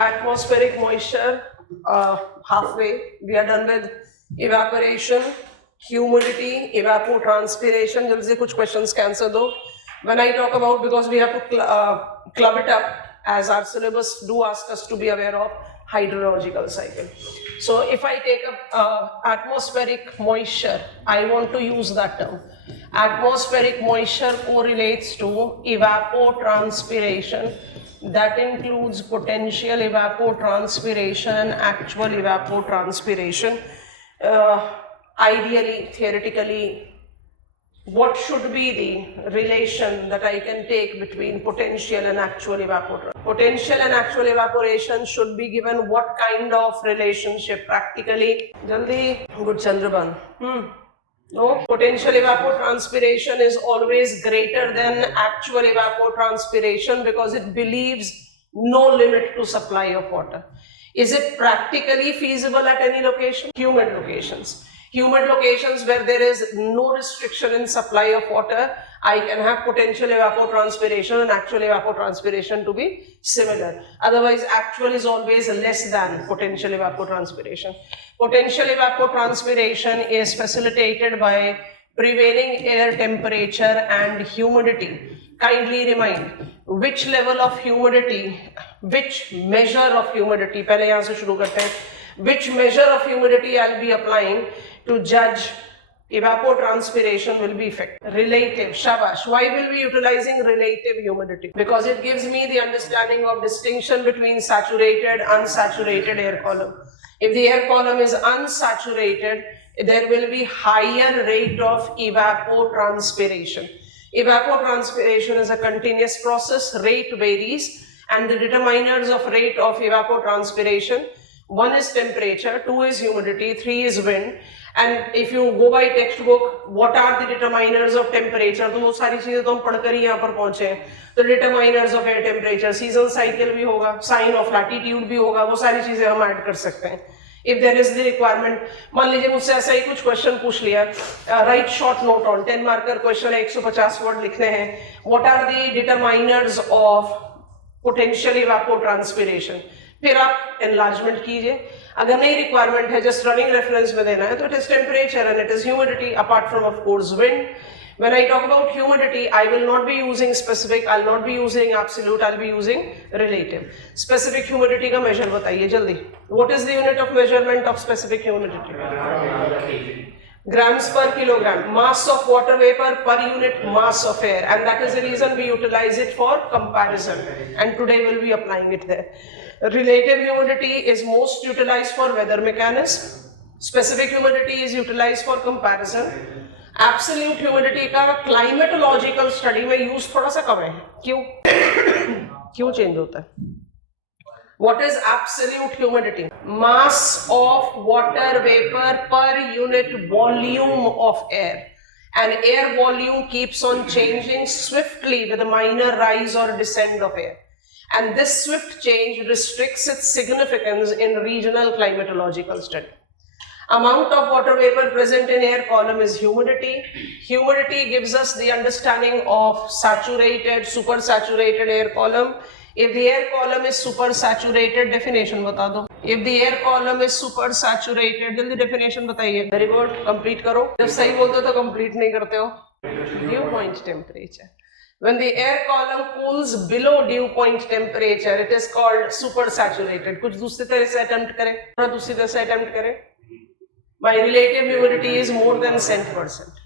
Atmospheric moisture, halfway. We are done with evaporation, humidity, evapotranspiration. जल्दी से कुछ questions can answer दो. When I talk about, because we have to club it up, as our syllabus do ask us to be aware of hydrological cycle. So if I take up atmospheric moisture, I want to use that term. Atmospheric moisture correlates to evapotranspiration. That includes potential evapotranspiration, actual evapotranspiration. Ideally, theoretically, what should be the relation that I can take between potential and actual evaporation? Potential and actual evaporation should be given what kind of relationship? Practically, Jaldi, good Chandraban. No, potential evapotranspiration is always greater than actual evapotranspiration because it believes no limit to supply of water. Is it practically feasible at any location? Humid locations. Humid locations where there is no restriction in supply of water, I can have potential evapotranspiration and actual evapotranspiration to be similar. Otherwise, actual is always less than potential evapotranspiration. Potential evapotranspiration is facilitated by prevailing air temperature and humidity. Kindly remind, which level of humidity, which measure of humidity, पहले यहाँ से शुरू करते हैं, which measure of humidity I'll be applying to judge evapotranspiration will be effective. Relative, shabash. Why will we be utilizing relative humidity? Because it gives me the understanding of distinction between saturated, unsaturated air column. If the air column is unsaturated, there will be higher rate of evapotranspiration. Evapotranspiration is a continuous process, rate varies, and the determiners of rate of evapotranspiration, 1 is temperature, 2 is humidity, 3 is wind. And if you go by textbook, what are the determiners of temperature? तो वो सारी चीजें तो हम पढ़कर ही यहाँ पर पहुंचे हैं. तो determiners of air temperature, season cycle भी होगा, sign of latitude भी होगा, वो सारी चीजें हम ऐड कर सकते हैं. If there is the requirement, मान लीजिए मुझसे ऐसा ही कुछ क्वेश्चन पूछ लिया, write short note on 10 marker question है, 150 वर्ड लिखने हैं. What are the determiners of potential evapotranspiration? फिर आप enlargement कीजिए. अगर नहीं रिक्वायरमेंट है, जस्ट रनिंग रेफरेंस में देना है, तो it is temperature and it is humidity apart from of course wind. When I talk about humidity, I will not be using specific, I'll not be using absolute, I'll be using relative. Specific humidity का measure बताइए जल्दी. What is the unit of measurement of specific humidity? Grams per kilogram. Mass of water vapor per unit mass of air, and that is the reason we utilize it for comparison. And today we'll be applying it there. Relative humidity is most utilized for weather mechanics. Specific humidity is utilized for comparison. Absolute humidity का climatological study में use थोड़ा सा कम है. क्यों? क्यों change होता है? What is absolute humidity? Mass of water vapor per unit volume of air. And air volume keeps on changing swiftly with a minor rise or descent of air. And this swift change restricts its significance in regional climatological study. Amount of water vapor present in air column is humidity. Humidity gives us the understanding of saturated, supersaturated air column. If the air column is supersaturated, definition बता दो. If the air column is supersaturated, जल्दी definition बताइए. Very good, complete करो. जब सही बोलते हो तो complete नहीं करते हो. Dew point temperature. When the air column cools below dew point temperature, it is called supersaturated. कुछ दूसरी तरह से attempt करें. थोड़ा दूसरी तरह से attempt करें. My relative humidity is more than 100%.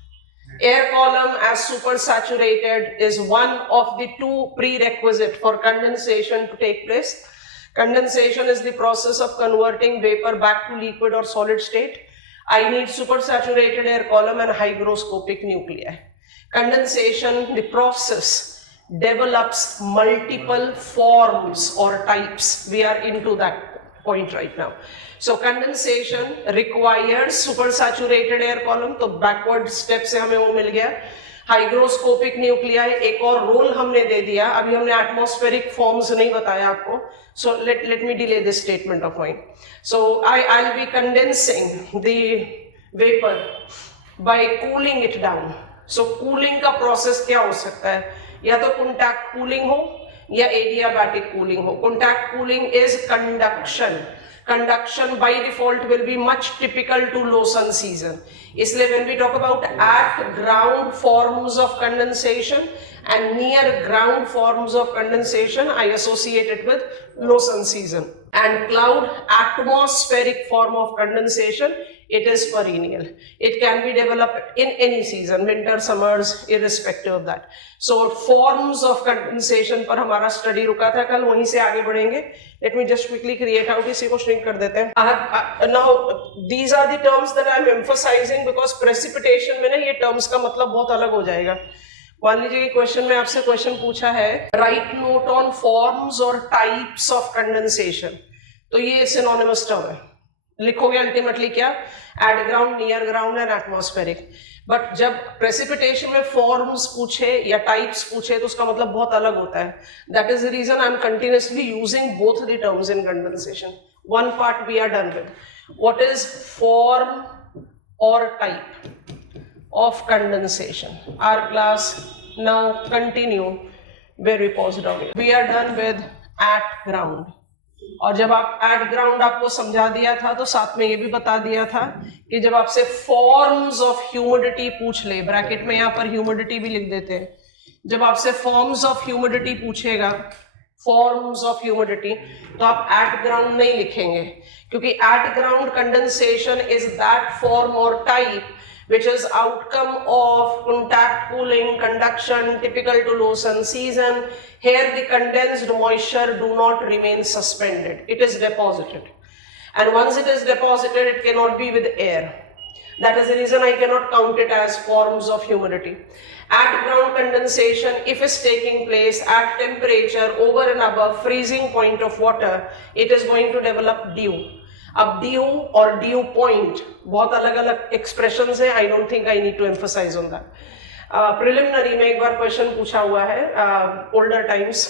Air column as supersaturated is one of the two prerequisites for condensation to take place. Condensation is the process of converting vapor back to liquid or solid state. I need supersaturated air column and hygroscopic nuclei. Condensation, the process, develops multiple forms or types. We are into that point right now. So condensation requires supersaturated air column. तो backward step से हमें वो मिल गया. Hygroscopic nuclei एक और role हमने दे दिया. अभी हमने atmospheric forms नहीं बताया आपको. So let me delay this statement of mine. So I'll be condensing the vapor by cooling it down. So cooling का process क्या हो सकता है? या तो contact cooling हो, या एडियाबैटिक कूलिंग हो. Contact cooling is conduction. Conduction by default will be much typical to low sun season. इसलिए when we talk about at ground forms of condensation and near ground forms of condensation, I associate it with low sun season. And cloud, atmospheric form of condensation, it is perennial. It can be developed in any season, winter, summers, irrespective of that. So forms of condensation पर हमारा study रुका था कल, वहीं से आगे बढ़ेंगे. Let me just quickly create out, इसी को shrink कर देते हैं. Now these are the terms that I am emphasizing because precipitation में ना ये terms का मतलब बहुत अलग हो जाएगा. मान लीजिए क्वेश्चन में आपसे क्वेश्चन पूछा है राइट नोट ऑन फॉर्म्स और टाइप्स ऑफ कंडेंसेशन, तो ये सिनोनिमस टर्म है. लिखोगे अल्टीमेटली क्या? Eight ground, near ground and atmospheric. But जब प्रेसिपिटेशन में फॉर्म्स पूछे या टाइप्स पूछे तो उसका मतलब बहुत अलग होता है. That is the reason I am continuously using both the terms in condensation. One part we are done with. What is form और type of condensation? Our class now continue where we paused down. We are done with at ground. और जब आप at ground आपको समझा दिया था तो साथ में ये भी बता दिया था कि जब आपसे forms of humidity पूछ ले, ब्रैकेट में यहाँ पर humidity भी लिख देते हैं, जब आपसे forms of humidity पूछेगा, forms of humidity, तो आप at ground नहीं लिखेंगे, क्योंकि at ground condensation is that form or type which is outcome of contact cooling, conduction, typical to low sun season. Here the condensed moisture do not remain suspended. It is deposited. And once it is deposited, it cannot be with air. That is the reason I cannot count it as forms of humidity. At ground condensation, if is taking place at temperature over and above freezing point of water, it is going to develop dew. अब dew और dew point बहुत अलग अलग expressions है. I don't think I need to emphasise on that. Preliminary में एक बार question पूछा हुआ है older times.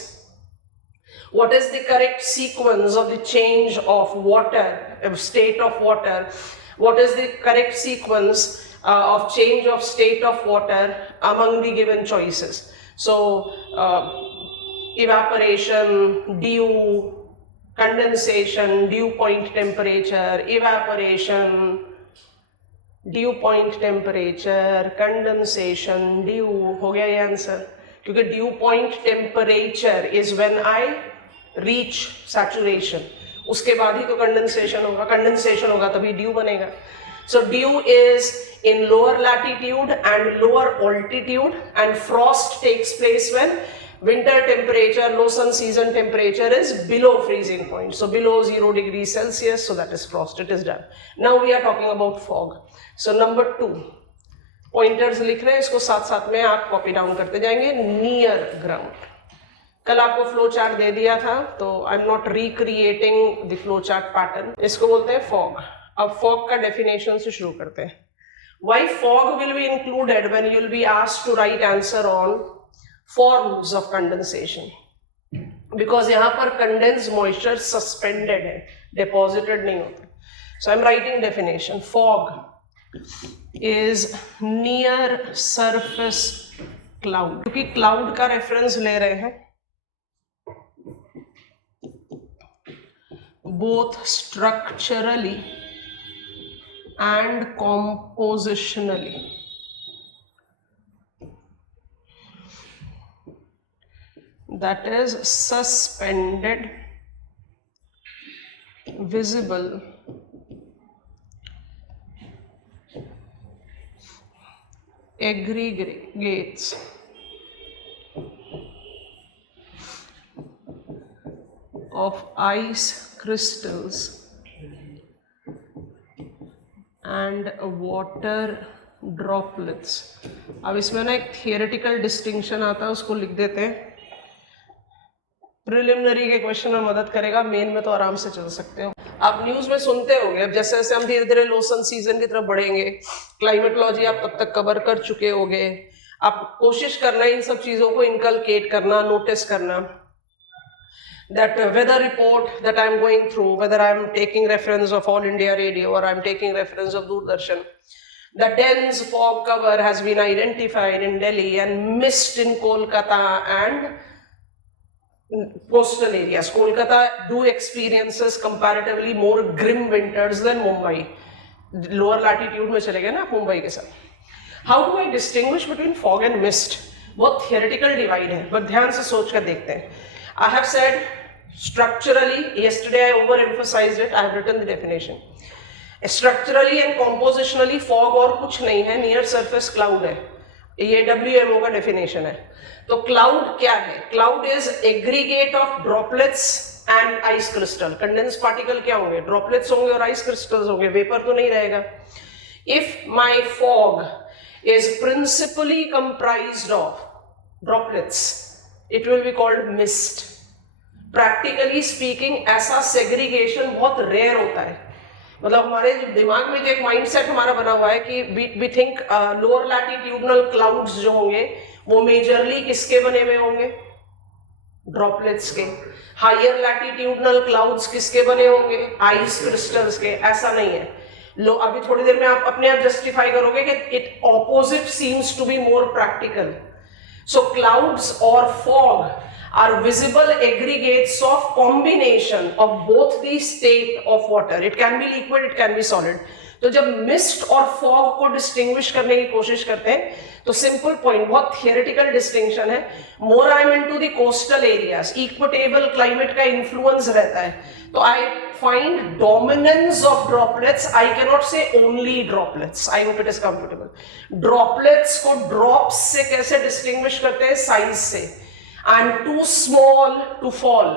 What is the correct sequence of the change of water, state of water? What is the correct sequence of change of state of water among the given choices? So evaporation, dew, condensation, dew point temperature, evaporation, dew point temperature, condensation, dew. हो गया ये answer, क्योंकि dew point temperature is when I reach saturation. उसके बाद ही तो condensation होगा, condensation होगा तभी dew बनेगा. So dew is in lower latitude and lower altitude, and frost takes place when winter temperature, low sun season temperature is below freezing point. So below 0 degrees Celsius, so that is frost. It is done. Now we are talking about fog. So number 2, pointers लिख रहे हैं, इसको साथ साथ में आप copy down करते जाएंगे. नियर ग्राउंड, कल आपको फ्लो चार्ट दे दिया था, तो I am not recreating the flow chart pattern. इसको बोलते हैं फॉग. अब फॉग का डेफिनेशन से शुरू करते हैं. Why fog will be included when you will be asked to write answer on forms of condensation? Because यहाँ पर condensed moisture suspended है, deposited नहीं होता. So I'm writing definition. Fog is near surface cloud. क्योंकि cloud का reference ले रहे हैं both structurally and compositionally. That is suspended, visible, aggregates of ice crystals and water droplets. अब इसमें ना एक थियोरेटिकल डिस्टिंक्शन आता है, उसको लिख देते हैं. प्रिलिमिनरी के क्वेश्चन में मदद करेगा, मेन में तो आराम से चल सकते हो. आप न्यूज में सुनते होंगे, अब जैसे जैसे हम धीरे धीरे लो सन सीजन की तरफ बढ़ेंगे, क्लाइमेटोलॉजी आप तब तक कवर कर चुके होंगे. आप कोशिश करना इन सब चीजों को इनकलकेट करना, नोटिस करना. That weather report that I am going through, whether I am taking reference of All India Radio or I am taking reference of Doordarshan, the dense fog cover has been identified in Delhi and mist in Kolkata and coastal areas. Kolkata do experiences comparatively more grim winters than Mumbai. Lower latitude में चले गए ना मुंबई के साथ. How do I distinguish between fog and mist? बहुत theoretical divide है, but ध्यान से सोच कर देखते हैं. I have said structurally, yesterday I overemphasized it, I have written the definition. Structurally and compositionally fog और कुछ नहीं है, near surface cloud है. ये WMO का definition है. तो cloud क्या है? Cloud is aggregate of droplets and ice crystal. Condensed particle क्या होंगे? Droplets होंगे और ice crystals होंगे. Vapor तो नहीं रहेगा. If my fog is principally comprised of droplets, it will be called mist. Practically speaking, ऐसा segregation बहुत rare होता है. मतलब हमारे दिमाग में जो एक माइंडसेट हमारा बना हुआ है कि we think lower latitudinal clouds जो होंगे वो मेजरली किसके बने हुए होंगे? ड्रॉपलेट्स के. हायर लैटिट्यूडनल क्लाउड्स किसके बने होंगे? आइस क्रिस्टल्स के. ऐसा नहीं है. लो अभी थोड़ी देर में आप अपने आप जस्टिफाई करोगे कि it opposite seems to be more practical. So clouds और fog are visible aggregates of combination of both the state of water. It can be liquid, it can be solid. तो जब mist और fog को distinguish करने की कोशिश करते हैं तो simple point, बहुत theoretical distinction है. More I am into the coastal areas, equitable climate का influence रहता है. तो I find dominance of droplets. I cannot say only droplets. I hope it is comfortable. Droplets को drops से कैसे distinguish करते हैं? Size से. I am too small to fall.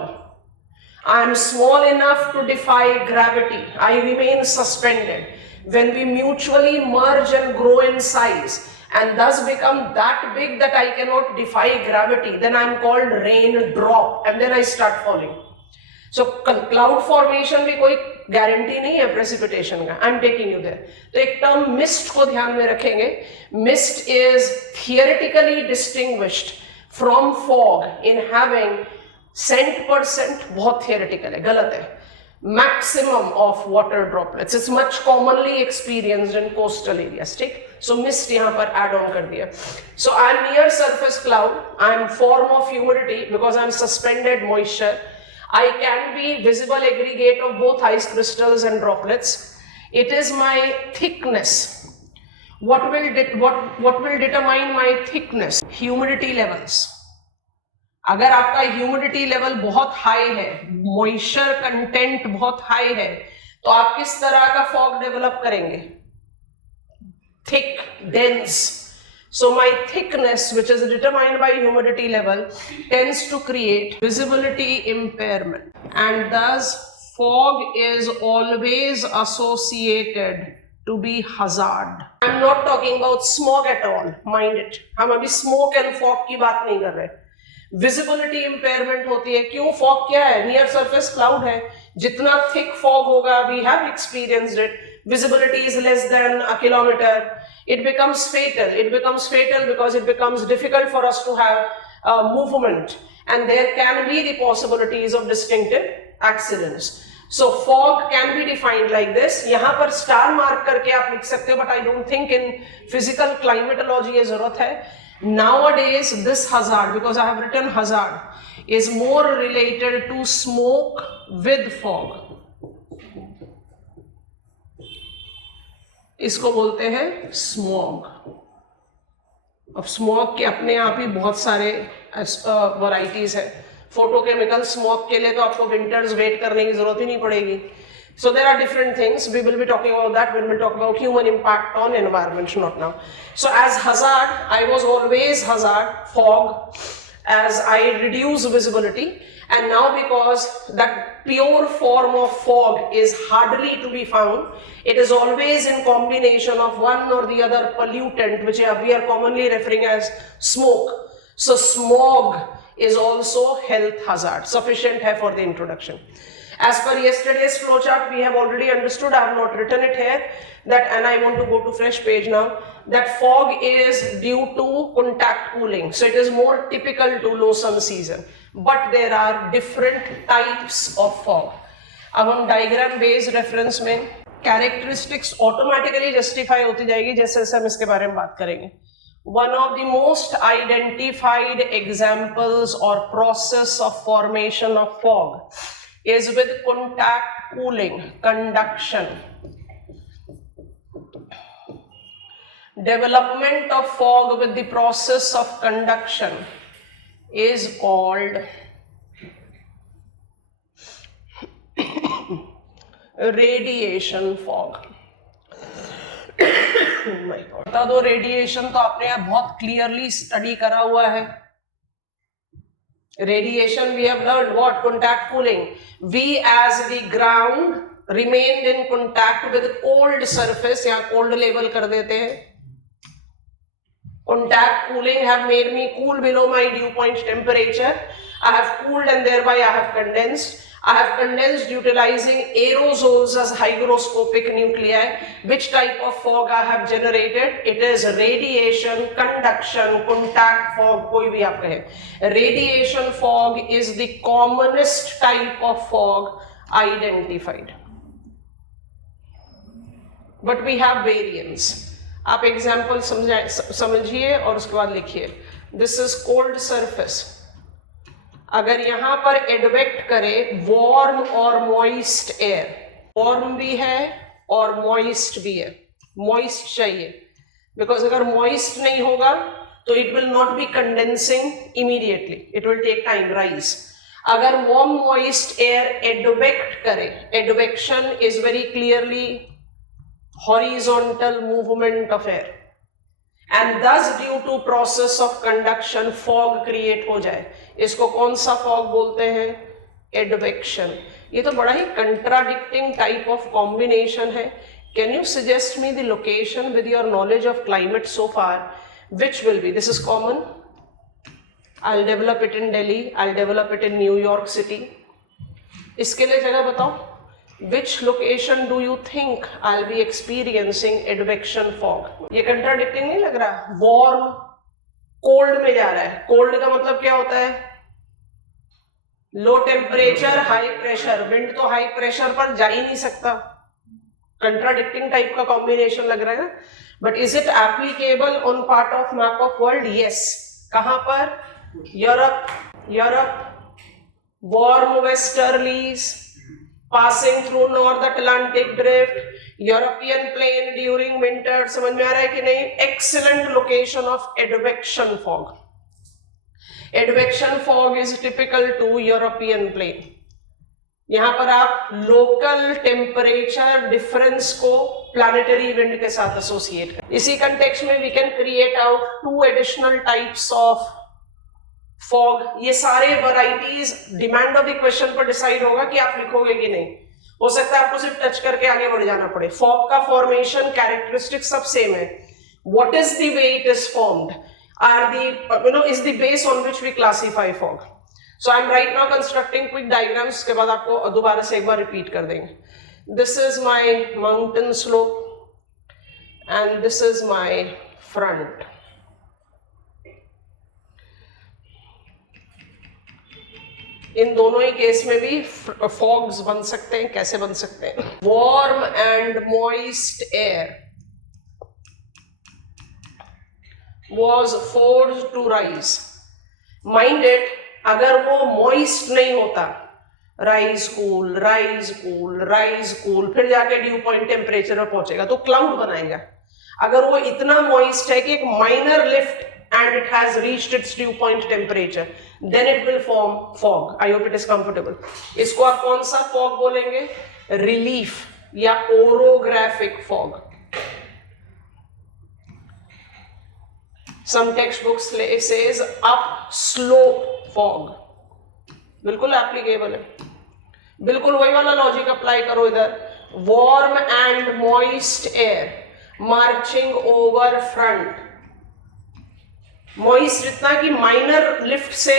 I am small enough to defy gravity. I remain suspended. When we mutually merge and grow in size and thus become that big that I cannot defy gravity, then I am called raindrop and then I start falling. So cloud formation भी कोई guarantee नहीं है precipitation का. I am taking you there. तो एक term mist को ध्यान में रखेंगे. Mist is theoretically distinguished from fog in having %, बहुत theoretical है, गलत है. Maximum of water droplets. It's much commonly experienced in coastal areas. ठीक? So mist यहाँ पर add on कर दिया. So I'm near surface cloud. I'm form of humidity because I'm suspended moisture. I can be visible aggregate of both ice crystals and droplets. It is my thickness. What will determine my thickness? Humidity levels. अगर आपका humidity level बहुत high है, moisture content बहुत high है, तो आप किस तरह का फॉग डेवलप करेंगे? Thick, dense. So my thickness, which is determined by humidity level, tends to create visibility impairment, and thus fog is always associated to be hazard. I'm not talking about smog at all, mind it. हम अभी smoke and fog की बात नहीं कर रहे. Visibility impairment होती है. क्यों? fog क्या है? Near surface cloud है. जितना thick fog होगा, we have experienced it. Visibility is less than a kilometer. It becomes fatal. It becomes fatal because it becomes difficult for us to have movement, and there can be the possibilities of distinctive accidents. So fog can be defined like this. यहाँ पर star mark करके आप लिख सकते हो, but I don't think in physical climatology ये जरूरत है. Nowadays this hazard, because I have written hazard, is more related to smoke with fog. इसको बोलते हैं स्मॉग. अब स्मॉग के अपने आप ही बहुत सारे वैरायटीज है. फोटोकेमिकल स्मॉग के लिए तो आपको विंटर्स वेट करने की जरूरत ही नहीं पड़ेगी. So there are different things. We will be talking about that when we talk about human impact on environment, not now. So as hazard, I was always hazard, fog, as I reduce visibility. And now because that pure form of fog is hardly to be found, it is always in combination of one or the other pollutant, which we are commonly referring as smoke. So smog is also health hazard. Sufficient hai for the introduction. As per yesterday's flowchart, we have already understood, I have not written it here, that, and I want to go to fresh page now, that fog is due to contact cooling. So it is more typical to low sun season. But there are different types of fog. अब हम diagram based reference में characteristics automatically justify होती जाएगी जैसे जैसे हम इसके बारे में बात करेंगे. One of the most identified examples or process of formation of fog is with contact cooling, conduction. Development of fog with the process of conduction is called radiation fog. बता दो, रेडिएशन तो आपने यहाँ बहुत क्लियरली स्टडी करा हुआ है. Radiation we have learned what? Contact cooling. We as the ground remained in contact with cold surface, यहाँ cold level कर देते हैं. Contact cooling have made me cool below my dew point temperature. I have cooled and thereby I have condensed. I have condensed utilizing aerosols as hygroscopic nuclei. Which type of fog I have generated? It is radiation, conduction, contact fog, कोई भी आप कहे. Radiation fog is the commonest type of fog identified. But we have variants. आप example समझिए और उसके बाद लिखिए. This is cold surface. अगर यहां पर एडवेक्ट करे वार्म और मॉइस्ट एयर, वार्म भी है और मॉइस्ट भी है. मॉइस्ट चाहिए बिकॉज अगर मॉइस्ट नहीं होगा तो it will not be condensing immediately, it will take time rise. अगर वार्म मॉइस्ट एयर एडवेक्ट करे, advection is very clearly horizontal movement of air and thus due to process of conduction fog create हो जाए. इसको कौन सा fog बोलते हैं? Advection. ये तो बड़ा ही contradicting type of combination है. Can you suggest me the location with your knowledge of climate so far? Which will be? This is common. I'll develop it in Delhi. I'll develop it in New York City. इसके लिए जगह बताओ. Which location do you think I'll be experiencing advection fog? ये contradicting नहीं लग रहा? Warm, cold में जा रहा है. Cold का मतलब क्या होता है? Low temperature, high pressure. Wind तो high pressure पर जा ही नहीं सकता. Contradicting type का combination लग रहा है ना? But is it applicable on part of map of world? Yes. कहाँ पर? Europe, warm westerlies passing through North Atlantic drift, European plain during winter. समझ में आ रहा है कि नहीं? Excellent location of advection fog. Advection fog is typical to European plain. यहाँ पर आप local temperature difference को planetary wind के साथ associate करें. इसी context में we can create out 2 additional types of fog. ये सारे varieties demand of the question पर डिसाइड होगा कि आप लिखोगे कि नहीं. हो सकता है आपको सिर्फ टच करके आगे बढ़ जाना पड़े. फॉग का फॉर्मेशन कैरेक्टरिस्टिक सब सेम है. What is the way it is formed are the is the base on which we classify fog. So I am right now constructing quick diagrams. के बाद आपको दोबारा से एक बार रिपीट कर देंगे. This is my mountain slope and this is my front. इन दोनों ही केस में भी फॉग्स बन सकते हैं. कैसे बन सकते हैं? Warm and moist air was forced to rise. Mind it, अगर वो मॉइस्ट नहीं होता, rise cool rise cool rise cool, फिर जाके ड्यू पॉइंट टेम्परेचर पर पहुंचेगा तो क्लाउड बनाएगा. अगर वो इतना मॉइस्ट है कि एक minor lift and it has reached its dew point temperature, then it will form fog. I hope it is comfortable. इसको आप कौन सा fog बोलेंगे? Relief या orographic fog. Some textbooks says upslope fog. बिल्कुल एप्लीकेबल है. बिल्कुल वही वाला लॉजिक अप्लाई करो इधर. Warm and moist air marching over front. Moist इतना कि माइनर लिफ्ट से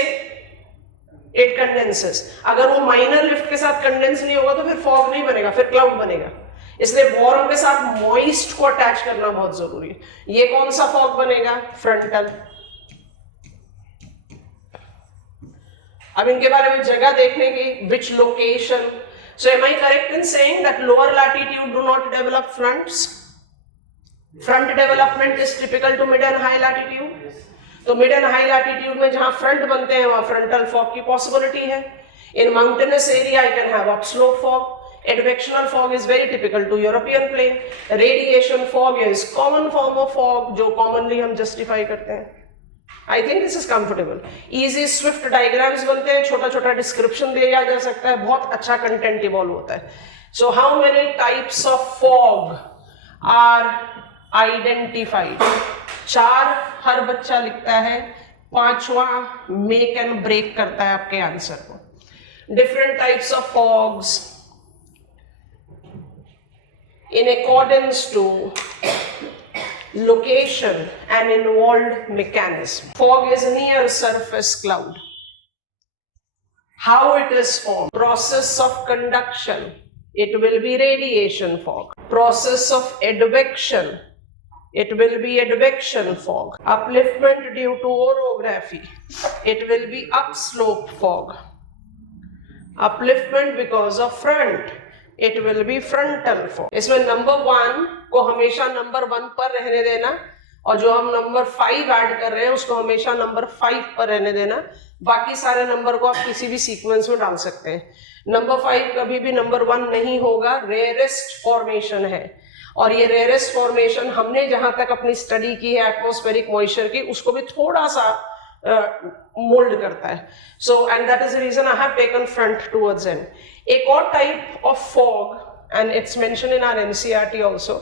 इट कंडेंसेस. अगर वो माइनर लिफ्ट के साथ कंडेंस नहीं होगा तो फिर फॉग नहीं बनेगा, फिर क्लाउड बनेगा. इसलिए वार्म के साथ मॉइस्ट को अटैच करना बहुत जरूरी है. ये कौन सा फॉग बनेगा? फ्रंटल. अब इनके बारे में जगह देखने की. Which location. So am I correct in saying that lower latitude do not develop fronts? Front development is typical to mid and high latitude, तो मिड एंड हाई लैटिट्यूड में जहां फ्रंट बनते हैं वहां फ्रंटल फॉग की possibility है. In mountainous area I can have upslope fog. Advectional fog is very typical to European plain. Radiation fog is common form of fog जो commonly हम justify करते हैं. I think this is comfortable. Easy swift diagrams बनते हैं, छोटा छोटा description दिया जा सकता है, बहुत अच्छा content evolve होता है. So how many types of fog are identified? 4 हर बच्चा लिखता है, 5वां make and break करता है आपके आंसर को. Different types of fogs in accordance to location and involved mechanism. Fog is near surface cloud. How it is formed? Process of conduction. It will be radiation fog. Process of advection. It will be advection fog. Upliftment due to orography. It will be upslope fog. Upliftment because of front. It will be frontal fog. इसमें number 1 को हमेशा number 1 पर रहने देना और जो हम number 5 add कर रहे हैं उसको हमेशा नंबर 5 पर रहने देना. बाकी सारे नंबर को आप किसी भी सीक्वेंस में डाल सकते हैं. नंबर 5 कभी भी नंबर 1 नहीं होगा, रेयरेस्ट फॉर्मेशन है. और ये रेयरेस्ट फॉर्मेशन हमने जहां तक अपनी स्टडी की है एटमॉस्फेरिक मॉइस्चर की, उसको भी थोड़ा सा मोल्ड करता है. So and that is the reason I have taken front towards end. एक और type of fog and it's mention in our NCERT also,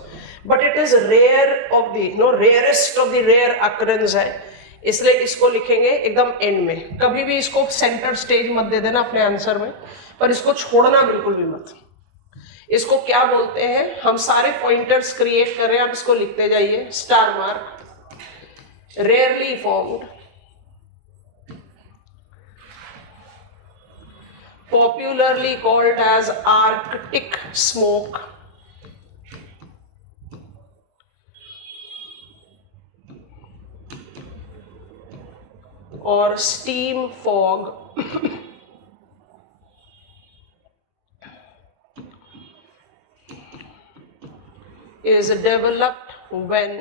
but it is rare of the rarest of the rare occurrence है, इसलिए इसको लिखेंगे एकदम and में. कभी भी इसको सेंटर स्टेज मत दे देना अपने आंसर में, पर इसको छोड़ना बिल्कुल भी मत. इसको क्या बोलते हैं, हम सारे पॉइंटर्स क्रिएट कर रहे हैं, आप इसको लिखते जाइए. Star mark, rarely formed, popularly called as Arctic smoke, or steam fog, is developed when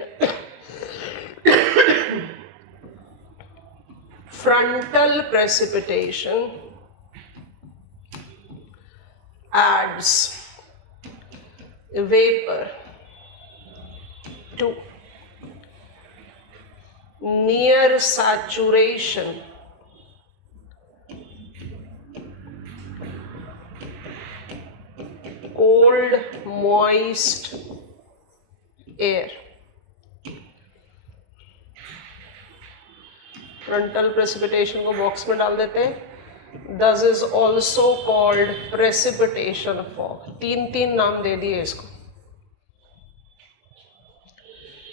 frontal precipitation adds vapor to near saturation cold moist air. Frontal precipitation को बॉक्स में डाल देते हैं. Thus is also called precipitation fog. 3 नाम दे दिए इसको.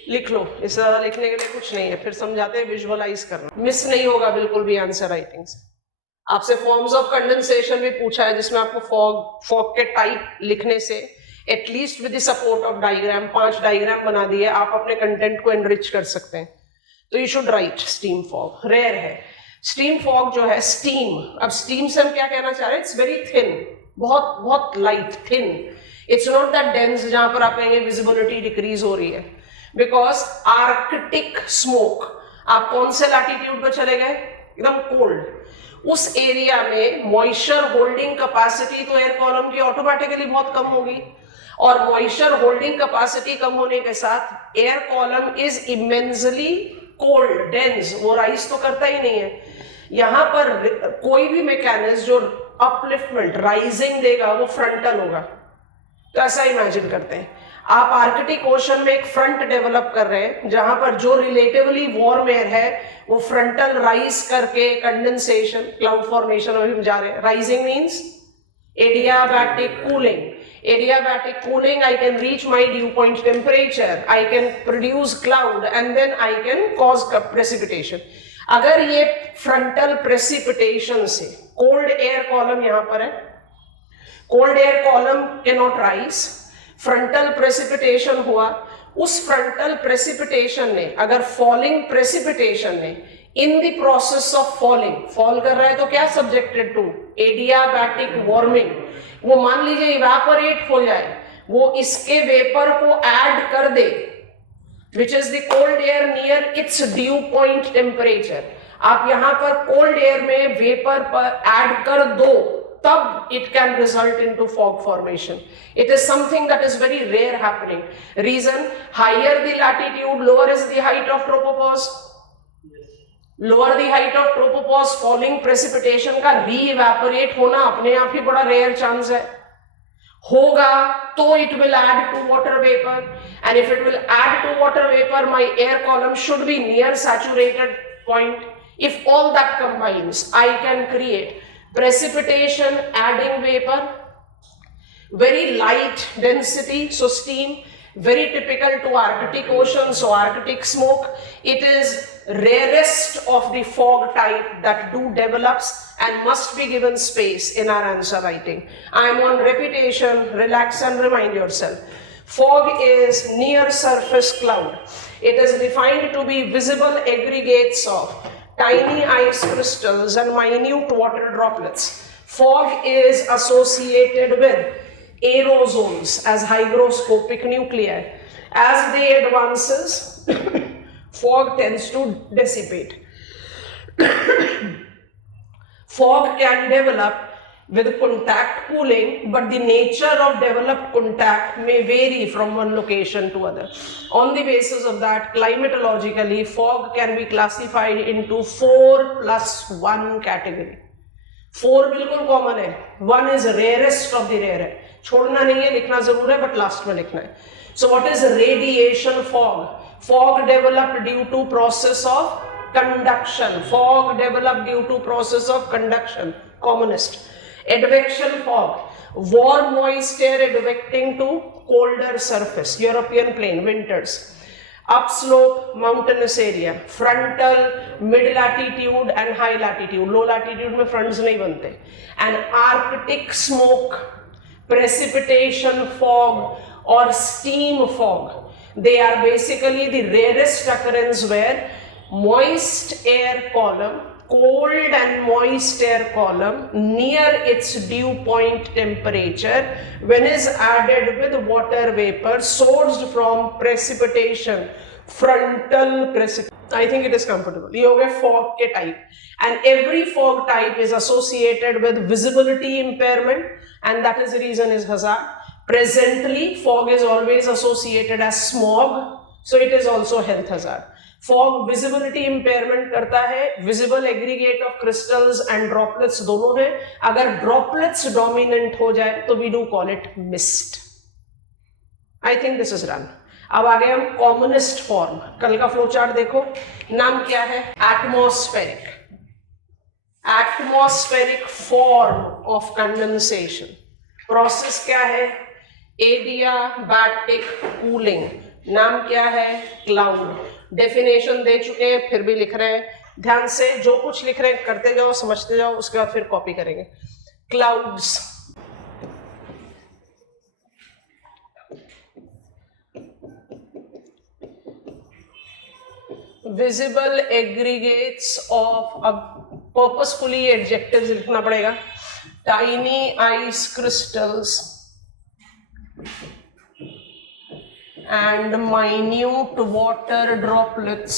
लिख लो, इस तरह लिखने के लिए कुछ नहीं है, फिर समझाते हैं विजुअलाइज करना. मिस नहीं होगा बिल्कुल भी आंसर राइटिंग से. आपसे फॉर्म्स ऑफ कंडेंसेशन भी पूछा है जिसमें आपको फॉग के टाइप लिखने से at least with the support of diagram 5 diagram बना दिए, आप अपने कंटेंट को एनरिच कर सकते हैं. तो you should write steam fog. Rare है स्टीम फॉग जो है. स्टीम, अब स्टीम से हम क्या कहना चाह रहे हैं, इट्स वेरी थिन, बहुत बहुत light thin. It's not that dense जहां पर आप कहेंगे विजिबिलिटी डिक्रीज हो रही है. बिकॉज आर्कटिक स्मोक, आप कौन से लैटिट्यूड पे चले गए, एकदम कोल्ड. उस एरिया में मॉइस्चर होल्डिंग कैपेसिटी तो एयर कॉलम की ऑटोमेटिकली बहुत कम होगी, और मॉइस्चर होल्डिंग कैपेसिटी कम होने के साथ air column is immensely cold, dense, वो राइज तो करता ही नहीं है. यहां पर कोई भी मैकेनिज्म जो अपलिफ्टमेंट राइजिंग देगा वो फ्रंटल होगा. तो ऐसा इमेजिन करते हैं आप आर्कटिक ओशन में एक फ्रंट डेवलप कर रहे हैं जहां पर जो रिलेटिवली वार्म एयर है वो फ्रंटल राइज करके कंडेंसेशन क्लाउड फॉर्मेशन में हम जा रहे हैं. Rising means adiabatic cooling. Adiabatic cooling, I can reach my dew point temperature, I can produce cloud and then I can cause precipitation. अगर ये frontal precipitation से cold air column यहाँ पर है, cold air column cannot rise, frontal precipitation हुआ, उस frontal precipitation ने अगर falling precipitation ने in the process of falling, fall कर रहा है तो क्या subjected to adiabatic warming, वो मान लीजिए इवेपोरेट हो जाए, वो इसके वेपर को ऐड कर दे which is the cold air near its dew point temperature. आप यहाँ पर cold air में vapor पर add कर दो, तब it can result into fog formation. It is something that is very rare happening. Reason: higher the latitude, lower is the height of tropopause. Lower the height of tropopause, falling precipitation का re-evaporate होना अपने आप ही बड़ा rare chance है. होगा तो it will add to water vapor, and if it will add to water vapor, my air column should be near saturated point. If all that combines, I can create precipitation adding vapor, very light density, so steam, very typical to Arctic Ocean, so Arctic smoke. It is rarest of the fog type that do develops and must be given space in our answer writing. I am on repetition, relax and remind yourself. Fog is near surface cloud. It is defined to be visible aggregates of tiny ice crystals and minute water droplets. Fog is associated with aerosols as hygroscopic nuclei. As they advances, fog tends to dissipate. Fog can develop with contact cooling, but the nature of developed contact may vary from one location to other. On the basis of that, climatologically, fog can be classified into 4+1 category. 4 बिल्कुल common है, 1 is rarest of the rare है, छोड़ना नहीं है, लिखना जरूर है, but last में लिखना है. So what is radiation fog? Fog developed due to process of conduction. Fog developed due to process of conduction. Commonest. Advection fog. Warm moist air advecting to colder surface. European plain, winters. Upslope, mountainous area. Frontal, mid latitude and high latitude. Low latitude में fronts नहीं बनते. And Arctic smoke, precipitation fog or steam fog. They are basically the rarest occurrence where moist air column, cold and moist air column near its dew point temperature, when is added with water vapor sourced from precipitation, frontal precipitation. I think it is comfortable. ये हो गए fog के type, and every fog type is associated with visibility impairment, and that is the reason is hazard. Presently, fog is always associated as smog, so it is also health hazard. Fog visibility impairment करता है, visible aggregate of crystals and droplets दोनों हैं. अगर droplets dominant हो जाए तो we do call it mist. I think this is done. अब आ गए हम commonest form. कल का फ्लो चार्ट देखो, नाम क्या है? Atmospheric. Atmospheric form of condensation. Process क्या है? Adiabatic cooling. नाम क्या है? Cloud. डेफिनेशन दे चुके हैं, फिर भी लिख रहे हैं. ध्यान से जो कुछ लिख रहे हैं करते जाओ, समझते जाओ, उसके बाद फिर कॉपी करेंगे. क्लाउड्स, विजिबल एग्रीगेट्स ऑफ, अब पर्पसफुली एडजेक्टिव्स लिखना पड़ेगा. Tiny ice crystals and minute water droplets.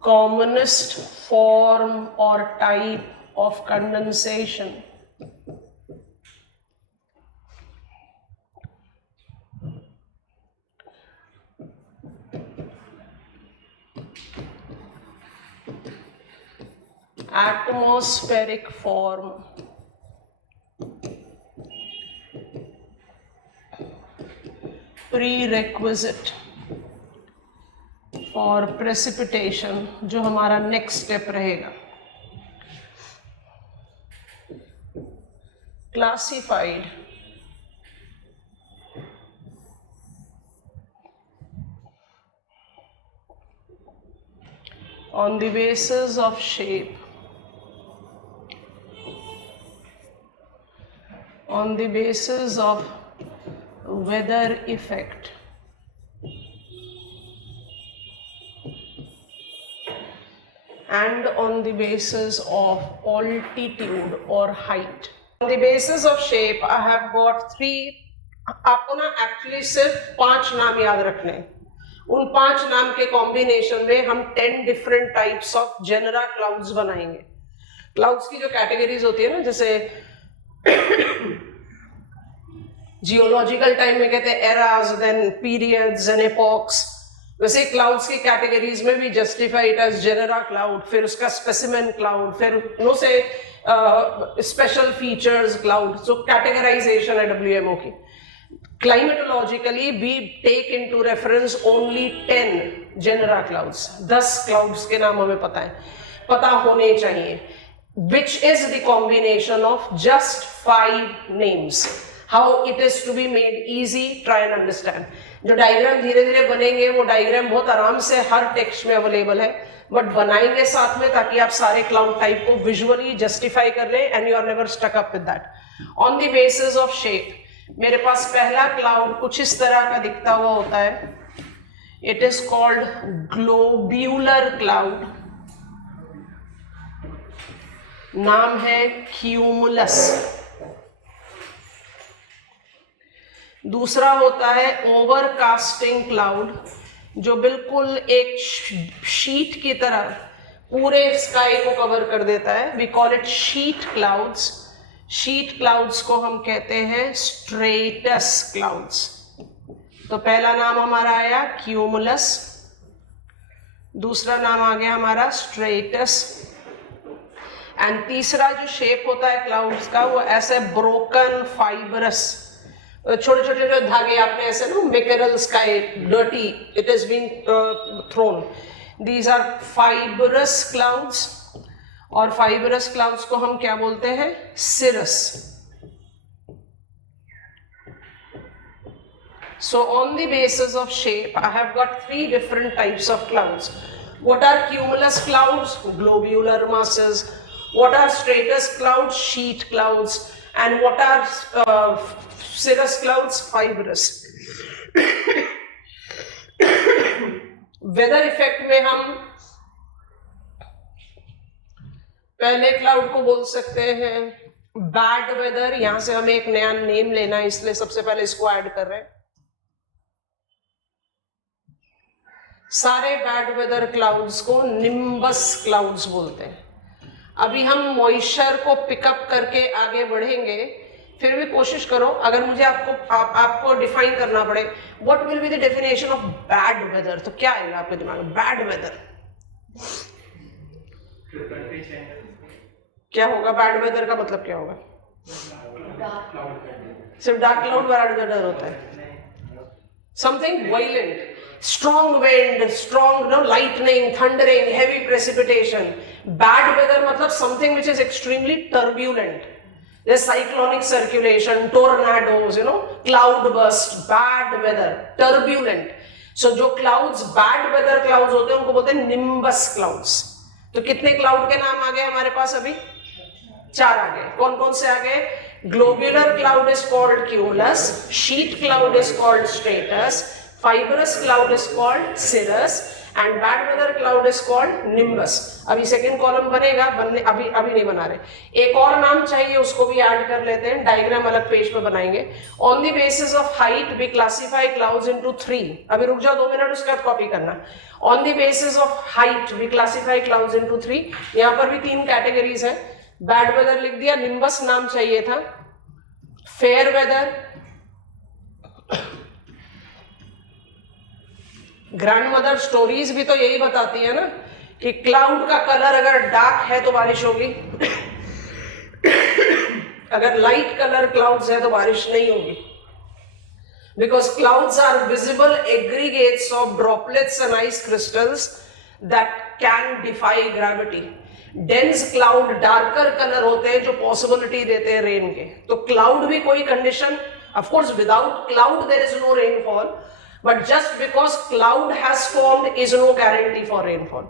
Commonest form or type of condensation. Atmospheric form. Prerequisite for precipitation, जो हमारा next step रहेगा. Classified on the basis of shape, on the basis of weather effect, and on the basis of altitude or height. On the basis of shape, I have got 3. आपको ना actually सिर्फ 5 नाम याद रखने हैं. उन 5 नाम के कॉम्बिनेशन में हम 10 different types of genera clouds बनाएंगे. क्लाउड्स की जो कैटेगरीज होती है ना, जैसे जियोलॉजिकल टाइम में कहते हैं eras, then periods and epochs, वैसे क्लाउड्स की कैटेगरीज में भी justify it as genera cloud, फिर उसका स्पेसिमेन क्लाउड, फिर नो से special features cloud. So categorization है WMO की. Climatologically we take into reference only 10 genera clouds. 10 clouds के नाम हमें पता होने चाहिए, which is the combination of just 5 names. How it is to be made easy, try and understand. जो diagram धीरे धीरे बनेंगे वो डायग्राम बहुत आराम से हर टेक्स्ट में अवेलेबल है, बट बनाएंगे साथ में ताकि आप सारे क्लाउड टाइप को विजुअली जस्टिफाई कर लें and you are never stuck up with that. On the basis of shape, मेरे पास पहला क्लाउड कुछ इस तरह का दिखता हुआ होता है. It is called globular cloud. नाम है क्यूमुलस. दूसरा होता है ओवरकास्टिंग क्लाउड, जो बिल्कुल एक शीट की तरह पूरे स्काई को कवर कर देता है. We call it sheet clouds. Sheet clouds को हम कहते हैं स्ट्रेटस क्लाउड्स. तो पहला नाम हमारा आया क्यूमुलस, दूसरा नाम आ गया हमारा स्ट्रेटस, एंड तीसरा जो शेप होता है क्लाउड्स का वो ऐसे ब्रोकन फाइबरस, छोटे छोटे जो धागे आपने ऐसे ना mackerel sky dirty it is been thrown. These are fibrous clouds, और फाइबरस क्लाउड्स को हम क्या बोलते हैं? Cirrus. So on the basis of shape, I have got 3 different types of clouds. What are cumulus clouds? Globular masses. What are stratus clouds? Sheet clouds. And what are cirrus clouds? Fibrous. Weather effect में हम पहले cloud को बोल सकते हैं bad weather. यहां से हमें एक नया नेम लेना है, इसलिए सबसे पहले इसको ऐड कर रहे हैं. सारे बैड वेदर क्लाउड्स को निम्बस क्लाउड्स बोलते हैं. अभी हम मॉइस्चर को पिकअप करके आगे बढ़ेंगे, फिर भी कोशिश करो, अगर मुझे आपको डिफाइन करना पड़े what will be the definition of bad weather, तो क्या आएगा आपके दिमाग में? बैड वेदर क्या होगा? बैड वेदर का मतलब क्या होगा? सिर्फ डार्क क्लाउड बैड वेदर होता है? Something violent, strong wind, strong lightning, thundering, heavy precipitation. Bad weather मतलब something which is extremely turbulent. There's cyclonic circulation, tornadoes, cloud burst, bad weather, turbulent. So जो clouds bad weather clouds होते हैं उनको बोलते हैं nimbus clouds. तो कितने cloud के नाम आ गए हमारे पास? अभी 4 आ गए. कौन कौन से आ गए? Globular cloud is called cumulus, sheet cloud is called stratus, fibrous cloud is called cirrus, and bad weather cloud is called nimbus. अभी सेकेंड कॉलम बनेगा, अभी नहीं बना रहे. एक और नाम चाहिए, उसको भी ऐड कर लेते हैं. डायग्राम अलग पेज पे बनाएंगे. On the basis of height we classify clouds into 3. अभी रुक जाओ 2 मिनट, उसके बाद कॉपी करना. On the basis of height we classify clouds into 3. यहाँ पर भी 3 कैटेगरीज है. बैड वेदर लिख दिया, निम्बस नाम चाहिए था, फेयर वेदर, ग्रैंडमदर स्टोरीज भी तो यही बताती है ना कि क्लाउड का कलर अगर डार्क है तो बारिश होगी, अगर लाइट कलर क्लाउड्स है तो बारिश नहीं होगी. Because clouds are visible aggregates of droplets and ice crystals that can defy gravity. Dense cloud darker colour होते हैं जो पॉसिबिलिटी देते हैं रेन के. तो क्लाउड भी कोई condition, of course without cloud there is no rainfall, but just because cloud has formed is no guarantee for rainfall.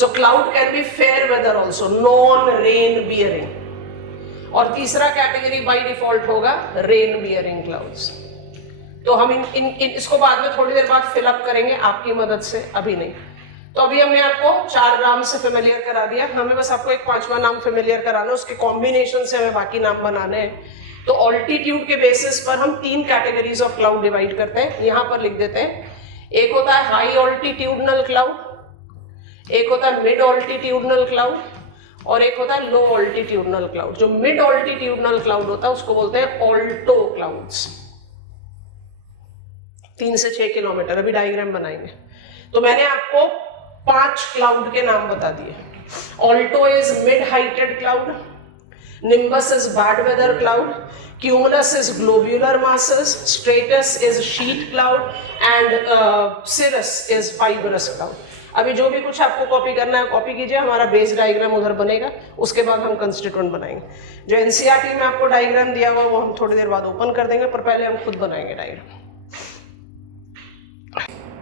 So cloud can be fair weather also, non rain bearing. और तीसरा category by default होगा rain bearing clouds. तो हम इसको बाद में थोड़ी देर बाद फिलअप करेंगे आपकी मदद से, अभी नहीं. तो अभी हमने आपको 4 नाम से फेमिलियर करा दिया, हमें बस आपको एक 5वां नाम फेमिलियर कराना, उसके कॉम्बिनेशन से हमें बाकी नाम बनाने हैं। तो ऑल्टीट्यूड के बेसिस पर हम 3 कैटेगरीज ऑफ क्लाउड डिवाइड करते हैं, यहां पर लिख देते हैं। एक होता है हाई ऑल्टीट्यूडनल क्लाउड, एक होता है मिड ऑल्टीट्यूडनल क्लाउड, और एक होता है लो ऑल्टीट्यूडनल क्लाउड। जो मिड ऑल्टीट्यूडनल क्लाउड होता है उसको बोलते हैं ऑल्टो क्लाउड्स। 3 से 6 किलोमीटर, अभी डायग्राम बनाएंगे। तो मैंने आपको 5 क्लाउड के नाम बता दिए। Alto is mid heighted cloud, nimbus is bad weather cloud, cumulus is globular masses, stratus is sheet cloud, and cirrus is fibrous cloud। अभी जो भी कुछ आपको कॉपी करना है कॉपी कीजिए, हमारा बेस डायग्राम उधर बनेगा, उसके बाद हम कंस्टिट्यूएंट बनाएंगे। जो एनसीईआरटी में आपको डायग्राम दिया हुआ वो हम थोड़ी देर बाद ओपन कर देंगे, पर पहले हम खुद बनाएंगे डायग्राम।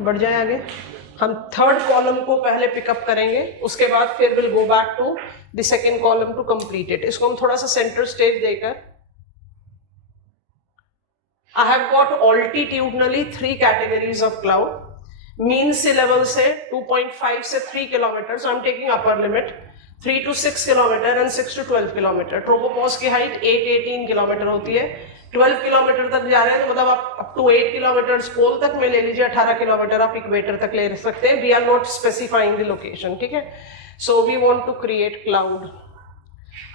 बढ़ जाए आगे, हम 3rd कॉलम को पहले पिकअप करेंगे, उसके बाद फिर will go back to the 2nd column to complete it. इसको हम थोड़ा सा सेंटर स्टेज देकर, I have got altitudinally 3 categories of cloud. Mean sea level से 2.5 से 3 kilometre, so I'm taking upper limit 3 to 6 kilometre and 6 to 12 kilometre. Tropopause की height 8-18 kilometre होती है। 12 किलोमीटर तक जा रहे हैं तो मतलब आप अप टू 8 किलोमीटर पोल तक में ले लीजिए, 18 किलोमीटर आप इक्वेटर तक ले सकते हैं। We are not specifying the location, ठीक है। So we want to create cloud,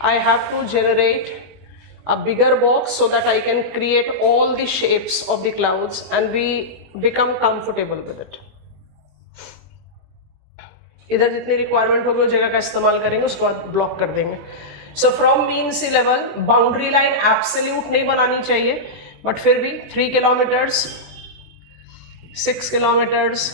I have to generate a bigger box so that I can create all the shapes of the clouds and we become comfortable with it। इधर जितनी requirement होगी उस जगह का इस्तेमाल करेंगे, उसके बाद ब्लॉक कर देंगे। So from mean sea level boundary line absolute नहीं बनानी चाहिए, बट फिर भी 3 kilometres, 6 kilometres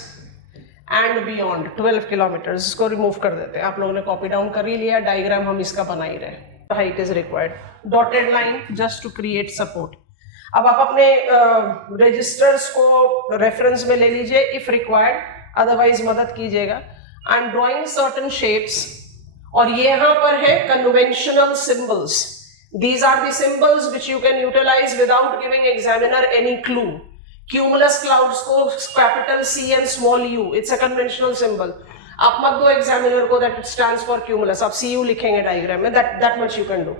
and beyond 12 kilometres, इसको रिमूव कर देते हैं। आप लोगों ने कॉपी डाउन कर ही लिया, डायग्राम हम इसका बना ही रहे। Height is required, dotted line just to create support. अब आप अपने रजिस्टर्स को रेफरेंस में ले लीजिए इफ रिक्वायर्ड, अदरवाइज मदद कीजिएगा। I am drawing certain shapes, और ये यहाँ पर है conventional symbols. These are the symbols which you can utilize without giving examiner any clue. Cumulus clouds को capital C and small u, it's a conventional symbol. आप मत दो examiner को that it stands for cumulus, आप CU लिखेंगे diagram में, that much you can do.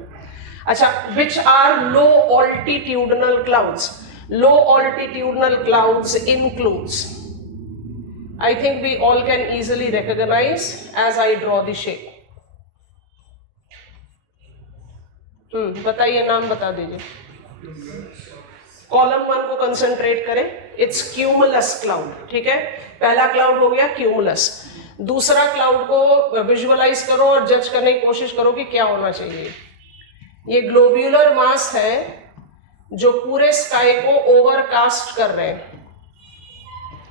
अच्छा, which are low altitudinal clouds? Low altitudinal clouds includes, I think we all can easily recognize as I draw the shape। बताइए, नाम बता दीजिए। Column 1 को concentrate करें, इट्स क्यूमुलस क्लाउड, ठीक है। पहला क्लाउड हो गया क्यूमुलस। दूसरा क्लाउड को विजुअलाइज करो और जज करने की कोशिश करो कि क्या होना चाहिए। ये ग्लोब्यूलर मास है जो पूरे स्काई को ओवरकास्ट कर रहे हैं।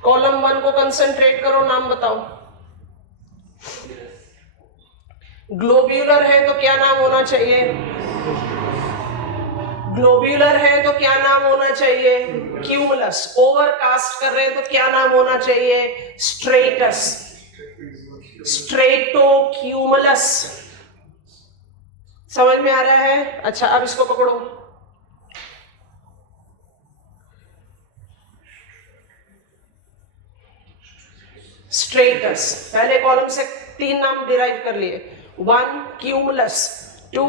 कॉलम 1 को कंसंट्रेट करो, नाम बताओ। ग्लोब्यूलर है तो क्या नाम होना चाहिए? ग्लोब्यूलर है तो क्या नाम होना चाहिए? क्यूमुलस। ओवरकास्ट कर रहे हैं तो क्या नाम होना चाहिए? स्ट्रेटस, स्ट्रेटोक्यूमुलस। समझ में आ रहा है? अच्छा, अब इसको पकड़ो। स्ट्रेटस, पहले कॉलम से 3 नाम डिराइव कर लिए। 1 क्यूमुलस, 2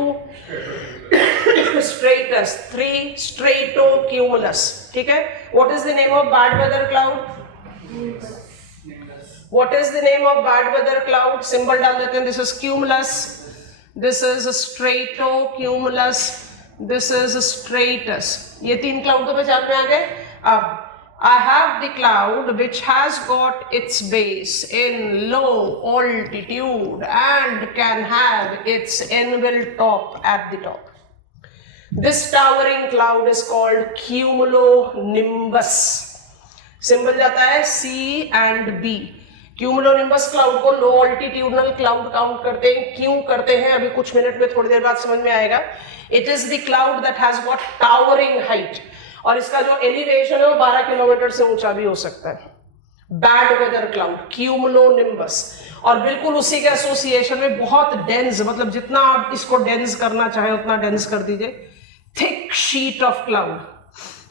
स्ट्रेटस, 3 स्ट्रेटोक्यूमुलस, ठीक है। What is the name of bad weather cloud? What is the name of bad weather cloud? Symbol डाल देते हैं। This is cumulus, this is stratocumulus, this is stratus. ये 3 क्लाउड तो पहचान में आ गए। अब I have the cloud which has got its base in low altitude and can have its anvil top at the top. This towering cloud is called cumulonimbus. Symbol जाता है C and B। Cumulonimbus cloud को लो altitudinal cloud count करते हैं। क्यों करते हैं अभी कुछ मिनट में, थोड़ी देर बाद समझ में आएगा। It is the cloud that has got towering height, और इसका जो एलिवेशन है वो 12 किलोमीटर से ऊंचा भी हो सकता है। Bad weather cloud, cumulonimbus. और बिल्कुल उसी के एसोसिएशन में बहुत डेंस, मतलब जितना आप इसको डेंस करना चाहे उतना डेंस कर दीजिए, thick sheet of cloud.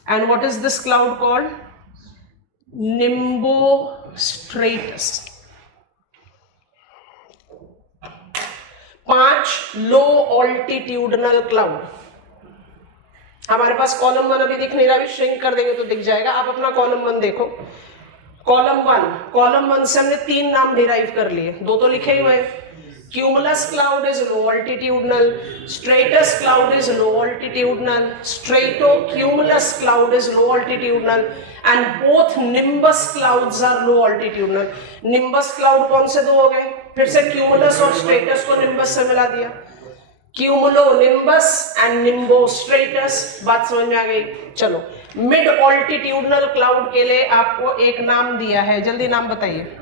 And what is this cloud called? Nimbostratus. 5 low altitudinal cloud. हमारे पास कॉलम 1 अभी दिख नहीं रहा, अभी श्रिंक कर देंगे तो दिख जाएगा। आप अपना कॉलम 1 देखो। कॉलम 1 से हमने 3 नाम डिराइव कर लिए, 2 तो लिखे हुए हैं। Cumulus cloud is low altitudinal, stratus cloud is low altitudinal, stratocumulus cloud is low altitudinal, and both nimbus clouds are low altitudinal. Nimbus cloud कौन से 2 हो गए? फिर से cumulus और stratus को nimbus से मिला दिया। Cumulonimbus and nimbostratus, बात समझ में आ गई? चलो, मिड ऑल्टीट्यूडनल क्लाउड के लिए आपको एक नाम दिया है, जल्दी नाम बताइए।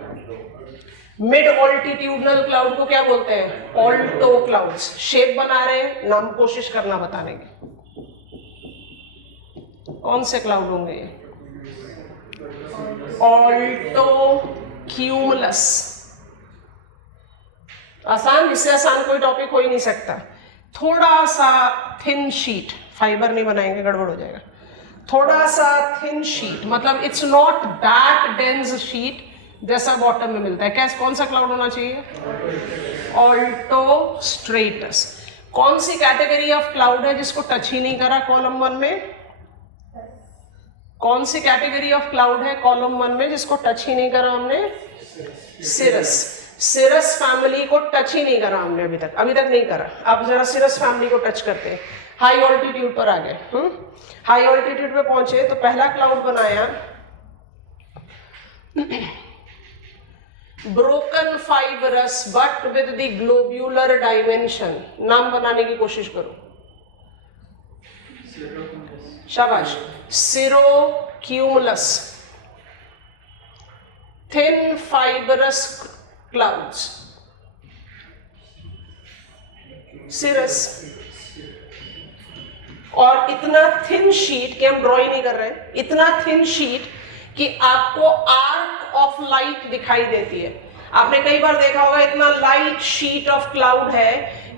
मिड ऑल्टीट्यूडनल क्लाउड को क्या बोलते हैं? Alto clouds. शेप बना रहे हैं, नाम कोशिश करना बताने की। कौन से क्लाउड होंगे ये? Alto cumulus. आसान, इससे आसान कोई टॉपिक हो ही नहीं सकता। थोड़ा सा थिन शीट, फाइबर नहीं बनाएंगे गड़बड़ हो जाएगा। थोड़ा सा थिन शीट मतलब it's not that dense sheet जैसा बॉटम में मिलता है। कैसे, कौन सा क्लाउड होना चाहिए? ऑल्टोस्ट्रेटस। कौन सी कैटेगरी ऑफ क्लाउड है जिसको टच ही नहीं करा कॉलम 1 में? कौन सी कैटेगरी ऑफ क्लाउड है कॉलम 1 में जिसको टच ही नहीं करा हमने? सिरस। सिरस फैमिली को टच ही नहीं करा हमने अभी तक नहीं करा। अब जरा सिरस फैमिली को टच करते हैं। हाई ऑल्टीट्यूड पर आ गए। हाई ऑल्टीट्यूड पे पहुंचे तो पहला क्लाउड बनाया broken fibrous but with the globular dimension. नाम बनाने की कोशिश करो, शाबाश। सिरोक्यूमुलस। थिन फाइबरस क्लाउड्स, सिरस। और इतना थिन शीट कि हम ड्रॉ ही नहीं कर रहे हैं, इतना थिन शीट कि आपको आर्क ऑफ लाइट दिखाई देती है। आपने कई बार देखा होगा इतना लाइट शीट ऑफ क्लाउड है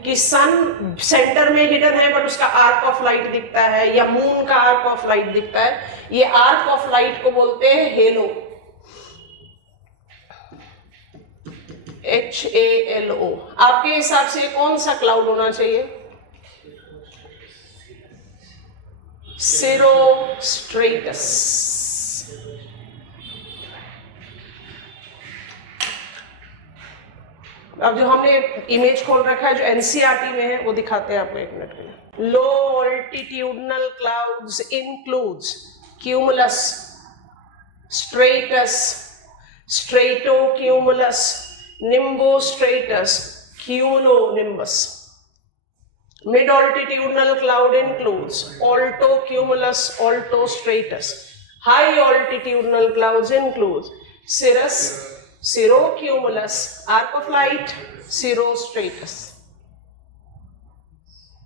कि सन सेंटर में हिडन है बट उसका आर्क ऑफ लाइट दिखता है, या मून का आर्क ऑफ लाइट दिखता है। ये आर्क ऑफ लाइट को बोलते हैं हेलो, HALO। आपके हिसाब से कौन सा क्लाउड होना चाहिए? सिरोस्ट्रेटस। अब जो हमने इमेज खोल रखा है जो एनसीईआरटी में है वो दिखाते हैं आपको, 1 मिनट के लिए। Low altitudinal clouds includes cumulus, stratus, stratocumulus, nimbostratus, cumulonimbus. Mid altitudinal cloud includes altocumulus, altostratus. High altitudinal clouds include cirrus, cirrocumulus, arc of light, cirrostratus.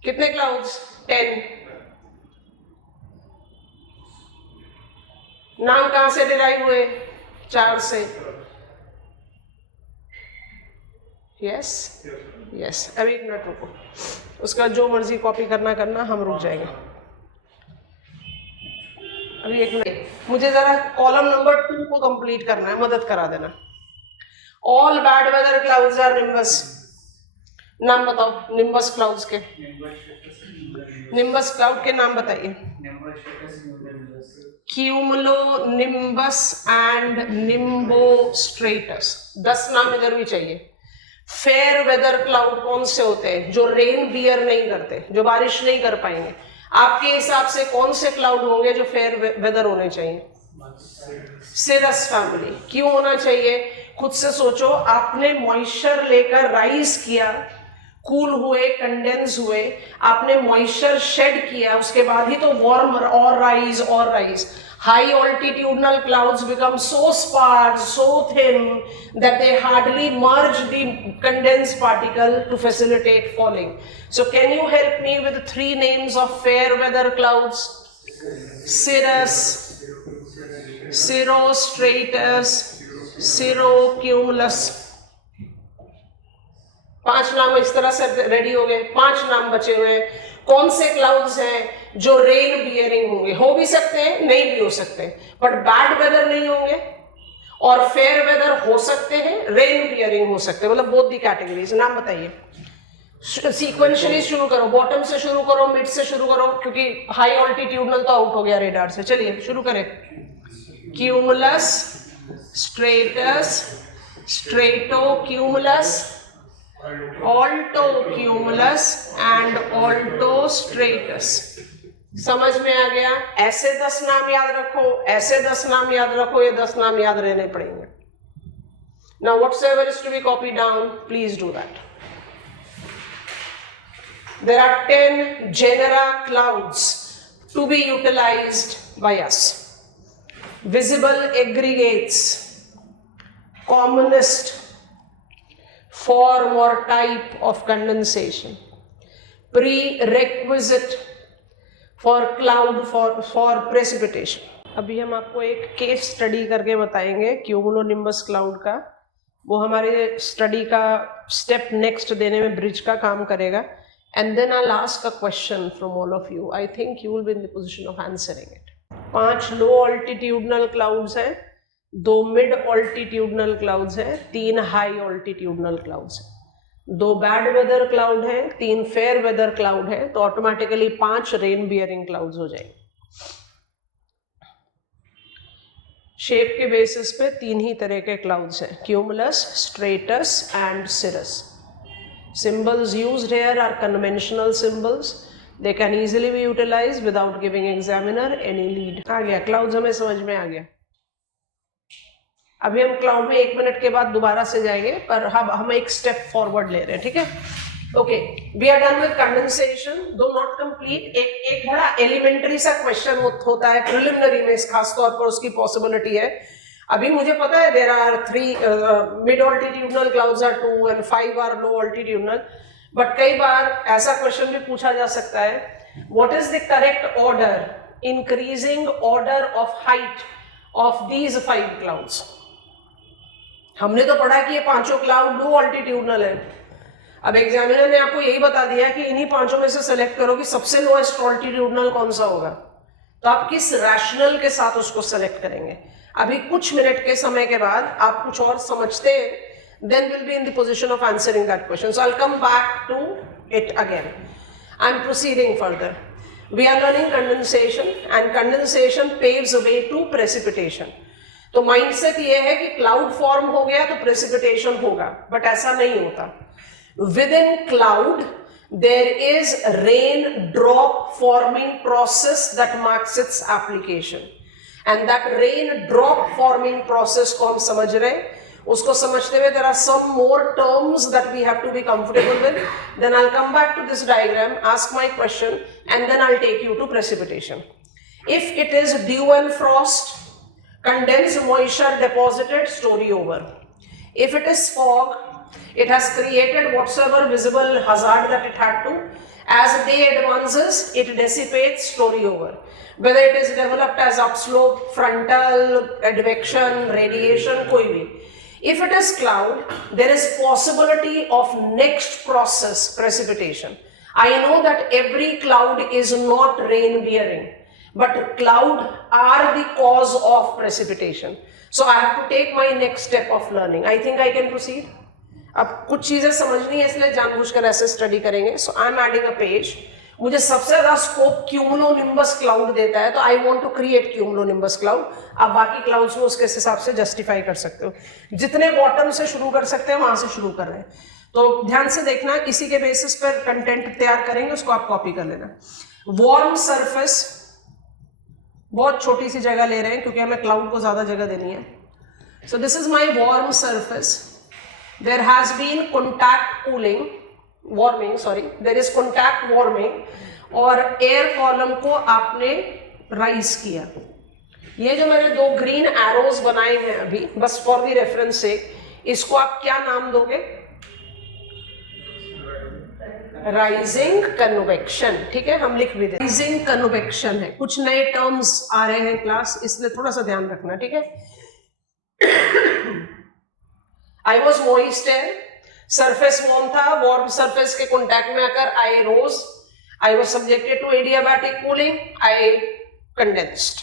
कितने क्लाउड्स? 10। नाम कहां से डिराइव हुए? 4 से। Yes yes. अब 1 मिनट रुको, उसका जो मर्जी कॉपी करना, हम रुक जाएंगे अभी। 1 मिनट, मुझे जरा कॉलम नंबर 2 को कंप्लीट करना है, मदद करा देना। All bad weather clouds are nimbus. नाम बताओ निम्बस क्लाउड्स के। निम्बस क्लाउड के नाम बताइए। Cumulonimbus and निम्बोस्ट्रेटस। 10 नाम इधर भी चाहिए। फेयर वेदर क्लाउड कौन से होते हैं? जो रेन बियर नहीं करते, जो बारिश नहीं कर पाएंगे। आपके हिसाब से कौन से क्लाउड होंगे जो फेयर वेदर होने चाहिए? सिरस फैमिली। क्यों होना चाहिए? खुद से सोचो, आपने मॉइस्चर लेकर राइज किया, कूल हुए, कंडेंस हुए, आपने मॉइस्चर शेड किया, उसके बाद ही तो वार्म और rise. High altitudinal clouds become so sparse, so thin that they hardly merge the condensed particle to facilitate falling. So can you help me with 3 names of fair weather clouds? Cirrus, cirrostratus, cirrocumulus. 5 नाम इस तरह से ready हो गए। 5 नाम बचे हुए हैं। कौन से क्लाउड्स हैं जो रेन बियरिंग होंगे? हो भी सकते हैं, नहीं भी हो सकते, बट बैड वेदर नहीं होंगे, और फेयर वेदर हो सकते हैं, रेन बियरिंग हो सकते हैं, मतलब बोथ दी कैटेगरीज। नाम बताइए। सीक्वेंशियली शुरू करो, बॉटम से शुरू करो, मिड से शुरू करो, क्योंकि हाई ऑल्टीट्यूडनल तो आउट हो गया रेडार से। चलिए शुरू करें। Cumulus, stratus, stratocumulus, altocumulus and altostratus. समझ में आ गया? ऐसे 10 नाम याद रखो, ऐसे 10 नाम याद रखो, ये 10 नाम याद रहने पड़ेंगे। Now whatsoever is to be copied down, please do that. There are 10 genera clouds to be utilized by us. Visible aggregates, commonest form or type of condensation, prerequisite for cloud for precipitation. अभी हम आपको एक case study करके बताएंगे cumulonimbus cloud का। वो हमारे study का स्टेप नेक्स्ट देने में ब्रिज का काम करेगा। And then I'll ask a question from all of you. I think you will be in the position of answering it. 5 low altitudinal clouds हैं, 2 मिड ऑल्टीट्यूडनल क्लाउड्स हैं, 3 high altitudinal clouds हैं, 2 bad weather cloud है, 3 fair weather cloud है, तो automatically 5 rain bearing clouds हो जाएंगे। Shape के basis पे 3 ही तरह के क्लाउड्स हैं, cumulus, stratus and cirrus. Symbols used here are conventional symbols. They can easily be utilized without giving examiner any lead. आ गया, क्लाउड्स हमें समझ में आ गया। अभी हम क्लाउड में 1 मिनट के बाद दोबारा से जाएंगे, पर हम एक स्टेप फॉरवर्ड ले रहे हैं, ठीक है? Okay, we are done with condensation, though not complete. एक बड़ा एलिमेंट्री सा क्वेश्चन होता है प्रिलिमिनरी में, खासतौर पर उसकी पॉसिबिलिटी है। अभी मुझे पता है there are 3 mid altitudinal clouds are 2 and 5 are low altitudinal, but कई बार ऐसा क्वेश्चन भी पूछा जा सकता है, what is the correct order, increasing order of height of these 5 clouds. हमने तो पढ़ा कि ये 5 क्लाउड लो ऑल्टीट्यूडनल है। अब एग्जामिनर ने आपको यही बता दिया कि इन्हीं 5 में से सेलेक्ट करो कि सबसे लोएस्ट ऑल्टीट्यूडनल कौन सा होगा, तो आप किस रैशनल के साथ उसको सेलेक्ट करेंगे। अभी कुछ मिनट के समय के बाद आप कुछ और समझते हैं, then we'll be in the position of answering that question. So I'll come back to it again. I'm proceeding further. We are learning condensation and condensation paves way to precipitation. तो माइंडसेट ये है कि cloud form हो गया तो precipitation होगा, but ऐसा नहीं होता। Within cloud there is rain drop forming process that marks its application. And that rain drop forming process को हम समझ रहे हैं, उसको समझते हुए there are some more terms that we have to be comfortable with. Then I'll come back to this diagram, ask my question, and then I'll take you to precipitation. If it is dew and frost, condensed moisture deposited, story over. If it is fog, it has created whatsoever visible hazard that it had to. As day advances, it dissipates, story over. Whether it is developed as upslope, frontal, advection, radiation, कोई भी. If it is cloud, there is possibility of next process, precipitation. I know that every cloud is not rain bearing, but cloud are the cause of precipitation. So I have to take my next step of learning. I think I can proceed. अब कुछ चीजें समझनी है, इसलिए जानबूझकर ऐसे study करेंगे। So I am adding a page. मुझे सबसे ज्यादा स्कोप क्यूमुलोनिम्बस क्लाउड देता है, तो I want to create cumulonimbus cloud. आप बाकी क्लाउड्स को उसके हिसाब से जस्टिफाई कर सकते हो। जितने बॉटम से शुरू कर सकते हैं वहां से शुरू कर रहे हैं, तो ध्यान से देखना, इसी के बेसिस पर कंटेंट तैयार करेंगे, उसको आप कॉपी कर लेना। वार्म सरफेस, बहुत छोटी सी जगह ले रहे हैं क्योंकि हमें क्लाउड को ज्यादा जगह देनी है। So this is my warm surface. There has been contact cooling, warming, sorry, there is contact warming, और एयर कॉलम को आपने राइज किया। ये जो मैंने 2 ग्रीन एरोज बनाए हैं अभी, बस फॉर द रेफरेंस से, इसको आप क्या नाम दोगे? राइजिंग कन्वेक्शन, ठीक है, हम लिख भी दें। राइजिंग कन्वेक्शन है। कुछ नए टर्म्स आ रहे हैं क्लास, इसलिए थोड़ा सा ध्यान रखना, ठीक है। I was moist air, surface warm था, warm surface के contact में आकर I rose, I was subjected to adiabatic cooling, I condensed.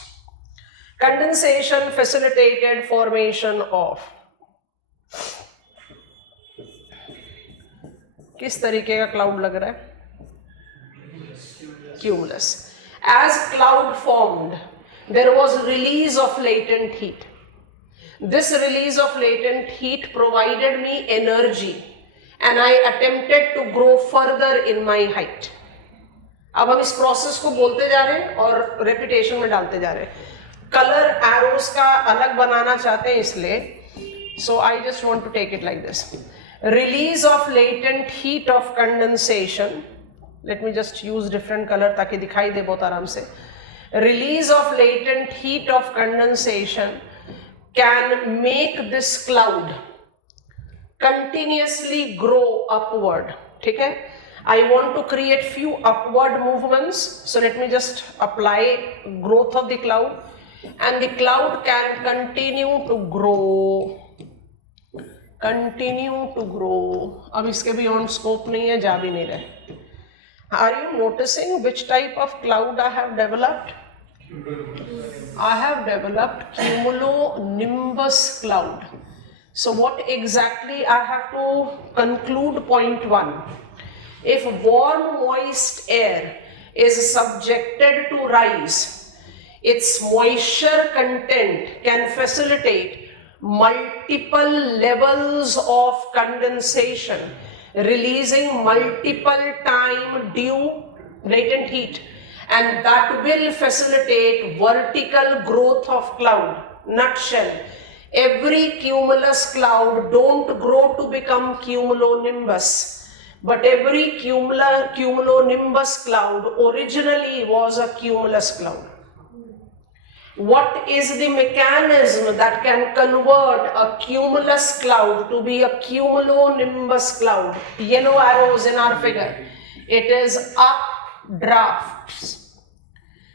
Condensation facilitated formation of किस तरीके का क्लाउड लग रहा है? Cumulus. As cloud formed, there was release of latent heat. This release of latent heat provided me energy and I attempted to grow further in my height. अब हम इस process को बोलते जा रहे हैं और रेपिटेशन में डालते जा रहे हैं. कलर एरोज का अलग बनाना चाहते हैं इसलिए, so I just want to take it like this. Release of latent heat of condensation. Let me just use different color ताकि दिखाई दे बहुत आराम से. Release of latent heat of condensation can make this cloud continuously grow upward. ठीक है? I want to create few upward movements. So let me just apply growth of the cloud, and the cloud can continue to grow. Continue to grow. अब इसके beyond scope नहीं है, जा भी नहीं रहे. Are you noticing which type of cloud I have developed? I have developed cumulonimbus cloud. So what exactly I have to conclude? Point 1. If warm moist air is subjected to rise, its moisture content can facilitate multiple levels of condensation, releasing multiple time dew, latent heat, and that will facilitate vertical growth of cloud. Nutshell, every cumulus cloud don't grow to become cumulonimbus, but every cumulonimbus cloud originally was a cumulus cloud. What is the mechanism that can convert a cumulus cloud to be a cumulonimbus cloud? Yellow arrows in our figure. It is updrafts.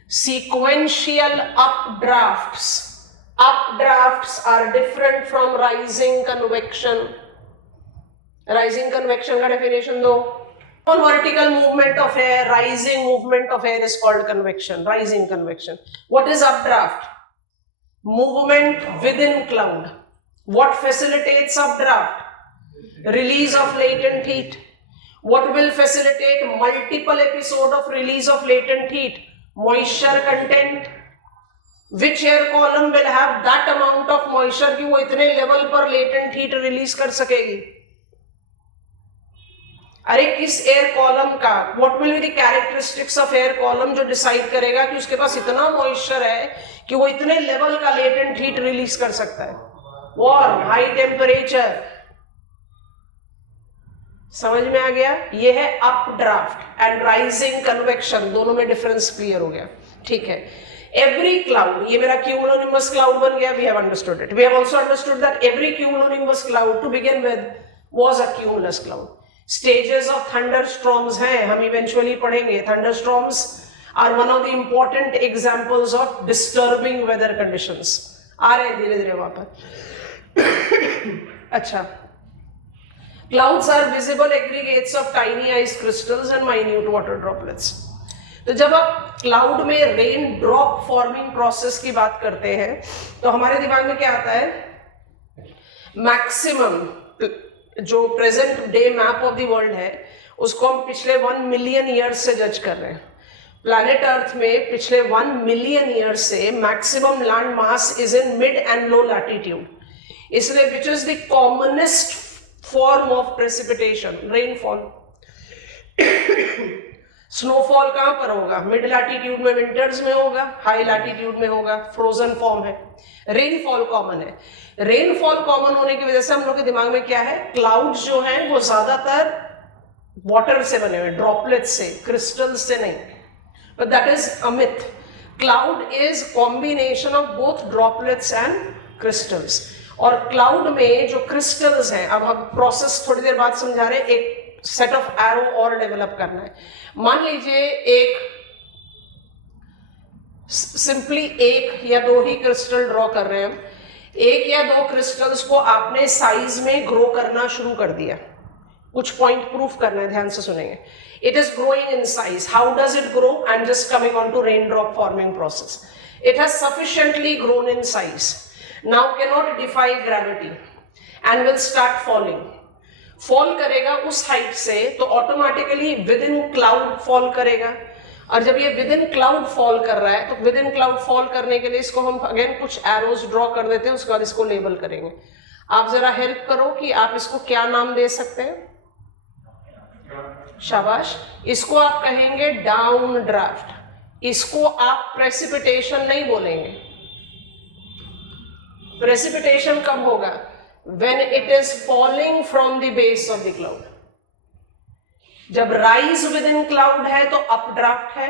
Sequential updrafts. Updrafts are different from rising convection. Rising convection का definition दो. On vertical movement of air, rising movement of air is called convection, rising convection. What is updraft? Movement within cloud. What facilitates updraft? Release of latent heat. What will facilitate multiple episode of release of latent heat? Moisture content. Which air column will have that amount of moisture कि वो इतने level पर latent heat release कर सकेगी? अरे किस air column का, what will be the characteristics of air column जो डिसाइड करेगा कि उसके पास इतना मॉइस्चर है कि वो इतने लेवल का लेटेंट हीट रिलीज कर सकता है? Warm, high temperature. समझ में आ गया? ये है अपड्राफ्ट एंड राइजिंग कन्वेक्शन, दोनों में डिफरेंस क्लियर हो गया. ठीक है. एवरी क्लाउड, ये मेरा क्यूमुलोनिम्बस क्लाउड बन गया. We have understood it. We have also understood that every cumulonimbus cloud to begin with was a cumulus cloud. Stages of thunderstorms हैं, हम eventually पढ़ेंगे. Thunderstorms are one of the important examples of disturbing weather conditions. आ रहे हैं धीरे धीरे वहां पर. अच्छा, clouds are visible aggregates of tiny ice crystals and minute water droplets. तो जब आप क्लाउड में रेन ड्रॉप फॉर्मिंग प्रोसेस की बात करते हैं तो हमारे दिमाग में क्या आता है? मैक्सिमम जो present day map of the world है उसको हम पिछले 1 मिलियन ईयर्स से जज कर रहे हैं. प्लैनेट अर्थ में पिछले 1 मिलियन ईयर्स से maximum land mass is in mid and low latitude. इसलिए which is the commonest form of precipitation? Rainfall. Snowfall कहां पर होगा? मिड लैटिट्यूड में विंटर्स में होगा, हाई लैटिट्यूड में होगा, फ्रोजन फॉर्म है. रेनफॉल कॉमन है. रेनफॉल कॉमन होने की वजह से हम लोग के दिमाग में क्या है? क्लाउड्स जो हैं वो ज्यादातर वाटर से बने हुए, ड्रॉपलेट्स से, क्रिस्टल्स से नहीं. But that is a myth. Cloud is combination of both droplets and crystals. और क्लाउड में जो क्रिस्टल्स हैं, अब हम प्रोसेस थोड़ी देर बाद समझा रहे हैं. एक सेट ऑफ एरो और डेवलप करना है. मान लीजिए एक सिंपली एक या दो ही क्रिस्टल ड्रॉ कर रहे हैं. एक या दो क्रिस्टल्स को आपने साइज में ग्रो करना शुरू कर दिया. कुछ पॉइंट प्रूफ करना है, ध्यान से सुनेंगे. It is growing in size. How does it grow? I am just coming on to rain drop forming process. It has sufficiently grown in size. Now can not defy gravity and will start falling. Fall करेगा उस हाइट से तो automatically within cloud fall करेगा। और जब ये with in cloud fall कर रहा है तो विद इन क्लाउड फॉल करने के लिए इसको हम अगेन कुछ एरोज ड्रॉ कर देते हैं, उसके बाद इसको लेबल करेंगे। आप जरा हेल्प करो कि आप इसको क्या नाम दे सकते हैं। शाबाश। इसको आप कहेंगे डाउन ड्राफ्ट, इसको आप प्रेसिपिटेशन नहीं बोलेंगे। प्रेसिपिटेशन कब होगा? when it is falling from the base of the cloud। जब rise within cloud है तो अप ड्राफ्ट है,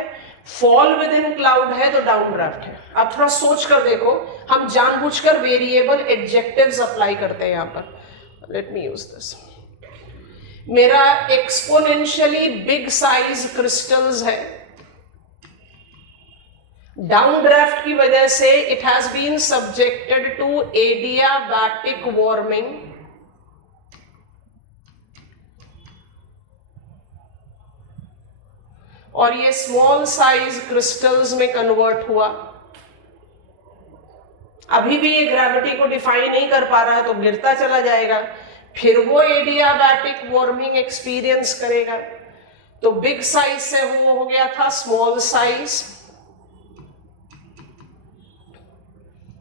fall within cloud है तो डाउन ड्राफ्ट है। अब थोड़ा सोच कर देखो, हम जानबूझकर वेरिएबल एडजेक्टिव्स अप्लाई करते हैं यहां पर। Let me use this. मेरा एक्सपोनेंशियली बिग साइज क्रिस्टल्स है, डाउन ड्राफ्ट की वजह से it has been subjected to adiabatic warming, और ये स्मॉल साइज क्रिस्टल्स में कन्वर्ट हुआ। अभी भी ये ग्रेविटी को डिफाइन नहीं कर पा रहा है तो गिरता चला जाएगा, फिर वो एडियाबैटिक वार्मिंग एक्सपीरियंस करेगा। तो बिग साइज से वो हो गया था स्मॉल साइज।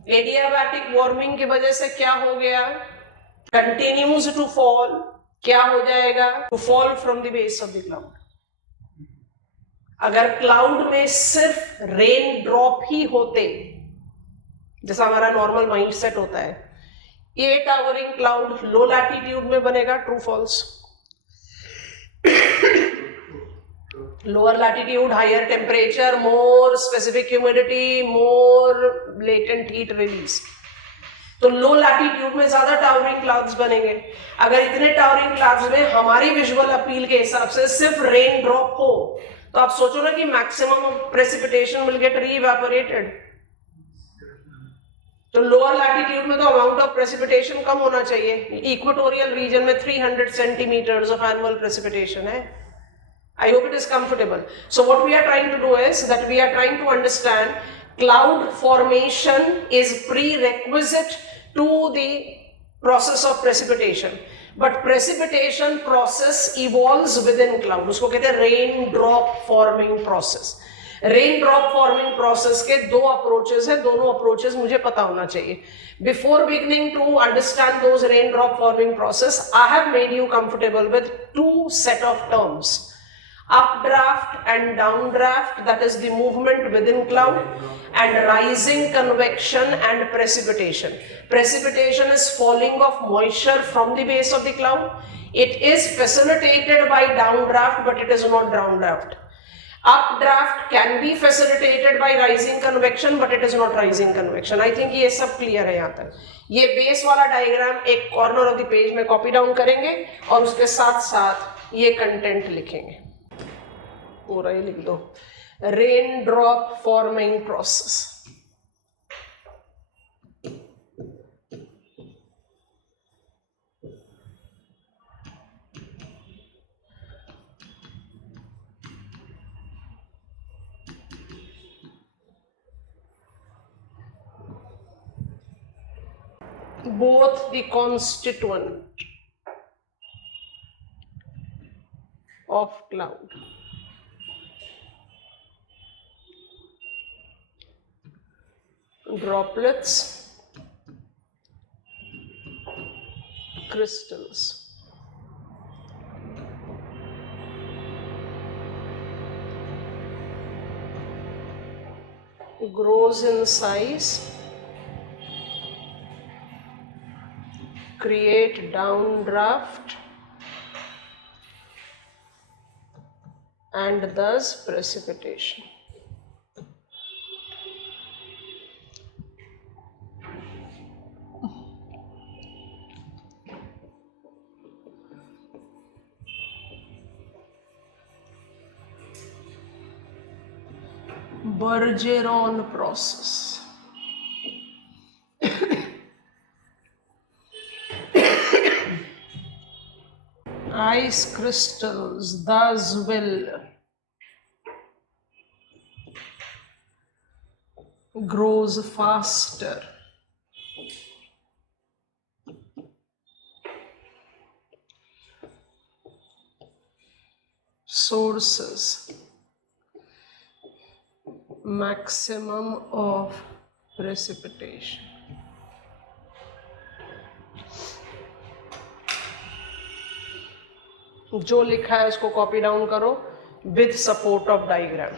एडियाबैटिक वार्मिंग की वजह से क्या हो गया? Continues to fall. क्या हो जाएगा? To fall from the base of the cloud. अगर क्लाउड में सिर्फ रेन ड्रॉप ही होते, जैसा हमारा नॉर्मल माइंडसेट होता है, ये टावरिंग क्लाउड लो लैटिट्यूड में बनेगा। True false? Lower latitude higher temperature, more specific humidity, more latent heat release. तो लो लैटिट्यूड में ज्यादा टावरिंग क्लाउड्स बनेंगे। अगर इतने टावरिंग क्लाउड्स में हमारी विजुअल अपील के हिसाब से सिर्फ रेन ड्रॉप हो तो आप सोचो ना कि maximum of precipitation will get reevaporated. तो लोअर लैटिट्यूड में तो अमाउंट ऑफ प्रेसिपिटेशन कम होना चाहिए। इक्वेटोरियल रीजन में 300 सेंटीमीटर्स ऑफ एनुअल प्रेसिपिटेशन है। I hope it is comfortable. So what we are trying to do is that we are trying to understand cloud formation is prerequisite to the process of precipitation. But precipitation process evolves within cloud. उसको कहते हैं rain drop forming process. Rain drop forming process के दो approaches हैं, दोनों approaches मुझे पता होना चाहिए। Before beginning to understand those rain drop forming process, I have made you comfortable with two set of terms, updraft and downdraft, that is the movement within cloud, and rising convection and precipitation. Precipitation is falling of moisture from the base of the cloud. It is facilitated by downdraft, but it is not downdraft. Updraft can be facilitated by rising convection, but it is not rising convection. I think ये सब clear है यहाँ तक। ये base वाला diagram एक corner of the page में copy down करेंगे और उसके साथ साथ ये कंटेंट लिखेंगे। पूरा ही लिख दो, rain drop forming process. Both the constituent of cloud, droplets, crystals, grows in size, create downdraft, and thus precipitation. Bergeron process. Ice crystals thus will grows faster sources maximum of precipitation. जो लिखा है उसको copy down करो with support of diagram.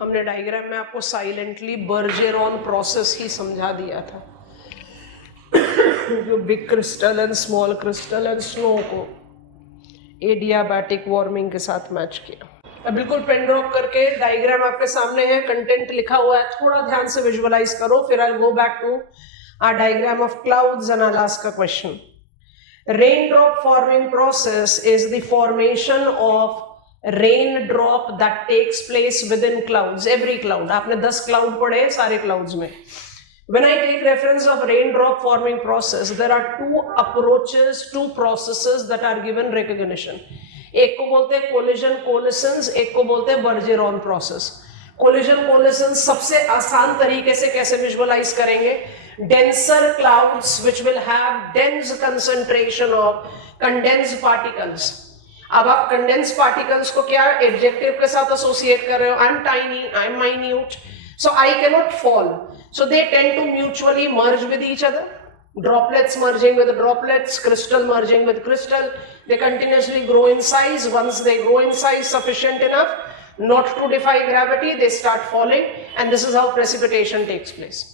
हमने diagram में आपको silently बर्जेरॉन process ही समझा दिया था, जो big crystal and small crystal and snow को एडियाबैटिक वार्मिंग के साथ मैच किया। अब बिल्कुल पेन ड्रॉप करके डायग्राम आपके सामने है, कंटेंट लिखा हुआ है, थोड़ा ध्यान से विजुअलाइज करो, फिर I will go back to our diagram of clouds and I ask a question. Raindrop forming process is the formation of raindrop that takes place within clouds. Every cloud, आपने 10 cloud पढ़े सारे clouds में। When I take reference of raindrop forming process, there are two approaches, two processes that are given recognition. एक को बोलते हैं collision coalescence, एक को बोलते हैं Bergeron process. Collision coalescence सबसे आसान तरीके से कैसे विजुअलाइज करेंगे? Denser clouds which will have dense concentration of condensed particles. अब आप condensed particles को क्या adjective के साथ associate कर रहे हो? I'm tiny, I'm minute, so I cannot fall. So they tend to mutually merge with each other. Droplets merging with droplets, crystal merging with crystal. They continuously grow in size. Once they grow in size sufficient enough not to defy gravity, they start falling, and this is how precipitation takes place.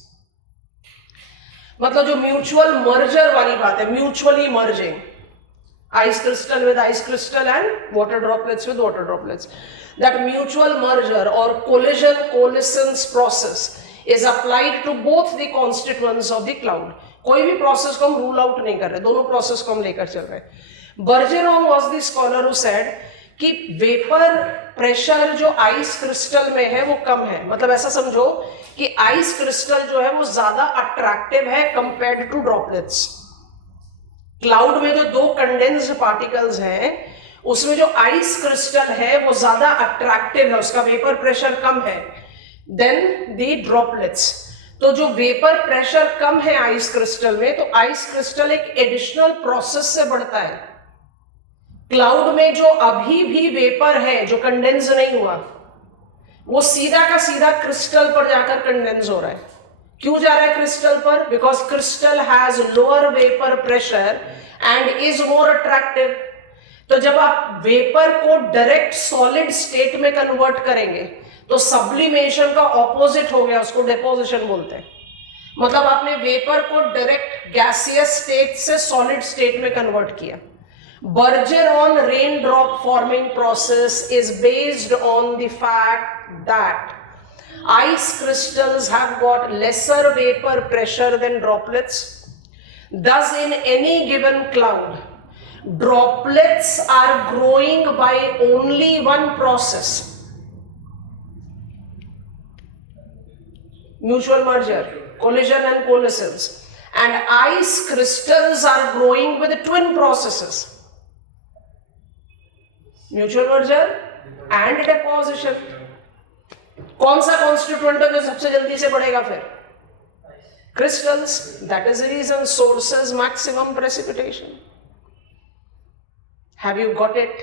मतलब जो mutual merger वाली बात है, mutually merging, ice crystal with ice crystal and water droplets with water droplets, that mutual merger और collision coalescence process is applied to both the constituents of the cloud. कोई भी process को हम rule out नहीं कर रहे, दोनों process को हम लेकर चल रहे हैं। Bergeron was the scholar who said कि वेपर प्रेशर जो आइस क्रिस्टल में है वो कम है, मतलब ऐसा समझो कि आइस क्रिस्टल जो है वो ज्यादा अट्रैक्टिव है कंपेयर्ड टू ड्रॉपलेट्स। क्लाउड में जो दो कंडेंस्ड पार्टिकल्स हैं उसमें जो आइस क्रिस्टल है वो ज्यादा अट्रैक्टिव है, उसका वेपर प्रेशर कम है देन दी ड्रॉपलेट्स। तो जो वेपर प्रेशर कम है आइस क्रिस्टल में, तो आइस क्रिस्टल एक एडिशनल प्रोसेस से बढ़ता है। क्लाउड में जो अभी भी वेपर है जो कंडेंस नहीं हुआ, वो सीधा का सीधा क्रिस्टल पर जाकर कंडेंस हो रहा है। क्यों जा रहा है क्रिस्टल पर? Because crystal has lower vapour pressure and is more attractive. तो जब आप वेपर को डायरेक्ट सॉलिड स्टेट में कन्वर्ट करेंगे तो सब्लिमेशन का ऑपोजिट हो गया, उसको डिपोजिशन बोलते हैं। मतलब आपने वेपर को डायरेक्ट गैसियस स्टेट से सॉलिड स्टेट में कन्वर्ट किया। Bergeron raindrop forming process is based on the fact that ice crystals have got lesser vapor pressure than droplets. Thus, in any given cloud, droplets are growing by only one process, mutual merger, collision and coalescence, and ice crystals are growing with twin processes, mutual merger and deposition. कौन सा constituent है जो सबसे जल्दी से बढ़ेगा? फिर crystals. That is the reason sources maximum precipitation. Have you got it?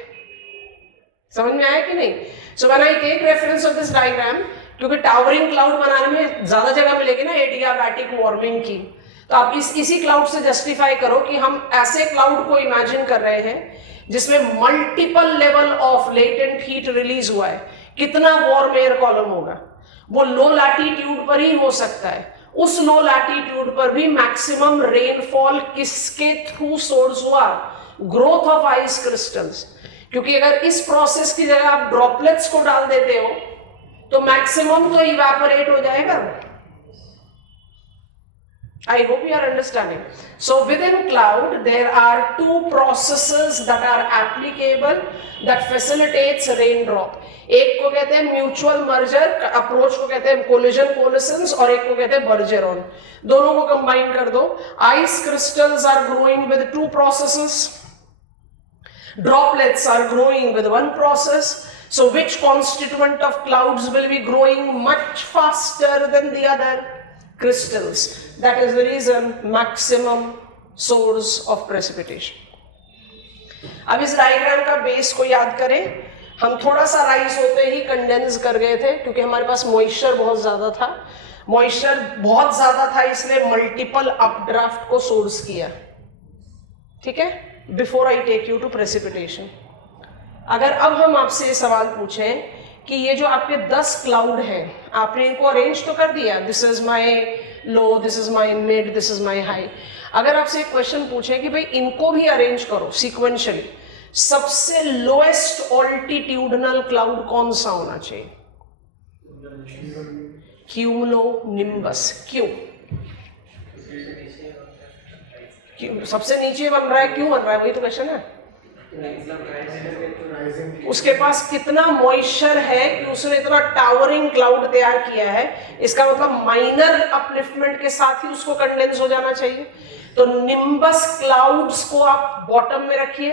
समझ में आया कि नहीं? So when I take reference of this diagram, क्योंकि टावरिंग क्लाउड बनाने में ज्यादा जगह मिलेगी ना एडियाबैटिक वार्मिंग की, तो आप इसी क्लाउड से जस्टिफाई करो कि हम ऐसे क्लाउड को इमेजिन कर रहे हैं जिसमें multiple level of latent heat release हुआ है। कितना वार्म एयर कॉलम होगा? वो लो लैटिट्यूड पर ही हो सकता है। उस लो लैटिट्यूड पर भी मैक्सिमम रेनफॉल किसके थ्रू सोर्स हुआ? Growth of ice crystals. क्योंकि अगर इस प्रोसेस की जगह आप ड्रॉपलेट्स को डाल देते हो तो मैक्सिमम तो इवेपोरेट हो जाएगा। I hope you are understanding. So within cloud there are two processes that are applicable that facilitates raindrop. एक को कहते हैं म्यूचुअल मर्जर अप्रोच को कहते हैं कोलिजन कोलिसेंस, और एक को कहते हैं बर्जेरॉन। दोनों को कंबाइन कर दो। Ice crystals are growing with two processes, droplets are growing with one process. So which constituent of clouds will be growing much faster than the other? Crystals. That is the reason maximum source of precipitation. अब इस diagram का base को याद करें हम थोड़ा सा rise होते ही कंडेंस कर गए थे क्योंकि हमारे पास मॉइस्चर बहुत ज्यादा था, मॉइस्चर बहुत ज्यादा था इसलिए मल्टीपल अपड्राफ्ट को सोर्स किया, ठीक है, before I take you to precipitation. अगर अब हम आपसे ये सवाल पूछें कि ये जो आपके 10 क्लाउड हैं, आपने इनको अरेंज तो कर दिया, this is my low, this is my mid, this is my high. अगर आपसे एक क्वेश्चन पूछें कि भाई इनको भी अरेंज करो सीक्वेंशियली, सबसे लोएस्ट ऑल्टीट्यूडनल क्लाउड कौन सा होना चाहिए? क्यूमुलोनिम्बस। क्यों सबसे नीचे बन रहा है? क्यों बन रहा है? वही तो क्वेश्चन है। उसके पास कितना मॉइस्चर है कि उसने इतना टावरिंग क्लाउड तैयार किया है, इसका मतलब माइनर अपलिफ्टमेंट के साथ ही उसको कंडेंस हो जाना चाहिए। तो निम्बस क्लाउड्स को आप बॉटम में रखिए,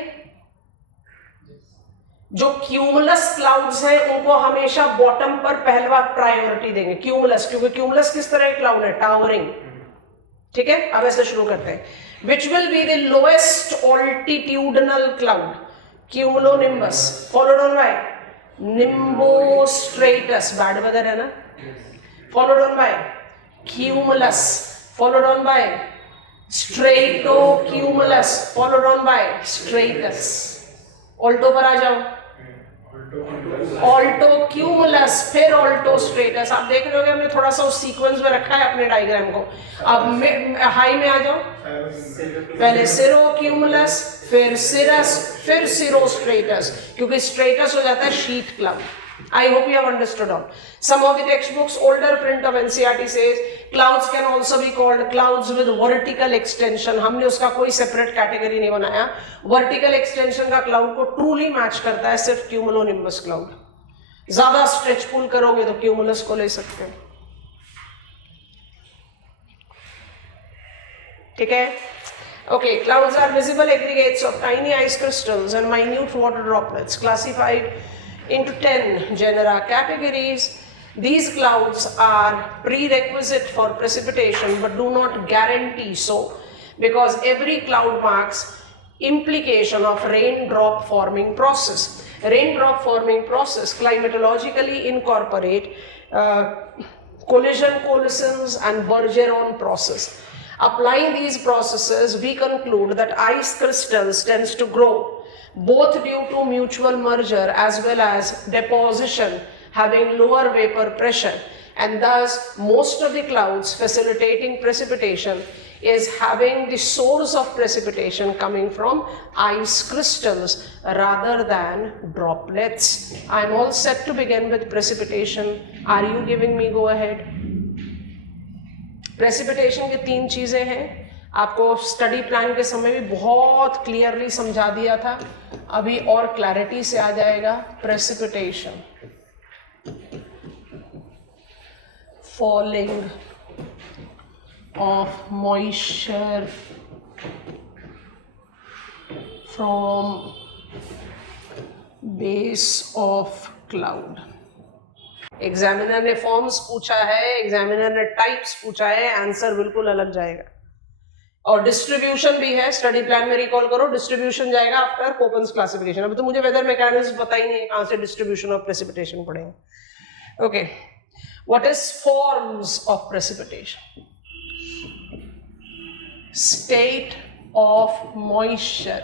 जो क्यूमुलस क्लाउड्स हैं उनको हमेशा बॉटम पर पहला प्रायोरिटी देंगे, क्यूमुलस, क्योंकि क्यूमुलस किस तरह के क्लाउड है? टावरिंग, ठीक है। अब ऐसे शुरू करते हैं, which will be the lowest altitudinal cloud? Cumulonimbus, followed on by nimbostratus, bad weather है ना, followed on by cumulus, followed on by stratocumulus, followed on by stratus। Alto पर आ जाओ, ऑल्टो क्यूमुलस, फिर ऑल्टो स्ट्रेटस। आप देख रहे हो हमने थोड़ा सा उस सीक्वेंस में रखा है अपने डायग्राम को। अब हाई में आ जाओ, पहले सिरो क्यूमुलस, फिर सिरस, फिर सिरो स्ट्रेटस, क्योंकि स्ट्रेटस हो जाता है sheet cloud. I hope you have understood all. Some of the textbooks, older print of NCERT says clouds can also be called clouds with vertical extension. हमने उसका कोई separate category नहीं बनाया। Vertical extension का cloud को truly match करता है सिर्फ cumulonimbus cloud। ज्यादा stretch pull करोगे तो cumulus को ले सकते हो, ठीक है। Okay, clouds are visible aggregates of tiny ice crystals and minute water droplets classified into 10 genera categories. These clouds are prerequisite for precipitation but do not guarantee so, because every cloud marks implication of raindrop forming process. Raindrop forming process climatologically incorporate collision coalescence and Bergeron process. Applying these processes, we conclude that ice crystals tends to grow both due to mutual merger as well as deposition having lower vapor pressure, and thus most of the clouds facilitating precipitation is having the source of precipitation coming from ice crystals rather than droplets. I am all set to begin with precipitation. Are you giving me go ahead? Precipitation की 3 चीजें हैं, आपको study plan के समय भी बहुत clearly समझा दिया था, अभी और क्लैरिटी से आ जाएगा। Precipitation, falling of moisture from base of cloud. Examiner ने फॉर्म्स पूछा है, एग्जामिनर ने टाइप्स पूछा है, आंसर बिल्कुल अलग जाएगा। और डिस्ट्रीब्यूशन भी है, स्टडी प्लान में रिकॉल करो, डिस्ट्रीब्यूशन जाएगा आफ्टर कोपेन्स क्लासिफिकेशन। अभी तो मुझे वेदर मैकेनिज्म पता ही नहीं है कहां से डिस्ट्रीब्यूशन ऑफ प्रेसिपिटेशन पढ़ेंगे। Okay, what is forms of precipitation? State of moisture,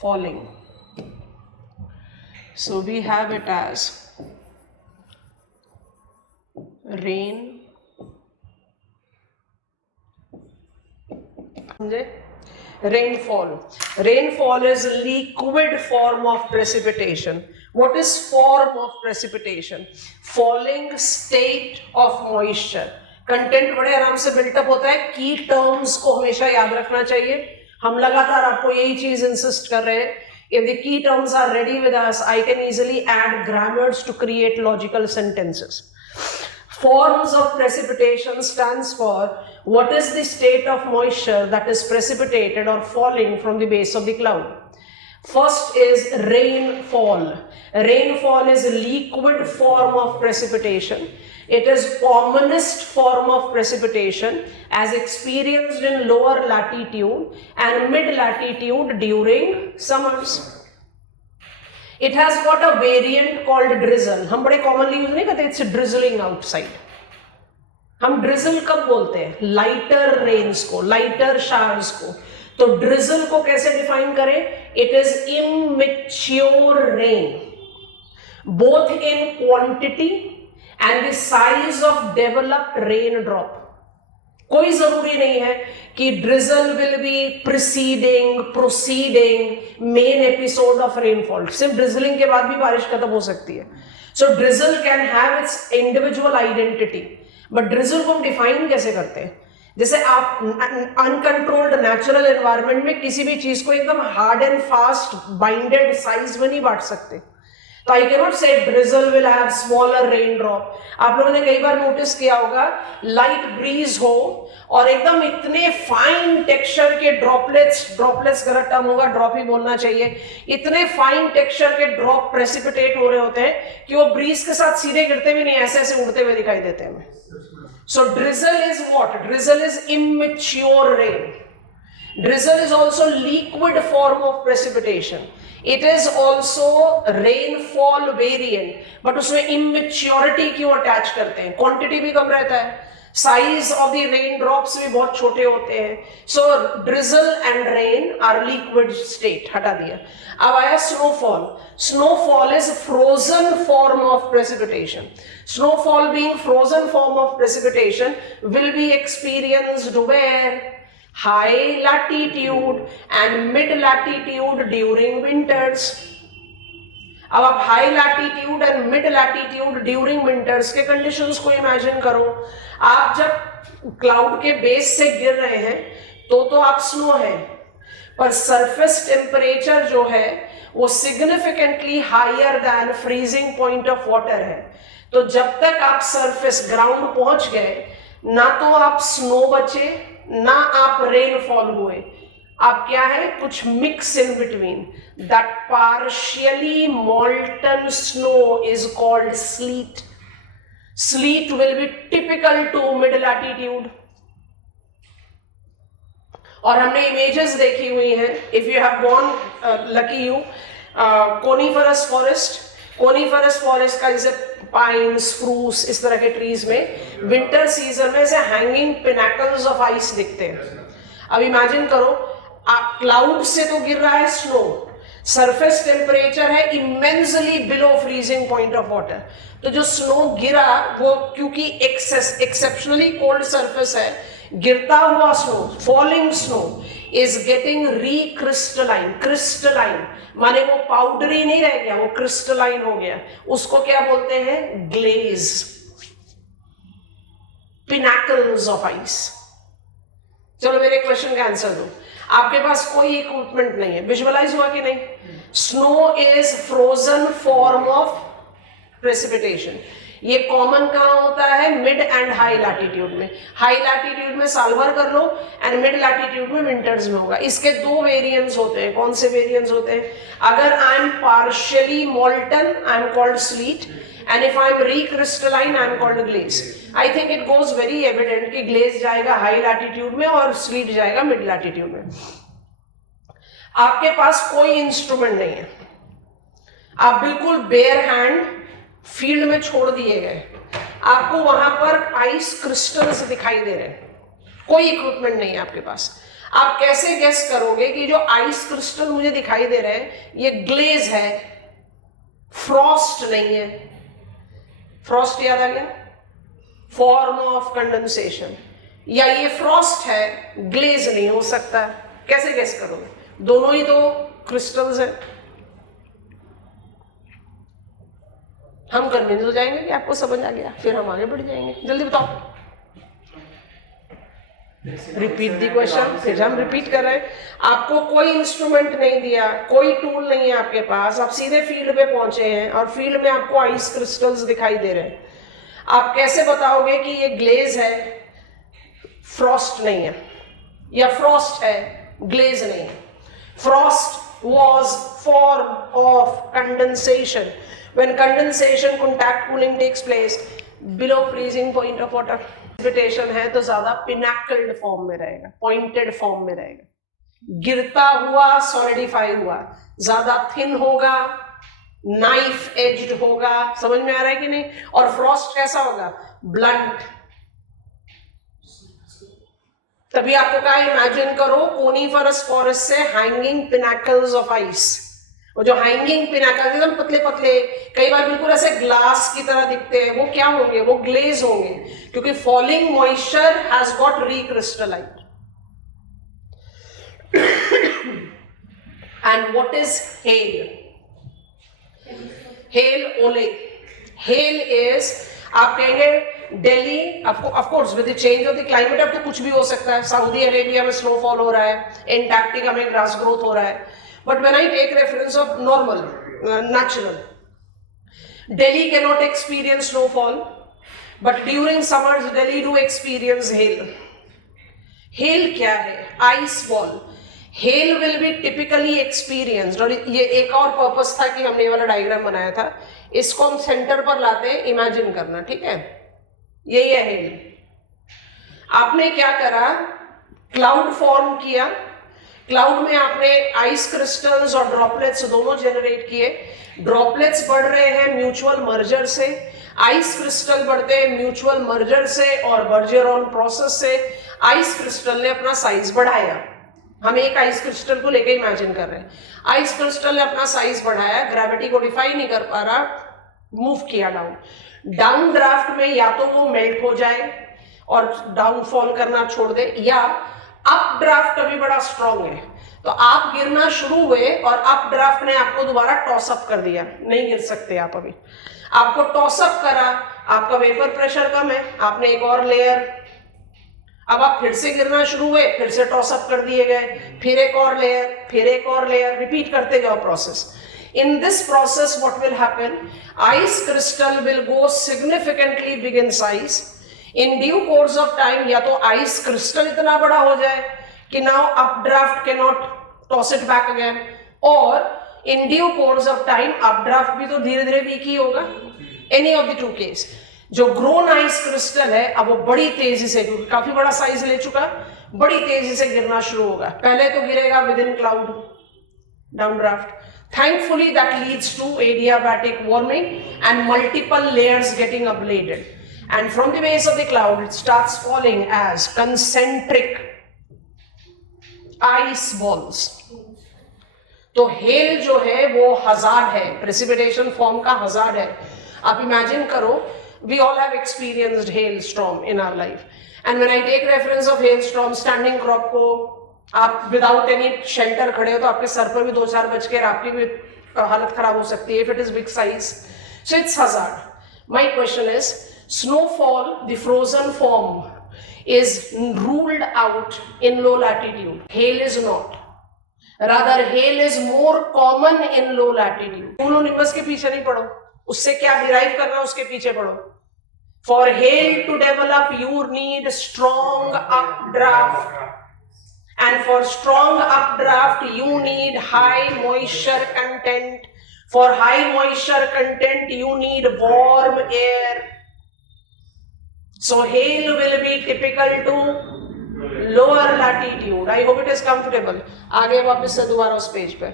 falling. So we have it as rain, rainfall. Rainfall is a liquid form of precipitation. What is form of precipitation? Falling state of moisture. Content बड़े आराम से built up होता है, की terms को हमेशा याद रखना चाहिए। हम लगातार आपको यही चीज इंसिस्ट कर रहे हैं। If the key terms are ready with us, I can easily add grammars to create logical sentences. Forms of precipitation stands for what is the state of moisture that is precipitated or falling from the base of the cloud. First is rainfall. Rainfall is a liquid form of precipitation. It is commonest form of precipitation as experienced in lower latitude and mid latitude during summers. It has got a variant called drizzle. हम बड़े commonly use नहीं करते, it's drizzling outside. हम drizzle कब बोलते हैं? Lighter rains को, lighter showers को. तो drizzle को कैसे define करें? It is immature rain, both in quantity and the size of developed raindrop. कोई जरूरी नहीं है कि drizzle will be proceeding main episode of rainfall. सिर्फ drizzling के बाद भी बारिश खत्म हो सकती है. So drizzle can have its individual identity. But drizzle को हम define कैसे करते हैं? जैसे आप uncontrolled natural environment में किसी भी चीज को एकदम hard and fast binded size में नहीं बांट सकते. तो I cannot say drizzle will have smaller raindrop. आप लोगों ने कई बार नोटिस किया होगा, लाइट ब्रीज हो और एकदम इतने फाइन टेक्सचर के ड्रॉपलेट्स गलत टर्म होगा, ड्रॉप ही बोलना चाहिए, इतने फाइन टेक्सचर के ड्रॉप प्रेसिपिटेट हो रहे होते हैं कि वो ब्रीज के साथ सीधे गिरते भी नहीं, ऐसे ऐसे उड़ते हुए दिखाई देते हैं. So drizzle is what? Drizzle is immature rain. Drizzle is also liquid form of precipitation. It is also rainfall variant, but उसमें immaturity क्यों attach करते हैं? Quantity भी कम रहता है, size of the raindrops भी बहुत छोटे होते हैं. So drizzle and rain are liquid state. हटा दिया. अब आया snowfall. Snowfall is frozen form of precipitation. Snowfall being frozen form of precipitation will be experienced where? High latitude and mid latitude during winters. अब आप high latitude and mid latitude during winters के conditions को imagine करो. आप जब cloud के base से गिर रहे हैं तो आप स्नो है, पर सरफेस टेम्परेचर जो है वो significantly higher than freezing point of water है. तो जब तक आप सरफेस ग्राउंड पहुंच गए, ना तो आप स्नो बचे ना आप रेनफॉल हुए, आप क्या है, कुछ mix in between. That partially molten snow is called sleet. Sleet will be typical to mid latitude. और हमने इमेजेस देखी हुई हैं. If you have gone lucky you coniferous forest, coniferous forest का जैसे पाइन स्प्रूस इस तरह के ट्रीज में विंटर सीजन में ऐसे हैंगिंग पिनाकल्स ऑफ आइस दिखते हैं. अब इमेजिन करो, आप क्लाउड से तो गिर रहा है स्नो, सरफेस टेम्परेचर है immensely below freezing point of water. तो जो स्नो गिरा वो क्योंकि एक्सेप्शनली कोल्ड सरफेस है, गिरता हुआ snow, falling snow is getting recrystalline. Crystalline माने वो पाउडरी नहीं रह गया, वो क्रिस्टलाइन हो गया. उसको क्या बोलते हैं? ग्लेज. Pinnacles of ice. चलो मेरे क्वेश्चन का आंसर दो. आपके पास कोई इक्विपमेंट नहीं है, विजुअलाइज हुआ कि नहीं? Snow is frozen form of precipitation. ये कॉमन कहां होता है? मिड एंड हाई लैटिट्यूड में. हाई लैटिट्यूड में साल भर कर लो एंड मिड लैटिट्यूड में विंटर्स में होगा. इसके दो वेरिएंट्स होते हैं. कौन से वेरिएंट्स होते हैं? अगर I am partially molten I am called sleet, and if I am recrystalline I am called glaze. I think it goes very evident कि ग्लेज जाएगा हाई लैटिट्यूड में और स्लीट जाएगा मिड लैटिट्यूड में. आपके पास कोई इंस्ट्रूमेंट नहीं है, आप बिल्कुल बेयर हैंड फील्ड में छोड़ दिए गए. आपको वहां पर आइस क्रिस्टल्स दिखाई दे रहे हैं, कोई इक्विपमेंट नहीं है आपके पास. आप कैसे गेस करोगे कि जो आइस क्रिस्टल मुझे दिखाई दे रहे हैं ये ग्लेज है, फ्रॉस्ट नहीं है? फ्रॉस्ट याद आ गया? Form of condensation. या ये फ्रॉस्ट है, ग्लेज नहीं हो सकता. कैसे गेस करोगे? दोनों ही तो क्रिस्टल्स है. हम कन्विंस हो जाएंगे कि आपको समझ आ गया, फिर हम आगे बढ़ जाएंगे. जल्दी बताओ. Repeat the question. फिर हम रिपीट कर रहे हैं. आपको कोई इंस्ट्रूमेंट नहीं दिया, कोई टूल नहीं है आपके पास, आप सीधे फील्ड पे पहुंचे हैं और फील्ड में आपको आइस क्रिस्टल्स दिखाई दे रहे हैं. आप कैसे बताओगे कि ये ग्लेज है, फ्रॉस्ट नहीं है, या फ्रॉस्ट है, ग्लेज नहीं है? Frost was form of condensation. When condensation, contact cooling takes place, below freezing point of water. Precipitation है तो ज्यादा पिनाकल्ड फॉर्म में रहेगा, पॉइंटेड फॉर्म में रहेगा, गिरता हुआ सॉलिडिफाई हुआ, ज्यादा थिन होगा, नाइफ एज्ड होगा, समझ में आ रहा है कि नहीं। और फ्रॉस्ट कैसा होगा, ब्लंट। तभी आपको कहा इमेजिन करो कोनिफरस फॉरेस्ट से हैंगिंग पिनाकल्स ऑफ आइस। वो जो हैंगिंग पिनाकल्स एकदम पतले पतले, कई बार बिल्कुल ऐसे ग्लास की तरह दिखते हैं, वो क्या होंगे, वो ग्लेज होंगे, क्योंकि falling moisture has got recrystallized. And what is hail? Hail, ओले। Hail is, आप कहेंगे Delhi, of course with the change of the climate अब तो कुछ भी हो सकता है। सऊदी अरेबिया में स्नोफॉल हो रहा है, एंटार्क्टिका में ग्रास ग्रोथ हो रहा है, but when I take reference of normal natural, Delhi can not experience snowfall, but during summers Delhi do experience hail. Hail क्या है, ice ball. Hail will be typically experienced, और ये एक और पर्पस था कि हमने ये वाला डायग्राम बनाया था, इसको हम सेंटर पर लाते हैं, इमेजिन करना, ठीक है। यही है हेल। आपने क्या करा, क्लाउड फॉर्म किया, क्लाउड में आपने आइस क्रिस्टल्स और ड्रॉपलेट्स दोनों जनरेट किए। ड्रॉपलेट्स बढ़ रहे हैं म्यूचुअल मर्जर से, आइस क्रिस्टल बढ़ते हैं म्यूचुअल मर्जर से और बर्जेरॉन प्रोसेस से। आइस क्रिस्टल ने अपना साइज बढ़ाया, हम एक आइस क्रिस्टल को लेके इमेजिन कर रहे हैं। आइस क्रिस्टल ने अपना साइज बढ़ाया, ग्रेविटी को डिफाई नहीं कर पा रहा, मूव किया डाउन। डाउन ड्राफ्ट में या तो वो मेल्ट हो जाए और डाउनफॉल करना छोड़ दे, या अप ड्राफ्ट अभी बड़ा स्ट्रॉन्ग है, तो आप गिरना शुरू हुए और अप ड्राफ्ट ने आपको दोबारा टॉसअप कर दिया, नहीं गिर सकते आप अभी। आपको टॉसअप करा, आपका वेपर प्रेशर कम है, आपने एक और लेयर, अब आप फिर से गिरना शुरू हुए, फिर से टॉसअप कर दिए गए, फिर एक और लेयर, फिर एक और लेयर, रिपीट करते जाओ process. In this process what will happen, ice crystal will go significantly big in size. In due course of time या तो ice crystal इतना बड़ा हो जाए कि now updraft cannot toss it back again, और in due course of time updraft भी तो धीरे धीरे वीक ही होगा, any of the two case। जो ग्रोन आइस क्रिस्टल है अब वो बड़ी तेजी से, क्योंकि काफी बड़ा साइज ले चुका, बड़ी तेजी से गिरना शुरू होगा। पहले तो गिरेगा with in cloud, down draft. Thankfully that leads to adiabatic warming and multiple layers getting ablated, and from the base of the cloud it starts falling as concentric ice balls। तो हेल जो है वो hazard है, precipitation form का hazard है। आप imagine करो, we all have experienced hailstorm in our life, and when I take reference of hailstorm, standing crop को आप विदाउट एनी शेल्टर खड़े हो तो आपके सर पर भी 2-4 बज के आपकी भी हालत खराब हो सकती है, if it is big size, so it's hazard. My question is, snowfall the frozen form is ruled out in low latitude, hell is not, rather hell is more common in low latitude. Cumulonimbus के पीछे नहीं पढ़ो, उससे क्या derive करना उसके पीछे पढ़ो। For hail to develop you need strong updraft, and for strong updraft you need high moisture content. For high moisture content you need warm air, so hail will be typical to lower latitude. I hope it is comfortable. आगे वापस से दोबारा उस page पे।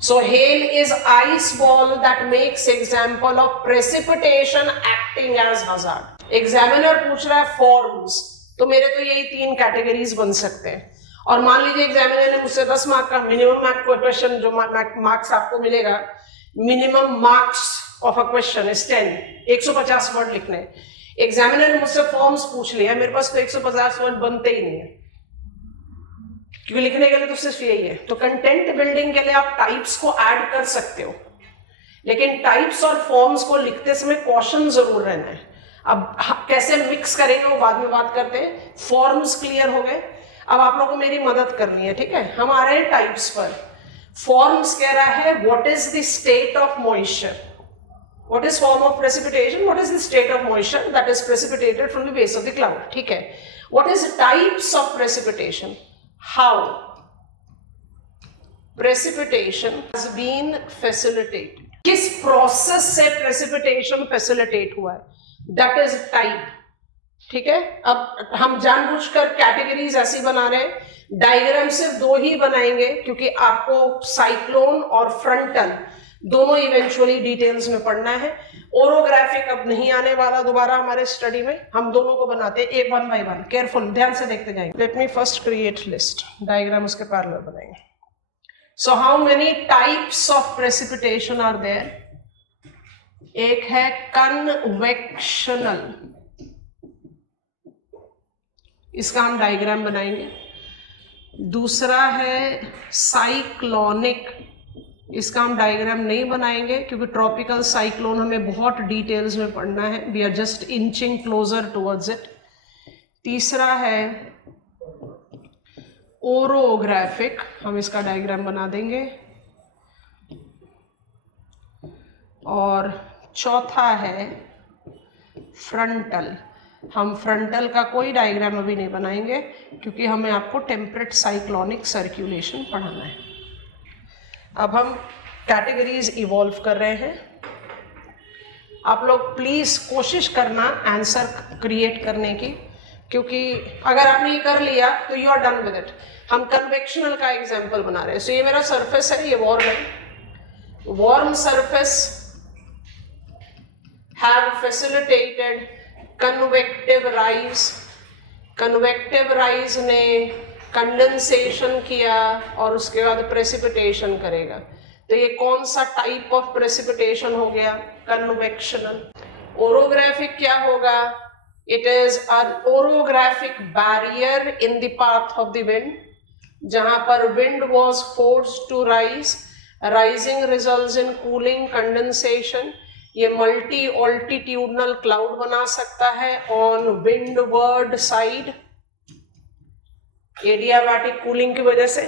So hail is ice ball that makes example of precipitation acting as hazard. Examiner पूछ रहा है forms, तो मेरे तो यही 3 कैटेगरीज बन सकते हैं। और मान लीजिए एग्जामिनर ने मुझसे 10 मार्क का मिनिमम मार्क क्वेश्चन, जो मार्क्स आपको मिलेगा, minimum marks of a question is 10, 150 word लिखने। एग्जामिनर ने मुझसे फॉर्म्स पूछ लिया, मेरे पास तो 150 वर्ड बनते ही नहीं है, क्योंकि लिखने के लिए तो सिर्फ यही है। तो कंटेंट बिल्डिंग के लिए आप टाइप्स को ऐड कर सकते हो, लेकिन टाइप्स और फॉर्म्स को लिखते समय कॉशन जरूर रहना है। अब कैसे मिक्स करेंगे वो बाद में बात करते हैं। फॉर्म्स क्लियर हो गए, अब आप लोगों को मेरी मदद करनी है, ठीक है। हम आ रहे हैं टाइप्स पर। फॉर्म्स कह रहा है what is the state of moisture, what is form of precipitation, what is the state of moisture that is precipitated from the base of the cloud, ठीक है। What is types of precipitation, how precipitation has been facilitated, किस process से precipitation facilitate हुआ है। That is type. ठीक है, अब हम जानबूझकर कैटेगरीज ऐसी बना रहे हैं, डायग्राम सिर्फ दो ही बनाएंगे क्योंकि आपको साइक्लोन और फ्रंटल दोनों इवेंचुअली डिटेल्स में पढ़ना है। ओरोग्राफिक अब नहीं आने वाला दोबारा हमारे स्टडी में, हम दोनों को बनाते हैं एक 1 by 1, केयरफुल ध्यान से देखते जाएंगे। Let me first create list, diagram उसके पैरेलल बनाएंगे। So how many types of precipitation are there? एक है कन्वेक्शनल, इसका हम डायग्राम बनाएंगे। दूसरा है साइक्लोनिक, इसका हम डायग्राम नहीं बनाएंगे क्योंकि ट्रॉपिकल साइक्लोन हमें बहुत डिटेल्स में पढ़ना है, we are just inching closer towards it. तीसरा है ओरोग्राफिक, हम इसका डायग्राम बना देंगे। और चौथा है फ्रंटल, हम फ्रंटल का कोई डायग्राम अभी नहीं बनाएंगे क्योंकि हमें आपको टेम्परेट साइक्लोनिक सर्कुलेशन पढ़ाना है। अब हम कैटेगरीज इवॉल्व कर रहे हैं। आप लोग प्लीज कोशिश करना आंसर क्रिएट करने की, क्योंकि अगर आपने ये कर लिया तो you are done with it. हम कन्वेक्शनल का एग्जांपल बना रहे हैं। सो ये मेरा सरफेस है, ये वार्म है। Warm surface have facilitated convective rise, convective rise ने कंडेंसेशन किया और उसके बाद प्रेसिपिटेशन करेगा। तो ये कौन सा टाइप ऑफ प्रेसिपिटेशन हो गया? कन्वेक्शनल। ओरोग्राफिक क्या होगा? It is an orographic barrier in the path of the wind, जहां पर wind was forced to rise, rising results in cooling, condensation। ये मल्टी ऑल्टीट्यूडनल क्लाउड बना सकता है on windward side adiabatic cooling की वजह से,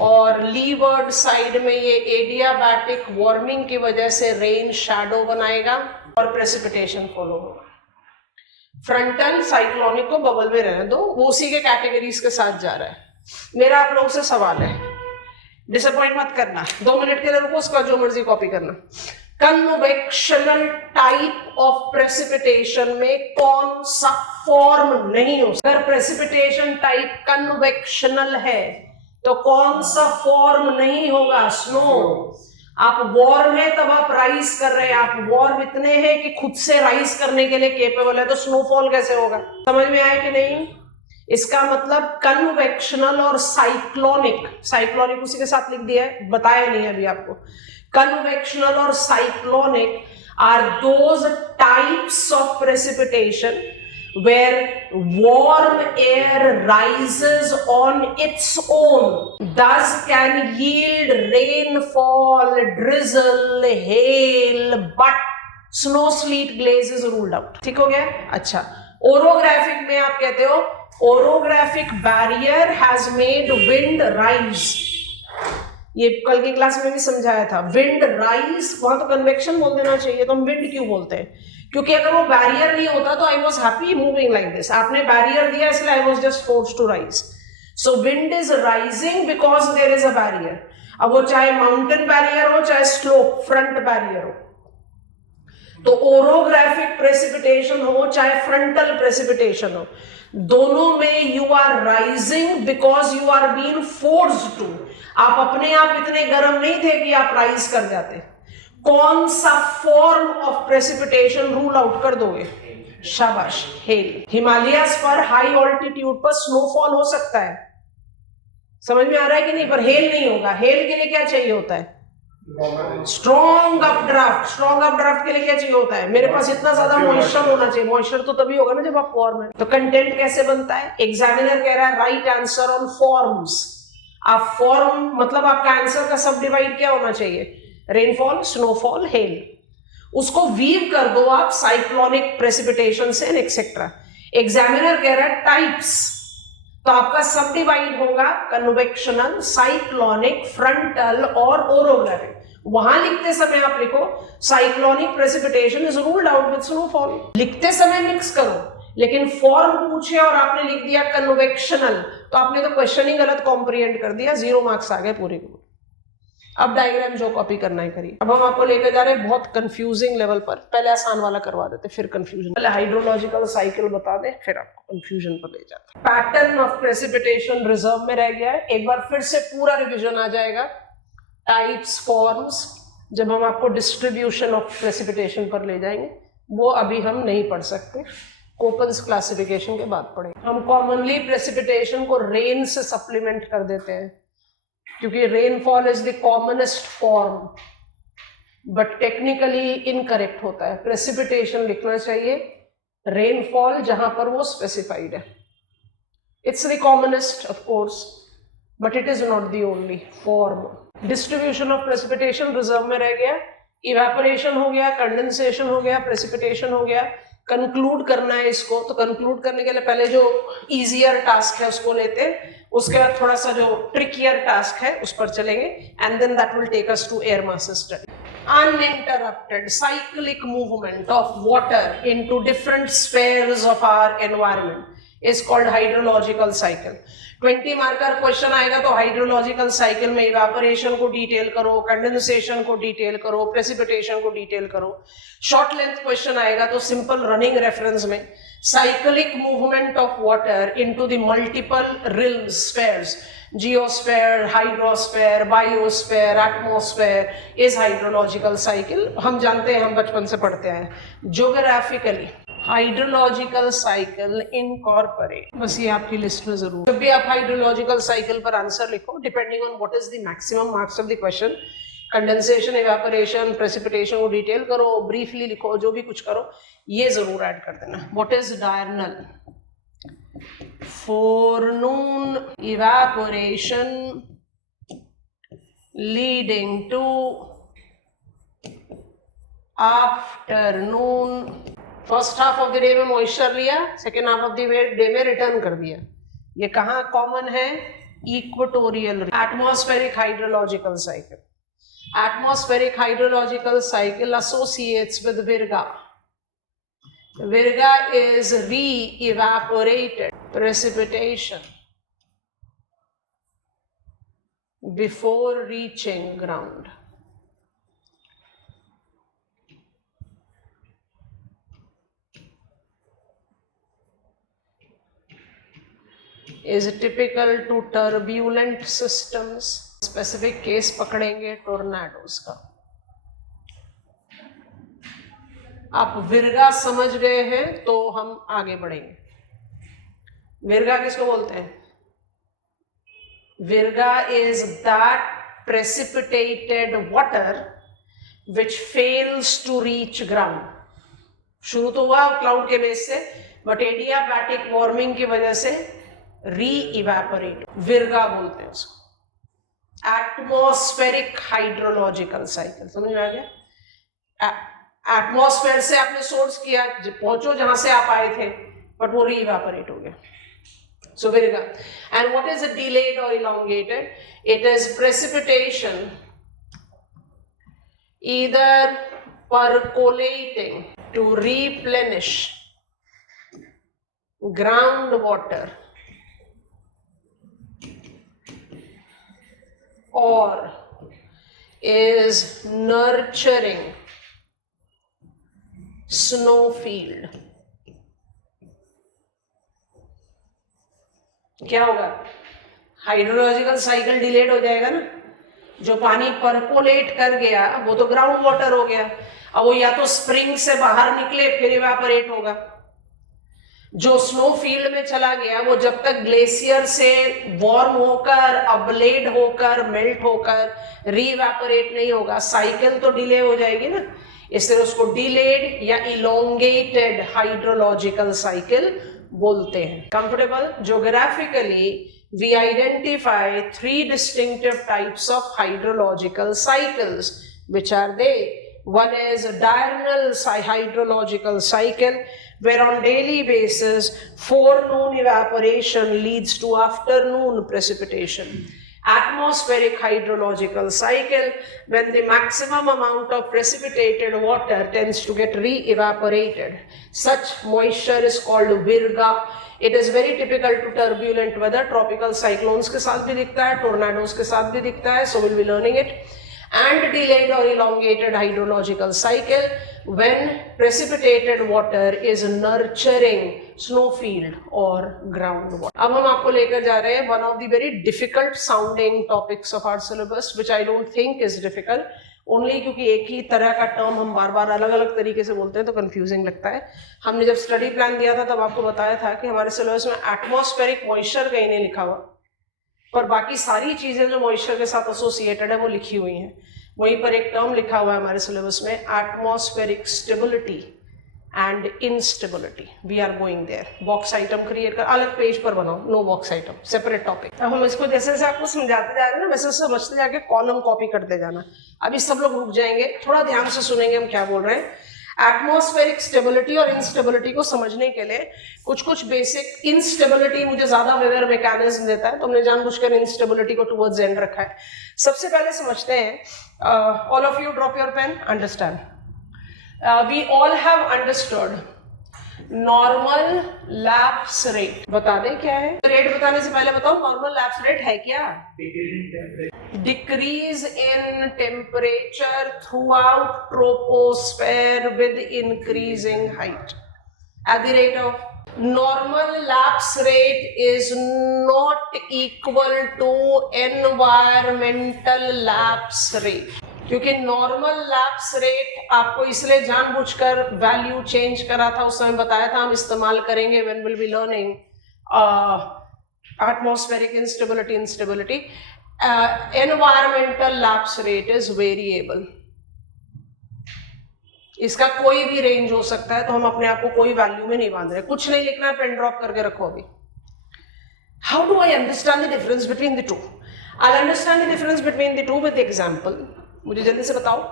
और लीवर्ड साइड में ये एडियाबैटिक वार्मिंग की वजह से रेन शैडो बनाएगा और प्रेसिपिटेशन फॉलो होगा। फ्रंटल साइक्लोनिक को बबल में रहने दो, वो उसी के कैटेगरीज के साथ जा रहा है। मेरा आप लोगों से सवाल है, डिसअपॉइंट मत करना, 2 मिनट के लिए रुको, उसका जो मर्जी कॉपी करना। कन्वेक्शनल टाइप ऑफ प्रेसिपिटेशन में कौन सा फॉर्म नहीं हो? अगर प्रेसिपिटेशन टाइप कन्वेक्शनल है तो कौन सा फॉर्म नहीं होगा? स्नो। आप वार्म है तब आप राइज कर रहे हैं, आप वार्म इतने हैं कि खुद से राइज करने के लिए केपेबल है, तो स्नोफॉल कैसे होगा? समझ में आया कि नहीं? इसका मतलब कन्वेक्शनल और साइक्लोनिक, साइक्लोनिक उसी के साथ लिख दिया है, बताया नहीं अभी आपको। Convectional or cyclonic are those types of precipitation where warm air rises on its own, thus can yield rainfall, drizzle, hail, but snow, sleet, glaze is ruled out। ठीक हो गया? अच्छा, ओरोग्राफिक में आप कहते हो orographic barrier has made wind rise, ये कल की क्लास में भी समझाया था। विंड राइज, वहां तो कन्वेक्शन बोल देना चाहिए, तो हम विंड क्यों बोलते हैं? क्योंकि अगर वो बैरियर नहीं होता तो I was happy moving like this, आपने बैरियर दिया इसलिए I was just forced to rise. So wind is rising because there is a barrier. अब वो चाहे माउंटेन बैरियर हो चाहे स्लोप फ्रंट बैरियर हो, तो ओरोग्राफिक प्रेसिपिटेशन हो चाहे फ्रंटल प्रेसिपिटेशन हो, दोनों में you are rising because you are being forced to. आप अपने आप इतने गर्म नहीं थे कि आप राइज कर जाते। कौन सा form of precipitation rule out कर दोगे? शाबाश, हेल। हिमालयस पर हाई ऑल्टीट्यूड पर स्नोफॉल हो सकता है, समझ में आ रहा है कि नहीं? पर हेल नहीं होगा। हेल के लिए क्या चाहिए होता है? Strong updraft. स्ट्रॉन्ग अपड्राफ्ट के लिए क्या चाहिए होता है? मेरे पास इतना ज्यादा मॉइस्चर होना चाहिए। मॉइस्चर तो तभी होगा ना जब आप फॉर्म है। तो कंटेंट कैसे बनता है? एग्जामिनर कह रहा है राइट आंसर ऑन फॉर्म्स। आप फॉर्म मतलब आपका आंसर का सब डिवाइड क्या होना चाहिए? Rainfall, snowfall, hello. उसको वीव कर दो आप साइक्लोनिक प्रेसिपिटेशन से एक्सेट्रा। एग्जामिनर कह रहा है टाइप्स, तो आपका सब डिवाइड होगा कन्वेक्शनल, साइक्लोनिक, फ्रंटल और ओरोग्राफिक। वहां लिखते समय आप लिखो cyclonic precipitation is ruled out with snowfall. लिखते समय मिक्स करो, लेकिन फॉर्म पूछे और आपने लिख दिया कन्वेक्शनल, तो आपने तो क्वेश्चन ही गलत कॉम्प्रिहेंड कर दिया, 0 मार्क्स आ गए पूरे को। अब डायग्राम जो कॉपी करना है करिए। अब हम आपको लेकर जा रहे हैं बहुत कंफ्यूजिंग लेवल पर, पहले आसान वाला करवा देते फिर कंफ्यूजन, पहले हाइड्रोलॉजिकल साइकिल बता दें फिर आपको कंफ्यूजन पर ले जाते हैं। पैटर्न ऑफ प्रेसिपिटेशन रिजर्व में रह गया है, एक बार फिर से पूरा रिविजन आ जाएगा। टाइप्स, फॉर्म्स, जब हम आपको डिस्ट्रीब्यूशन ऑफ प्रेसिपिटेशन पर ले जाएंगे वो अभी हम नहीं पढ़ सकते, कोपन्स क्लासिफिकेशन के बाद पढ़े। हम कॉमनली प्रेसिपिटेशन को रेन से सप्लीमेंट कर देते हैं क्योंकि rainfall is the commonest form, but technically incorrect होता है। प्रेसिपिटेशन लिखना चाहिए रेनफॉल जहां पर वो स्पेसिफाइड है। It's the commonest of course, but it is not the only form. Distribution of precipitation reserve में रह गया। इवेपोरेशन हो गया, कंडेंसेशन हो गया, प्रेसिपिटेशन हो गया। कंक्लूड करना है इसको, तो कंक्लूड करने के लिए पहले जो इजियर टास्क है उसको लेते हैं, उसके बाद थोड़ा सा जो ट्रिकियर टास्क है उस पर चलेंगे, and then that will take us to air mass study. Uninterrupted cyclic movement of water into different spheres of our environment is called hydrological cycle. 20 marker question आएगा तो हाइड्रोलॉजिकल साइकिल में evaporation को detail करो, condensation को detail करो, precipitation को detail करो। Short length question आएगा तो सिंपल रनिंग रेफरेंस में cyclic movement of water into the multiple realms, spheres, geosphere, hydrosphere, biosphere, atmosphere is hydrological cycle. हम जानते हैं, हम बचपन से पढ़ते हैं। ज्योग्राफिकली हाइड्रोलॉजिकल साइकिल इनकॉर्पोरेट, बस ये आपकी लिस्ट में जरूर, जब भी आप हाइड्रोलॉजिकल साइकिल पर आंसर लिखो, depending on what is the maximum marks of the question, condensation, evaporation, precipitation को डिटेल करो, ब्रीफली लिखो, जो भी कुछ करो, ये जरूर ऐड कर देना। What is diurnal? forenoon evaporation leading to afternoon। First half of the day में मॉइस्चर लिया, second half of the day में रिटर्न कर दिया। ये कहाँ कॉमन है? Equatorial. Atmospheric hydrological cycle, atmospheric hydrological cycle associates with virga. Virga is re-evaporated precipitation before reaching ground. Is typical to turbulent systems. Specific case पकड़ेंगे tornadoes का। आप विर्गा समझ गए हैं तो हम आगे बढ़ेंगे। विर्गा किसको बोलते हैं? Virga is that precipitated water which fails to reach ground. शुरू तो हुआ क्लाउड के बेस से, बट एडियाबैटिक वार्मिंग की वजह से री इवेपोरेट, विर्गा बोलते हैं उसको। एटमॉस्फेरिक हाइड्रोलॉजिकल साइकिल समझ में आ गया? एटमॉस्फेयर से आपने सोर्स किया, पहुंचो जहां से आप आए थे, बट वो री इवेपोरेट हो गया। सो विर्गा। एंड व्हाट इज डिलेड और elongated? It is precipitation either percolating to replenish groundwater or is nurturing snow field। क्या होगा? हाइड्रोलॉजिकल साइकिल डिलेड हो जाएगा ना। जो पानी परकोलेट कर गया वो तो ग्राउंड वाटर हो गया, अब वो या तो स्प्रिंग से बाहर निकले फिर इवेपोरेट होगा। जो स्नो फील्ड में चला गया वो जब तक ग्लेशियर से वार्म होकर, अब्लेड होकर, मेल्ट होकर रीइवेपोरेट नहीं होगा, साइकिल तो डिले हो जाएगी ना। इसलिए उसको डिलेड या इलोंगेटेड हाइड्रोलॉजिकल साइकिल बोलते हैं। Comfortable? Geographically we identify three distinctive types of hydrological cycles, which are they? One is diurnal hydrological cycle, where on daily basis forenoon evaporation leads to afternoon precipitation. Atmospheric hydrological cycle, when the maximum amount of precipitated water tends to get re-evaporated. Such moisture is called virga. It is very typical to turbulent weather. Tropical cyclones के साथ भी दिखता है, tornadoes के साथ भी दिखता है, so we'll be learning it. and delayed or elongated hydrological cycle when precipitated water is nurturing snow field or groundwater. अब हम आपको लेकर जा रहे हैं one of the very difficult sounding topics of our syllabus, which I don't think is difficult, only क्योंकि एक ही तरह का टर्म हम बार बार अलग अलग तरीके से बोलते हैं तो कंफ्यूजिंग लगता है. हमने जब स्टडी प्लान दिया था तब आपको बताया था कि हमारे सिलेबस में एटमॉस्फेरिक मॉइस्चर कहीं नहीं लिखा हुआ, पर बाकी सारी चीजें जो मॉइस्चर के साथ एसोसिएटेड है वो लिखी हुई हैं. वहीं पर एक टर्म लिखा हुआ है हमारे सिलेबस में, atmospheric stability and instability. We are going there. Box item create कर, अलग पेज पर बनाओ, no box item, separate topic. अब हम इसको जैसे जैसे आपको समझाते जा रहे हैं ना वैसे समझते जाके कॉलम कॉपी करते जाना. अभी सब लोग रुक जाएंगे, थोड़ा ध्यान से सुनेंगे हम क्या बोल रहे हैं. एटमॉस्फेरिक स्टेबिलिटी और इंस्टेबिलिटी को समझने के लिए कुछ बेसिक, इंस्टेबिलिटी मुझे ज्यादा वेदर मैकेनिज्म देता है तो हमने जानबूझकर इंस्टेबिलिटी को टुवर्ड्स एंड रखा है. सबसे पहले समझते हैं. All of you drop your pen. Understand. We all have understood normal lapse rate. बता दें क्या है रेट. बताने से पहले बताओ नॉर्मल लैप्स रेट है क्या? Decrease in temperature through out troposphere with increasing height at the rate of. Normal lapse rate is not equal to environmental lapse rate. क्योंकि नॉर्मल लैप्स रेट आपको इसलिए जानबूझकर वैल्यू चेंज करा था, उस समय बताया था हम इस्तेमाल करेंगे when will be learning atmospheric instability. Environmental lapse rate is variable. इसका कोई भी रेंज हो सकता है, तो हम अपने आप को कोई वैल्यू में नहीं बांध रहे. कुछ नहीं लिखना, पेन ड्रॉप करके रखो. अभी how do I understand the difference between the two? I understand the difference between the two with example. मुझे जल्दी से बताओ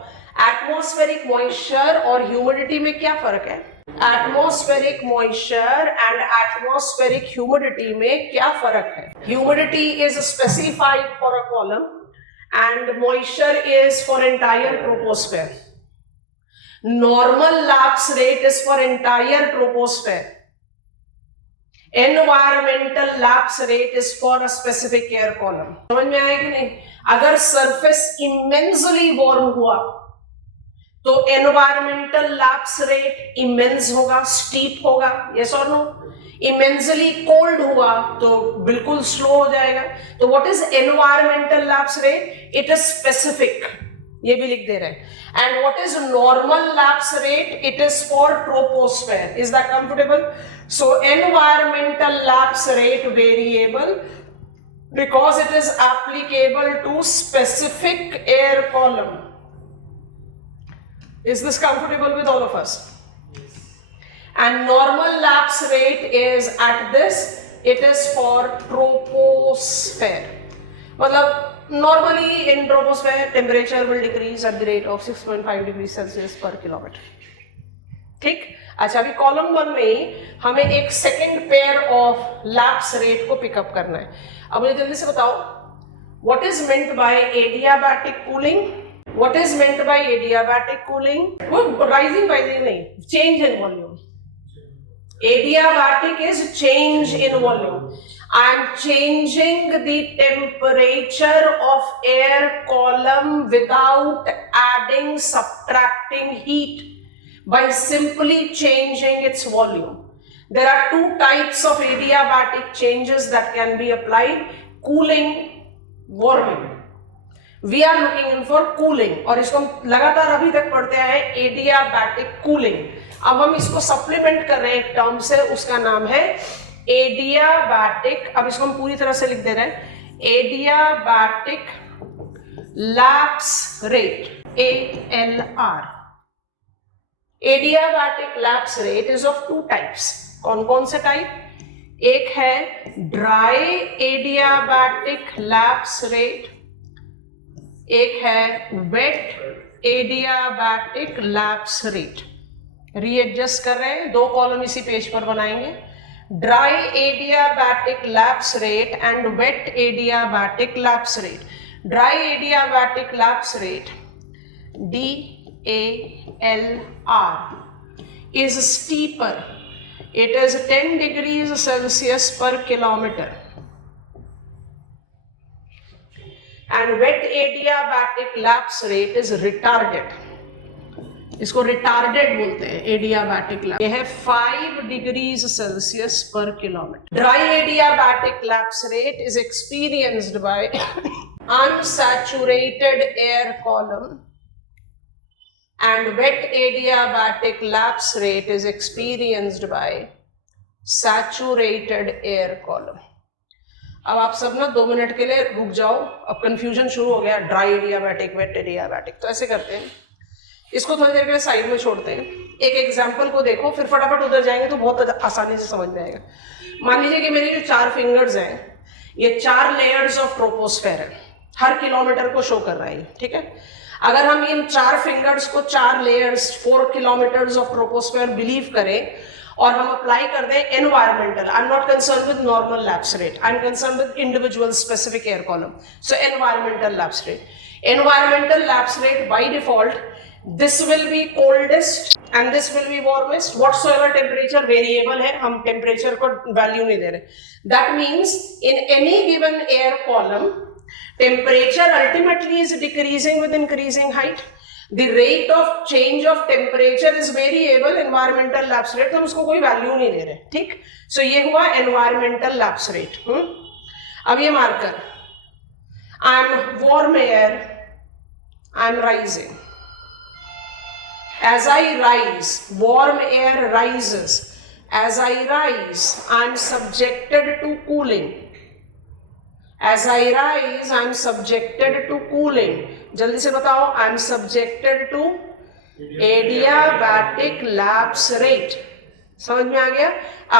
एटमॉस्फेरिक मॉइस्चर और ह्यूमिडिटी में क्या फर्क है? Atmospheric moisture and atmospheric humidity में क्या फर्क है? Humidity is specified for a column and moisture is for entire troposphere. Normal lapse rate is for entire troposphere. Environmental lapse rate is for a specific air column. समझ में आया कि नहीं? अगर सरफेस इमेंसली वार्म हुआ तो environmental lapse rate immense होगा, steep होगा. यस और नो? इमेंसली कोल्ड हुआ तो बिल्कुल स्लो हो जाएगा. तो what is environmental lapse rate? It is specific. ये भी लिख दे रहे हैं. And what is normal lapse rate? It is for troposphere. Is that comfortable? So environmental lapse rate variable because it is applicable to specific air column. Is this comfortable with all of us? Yes. And normal lapse rate is at this. It is for troposphere. मतलब normally in troposphere temperature will decrease at the rate of 6.5 degrees Celsius per kilometer. ठीक. अच्छा, अभी column 1 में ही हमें एक second pair of lapse rate को pickup करना है. अब मुझे जल्दी से बताओ what is meant by adiabatic cooling. What is meant by adiabatic cooling? वो राइजिंग बाइजिंग नहीं, change in volume. Adiabatic is change in volume. I am changing the temperature of air column without adding, subtracting heat by simply changing its volume. There are two types of adiabatic changes that can be applied: cooling, warming. We are looking in for cooling और इसको हम लगातार अभी तक पढ़ते आए adiabatic cooling. अब हम इसको सप्लीमेंट कर रहे हैं एक टर्म से, उसका नाम है एडियाबैटिक. अब इसको हम पूरी तरह से लिख दे रहे हैं adiabatic lapse rate, ALR. Adiabatic lapse rate is of two types. कौन कौन से टाइप? एक है ड्राई एडियाबैटिक लैप्स रेट, एक है wet adiabatic lapse rate. Readjust कर रहे हैं, दो कॉलम इसी पेज पर बनाएंगे. Dry adiabatic lapse rate and wet adiabatic lapse rate. Dry adiabatic lapse rate DALR is steeper. It is 10 degrees Celsius per kilometer. and wet adiabatic lapse rate is retarded. इसको retarded बोलते हैं adiabatic lapse. ये है 5 degrees Celsius पर kilometre. Dry adiabatic lapse rate is experienced bye unsaturated air column and wet adiabatic lapse rate is experienced by saturated air column. अब आप सब ना 2 मिनट के लिए रुक जाओ, अब कंफ्यूजन शुरू हो गया, ड्राई एडियाबैटिक वेट एडियाबैटिक. तो ऐसे करते हैं, इसको थोड़ी देर के लिए साइड में छोड़ते हैं, एक एग्जाम्पल को देखो, फिर फटाफट उधर जाएंगे तो बहुत आसानी से समझ में आएगा. मान लीजिए कि मेरी जो 4 फिंगर्स हैं, ये 4 लेयर्स ऑफ ट्रोपोस्फेयर है, हर किलोमीटर को शो कर रहा है, ठीक है. अगर हम इन 4 फिंगर्स को 4 layers 4 kilometres of troposphere believe करें और हम अप्लाई कर दें environmental, I am not concern with normal lapse rate, I am concern with individual specific air column. So environmental lapse rate, environmental lapse rate by default this will be coldest and this will be warmest. Whatsoever temperature variable है, हम temperature को value नहीं दे रहे. That means in any given air column, temperature ultimately is decreasing with increasing height. The rate of change of temperature is variable. Environmental lapse rate, हम उसको कोई value नहीं दे रहे, ठीक. So ये हुआ environmental lapse rate. अब ये marker, I am warm air, I am rising. As I rise, warm air rises. As I rise, I am subjected to cooling. As I rise, I am subjected to cooling. जल्दी से बताओ, I am subjected to adiabatic lapse rate. समझ में आ गया?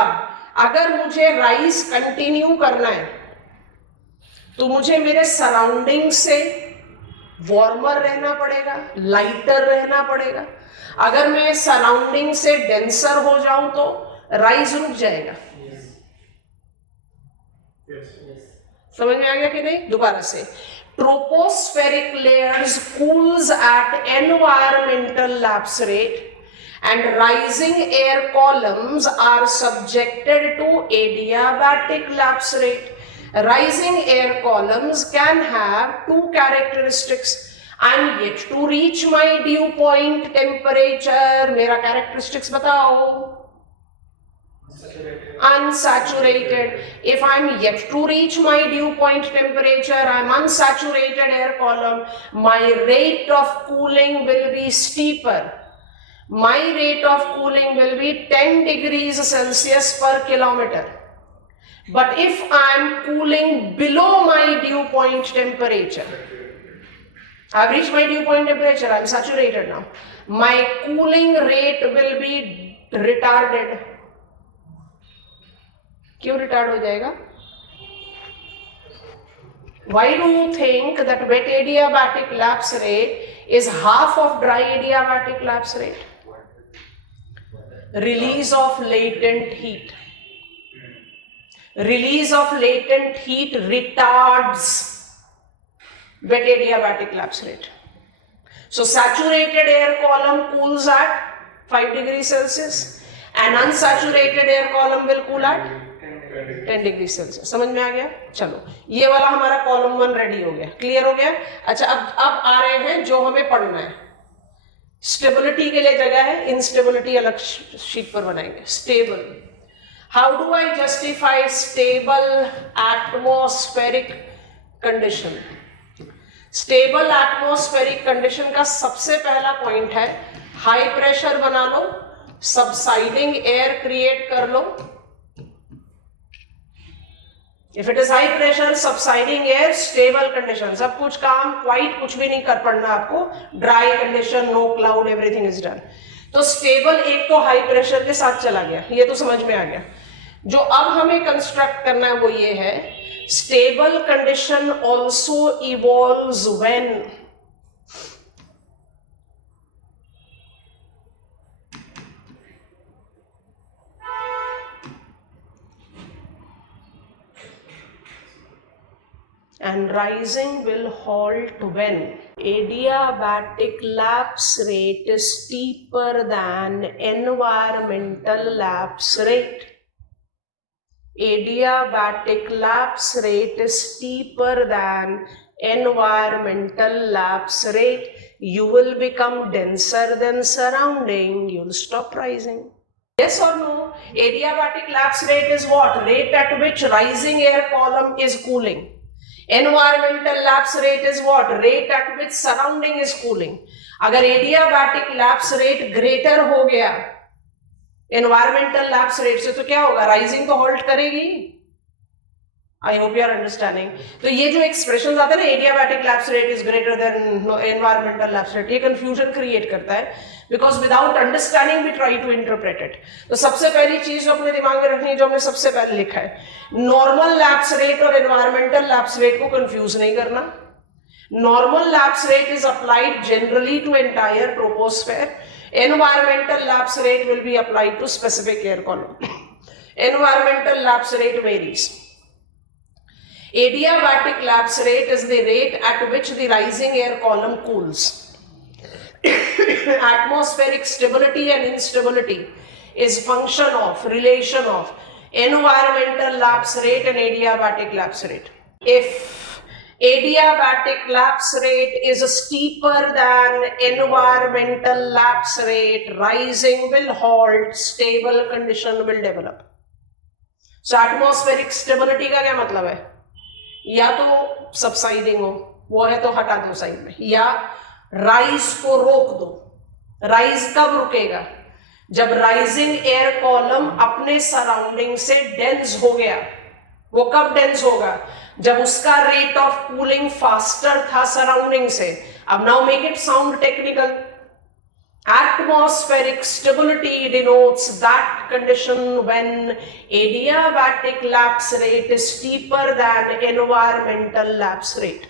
अब अगर मुझे rise continue करना है तो मुझे मेरे सराउंडिंग से वार्मर रहना पड़ेगा, लाइटर रहना पड़ेगा. अगर मैं सराउंडिंग से डेंसर हो जाऊं तो राइज रुक जाएगा. समझ में आ गया कि नहीं? दोबारा से, tropospheric layers cools at environmental lapse rate and rising air columns are subjected to adiabatic lapse rate. Rising air columns can have 2 characteristics. I am yet to reach my dew point temperature. मेरा characteristics बताओ. Unsaturated. If I am yet to reach my dew point temperature, I am unsaturated air column. My rate of cooling will be steeper. My rate of cooling will be 10 degrees Celsius per kilometer. But if I am cooling below my dew point temperature, I have reached my dew point temperature, I am saturated now. My cooling rate will be retarded. क्यों retard हो जाएगा? Why do you think that wet adiabatic lapse rate is half of dry adiabatic lapse rate? Release of latent heat. Release of latent heat retards wet adiabatic lapse rate. So saturated air column cools at 5 degrees Celsius and unsaturated air column will cool at 10 degree Celsius. समझ में आ गया? चलो, ये वाला हमारा column 1 ready हो गया, clear हो गया. अच्छा, अब आ रहे हैं जो हमें पढ़ना है. स्टेबिलिटी के लिए जगह है, इंस्टेबिलिटी अलग शीट पर बनाएंगे. Stable, how do I justify stable atmospheric condition? Stable atmospheric condition का सबसे पहला पॉइंट है हाई प्रेशर बना लो, सबसाइडिंग एयर क्रिएट कर लो. If it is high pressure, subsiding air, stable condition. सब कुछ काम, क्वाइट कुछ भी नहीं कर पड़ना आपको. Dry condition, no cloud, everything is done. तो स्टेबल एक तो हाई प्रेशर के साथ चला गया, ये तो समझ में आ गया. जो अब हमें कंस्ट्रक्ट करना है वो ये है, stable condition also evolves when and rising will halt when adiabatic lapse rate is steeper than environmental lapse rate. Adiabatic lapse rate is steeper than environmental lapse rate, you will become denser than surrounding, you'll stop rising. Yes or no? Adiabatic lapse rate is what? Rate at which rising air column is cooling. Environmental lapse rate is what? Rate at which surrounding is cooling. अगर adiabatic lapse rate greater हो गया environmental lapse rate से, तो क्या होगा? Rising तो halt करेगी. I hope you are understanding. तो ये जो expressions आते हैं ना, adiabatic lapse rate is greater than environmental lapse rate, ये confusion create करता है, because without understanding we try to interpret it. तो सबसे पहली चीज जो अपने दिमाग में रखनी है, जो हमने सबसे पहले लिखा है, normal lapse rate और environmental lapse rate को confuse नहीं करना. Normal lapse rate is applied generally to entire troposphere. Environmental lapse rate will be applied to specific air column. Environmental lapse rate varies. Adiabatic lapse rate is the rate at which the rising air column cools. Atmospheric stability and instability is function of, relation of environmental lapse rate and adiabatic lapse rate. If adiabatic lapse rate is steeper than environmental lapse rate, rising will halt, stable condition will develop. So atmospheric stability का क्या मतलब है? या तो subsiding हो, वो है तो हटा दो साइड में, या राइज को रोक दो. राइज कब रुकेगा? जब राइजिंग एयर कॉलम अपने सराउंडिंग से डेंस हो गया. वो कब डेंस होगा? जब उसका रेट ऑफ कूलिंग फास्टर था सराउंडिंग से. अब now make it sound technical. Atmospheric stability denotes that condition when adiabatic lapse rate is steeper than environmental lapse rate.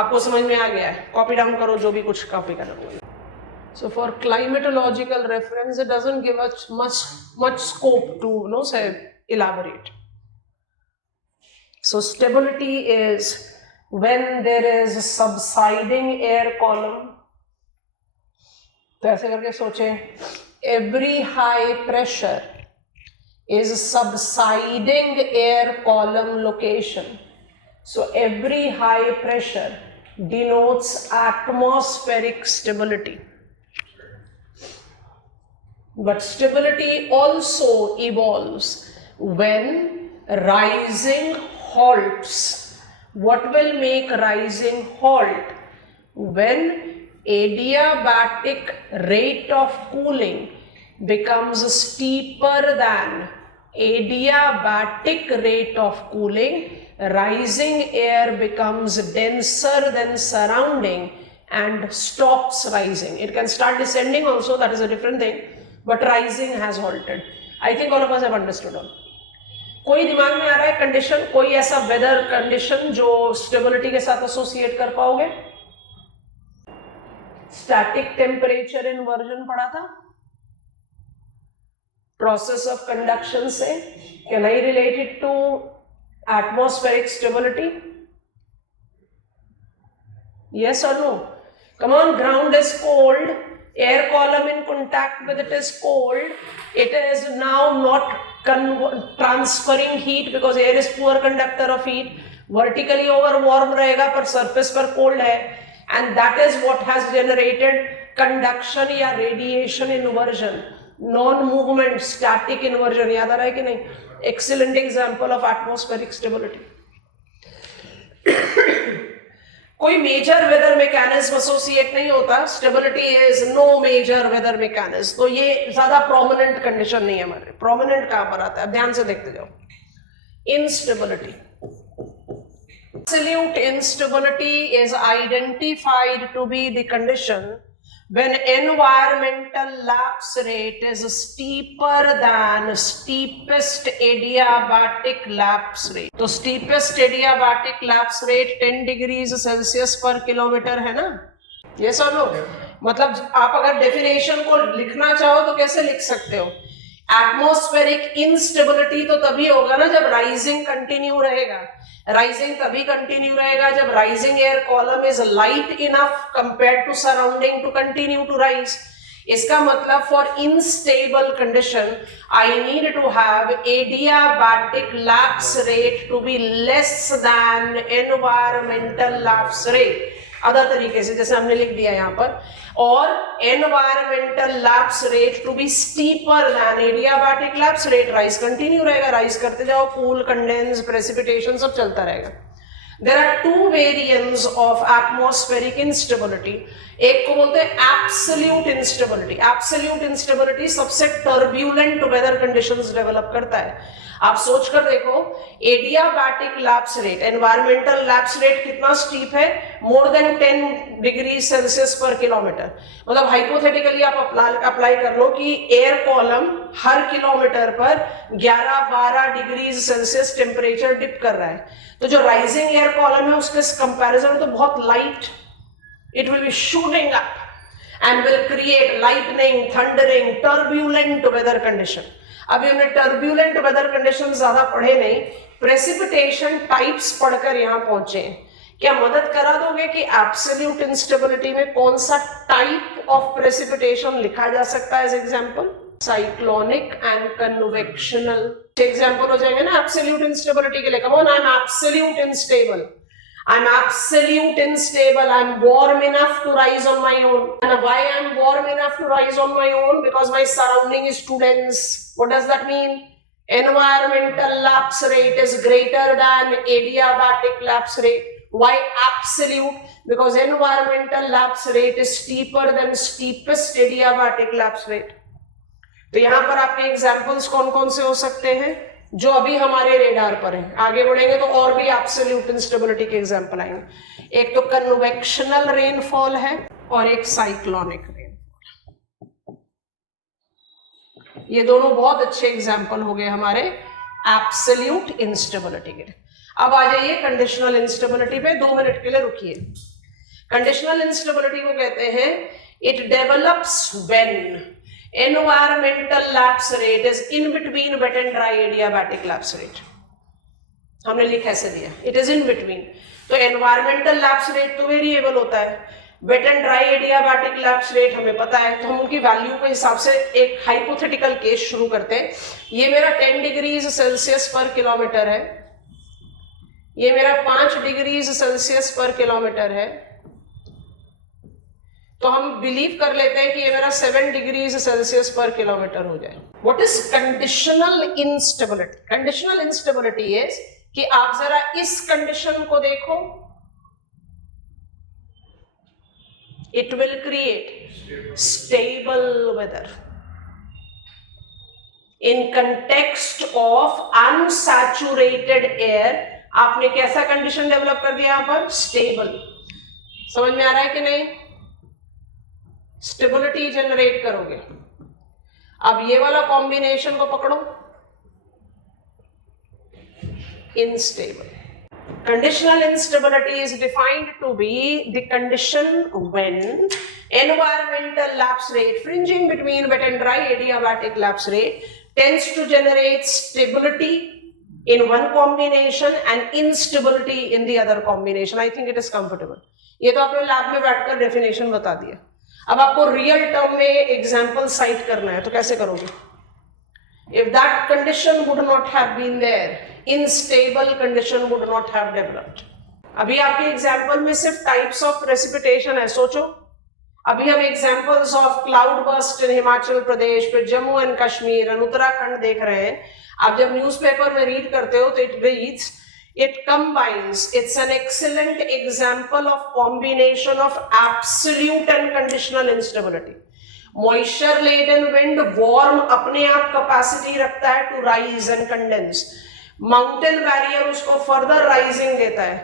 आपको समझ में आ गया है? कॉपी डाउन करो जो भी कुछ कॉपी करना. So for climatological reference, it doesn't give us much scope to say elaborate. So stability is when there is subsiding air column. तो ऐसे करके सोचें, every high pressure is subsiding air column location. So every high pressure denotes atmospheric stability. But stability also evolves when rising halts. What will make rising halt? When adiabatic rate of cooling becomes steeper than adiabatic rate of cooling, rising air becomes denser than surrounding and stops rising. It can start descending also, that is a different thing, but rising has halted. I think all of us have understood all. कोई दिमाग में आ रहा है condition, कोई ऐसा weather condition जो stability के साथ एसोसिएट कर पाओगे? स्टैटिक टेम्परेचर इन्वर्जन पढ़ा था, प्रोसेस ऑफ कंडक्शन से. Can I relate it to atmospheric stability? Yes और no? Come on. Ground is cold, air column in contact with it is cold, it is now not transferring heat because air is poor conductor of heat. Vertically over warm रहेगा पर surface पर cold है, and that is what has generated conduction या radiation inversion, non-movement static inversion. याद आ रहा है कि नहीं? Excellent example of atmospheric stability. कोई मेजर वेदर मैकेनिज्म एसोसिएट नहीं होता. Stability is no major weather mechanism. तो ये ज्यादा प्रोमिनेंट कंडीशन नहीं है हमारे. प्रोमिनेंट कहां पर आता है? ध्यान से देखते जाओ. Instability. Absolute instability is identified to be the condition when environmental lapse rate is steeper than steepest adiabatic lapse rate. तो steepest adiabatic lapse rate 10 degrees Celsius पर किलोमीटर है ना? Yes or no? मतलब आप अगर डेफिनेशन को लिखना चाहो तो कैसे लिख सकते हो? एटमॉस्फेरिक इंस्टेबिलिटी तो तभी होगा ना जब राइजिंग कंटिन्यू रहेगा. राइजिंग तभी कंटिन्यू रहेगा जब rising air column is light enough compared to surrounding to continue to rise. इसका मतलब for unstable condition I need to have adiabatic lapse rate to be less than environmental lapse rate. Other तरीके से जैसे हमने लिख दिया यहाँ पर, और environmental lapse rate to be steeper than adiabatic lapse rate. Rise continue रहेगा, राइज करते जाओ, कूल, कंडेंस, प्रेसिपिटेशन सब चलता रहेगा। There are two variants of atmospheric instability. एक को बोलते हैं absolute instability. Absolute instability सबसे turbulent weather conditions develop करता है। आप सोच कर देखो, adiabatic lapse rate, environmental lapse rate कितना स्टीप है, मोर देन 10 डिग्री सेल्सियस पर किलोमीटर। मतलब हाइपोथेटिकली आप अप्लाई कर लो कि एयर कॉलम हर किलोमीटर पर 11-12 डिग्री सेल्सियस टेम्परेचर डिप कर रहा है, तो जो राइजिंग एयर कॉलम है उसके कंपैरिजन में तो बहुत light, it will be shooting up and will create lightning, thundering, turbulent weather condition. अभी हमने टर्ब्यूलेंट वेदर कंडीशन ज्यादा पढ़े नहीं, प्रेसिपिटेशन टाइप्स पढ़कर यहां पहुंचे। क्या मदद करा दोगे कि एब्सोल्यूट इंस्टेबिलिटी में कौन सा टाइप ऑफ प्रेसिपिटेशन लिखा जा सकता है as example? Cyclonic and convectional example हो जाएंगे ना एब्सोल्यूट इंस्टेबिलिटी के लिए। Come on, I am absolute unstable, I'm absolute unstable, I'm warm enough to rise on my own. And why I'm warm enough to rise on my own? Because my surrounding is too dense. What does that mean? Environmental lapse rate is greater than adiabatic lapse rate. Why absolute? Because environmental lapse rate is steeper than steepest adiabatic lapse rate. तो यहाँ पर आपके examples कौन कौन से हो सकते हैं जो अभी हमारे रेडार पर हैं? आगे बढ़ेंगे तो और भी एब्सोल्यूट इंस्टेबिलिटी के एग्जांपल आएंगे। एक तो कन्वेक्शनल रेनफॉल है और एक साइक्लोनिक रेनफॉल। ये दोनों बहुत अच्छे एग्जांपल हो गए हमारे एब्सोल्यूट इंस्टेबिलिटी के। अब आ जाइए कंडीशनल इंस्टेबिलिटी पे, 2 मिनट के लिए रुकिए। कंडीशनल इंस्टेबिलिटी को कहते हैं it develops when environmental lapse rate is in between wet and dry adiabatic lapse rate. हमने लिखा ऐसे दिया, it is in between। तो environmental lapse rate तो वेरिएबल होता है, wet and dry adiabatic lapse rate हमें पता है, तो हम उनकी वैल्यू के हिसाब से एक हाइपोथेटिकल केस शुरू करते हैं। ये मेरा 10 डिग्री सेल्सियस पर किलोमीटर है, ये मेरा 5 डिग्री सेल्सियस पर किलोमीटर है, तो हम बिलीव कर लेते हैं कि ये मेरा 7 डिग्री सेल्सियस पर किलोमीटर हो जाए। What is conditional instability? Conditional instability is कि आप जरा इस कंडीशन को देखो, it will create stable weather in context of unsaturated air. आपने कैसा कंडीशन डेवलप कर दिया यहां पर? स्टेबल। समझ में आ रहा है कि नहीं? स्टेबिलिटी जनरेट करोगे। अब ये वाला कॉम्बिनेशन को पकड़ो, instable. Conditional instability is defined to be the condition when environmental lapse rate fringing between wet and dry adiabatic lapse rate tends to generate stability in one combination and instability in the other combination. I think it is comfortable. ये तो आपने lab में बैठकर definition बता दिया। अब आपको real term में एग्जाम्पल साइट करना है, तो कैसे करोगे? If that condition would not have been there, unstable condition would not have developed. अभी आपके एग्जाम्पल में सिर्फ टाइप्स ऑफ प्रेसिपिटेशन है, सोचो। अभी हम एग्जाम्पल्स ऑफ क्लाउड बर्स्ट इन हिमाचल प्रदेश, फिर जम्मू एंड कश्मीर एंड उत्तराखंड देख रहे हैं। आप जब न्यूज़पेपर में रीड करते हो तो it reads, it combines, it's an excellent example of combination of absolute and conditional instability. Moisture laden wind, warm अपने आप capacity रखता है to rise and condense. Mountain barrier उसको further rising देता है,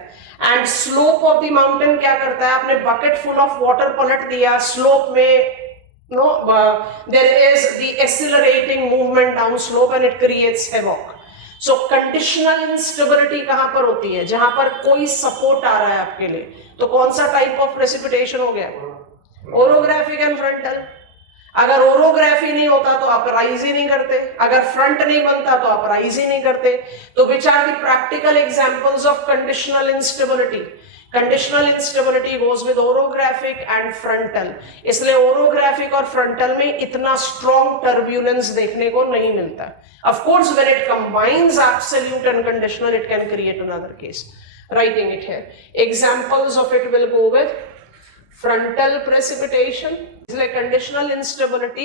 and slope of the mountain क्या करता है? आपने bucket full of water पलट दिया, slope में there is the accelerating movement down slope and it creates havoc. So conditional instability कहां पर होती है? जहां पर कोई सपोर्ट आ रहा है आपके लिए। तो कौन सा टाइप ऑफ प्रेसिपिटेशन हो गया? Orographic and frontal. अगर ओरोग्राफी नहीं होता तो आप राइज ही नहीं करते, अगर फ्रंट नहीं बनता तो आप राइज ही नहीं करते। तो which are the practical examples of conditional instability? Conditional instability goes with orographic and frontal, इसलिए ओरोग्राफिक और फ्रंटल में इतना स्ट्रॉन्ग टर्ब्यूलेंस देखने को नहीं मिलता. Of course when it combines absolute and conditional it can create another case. Writing it here. Examples of it will go with frontal precipitation, like conditional instability.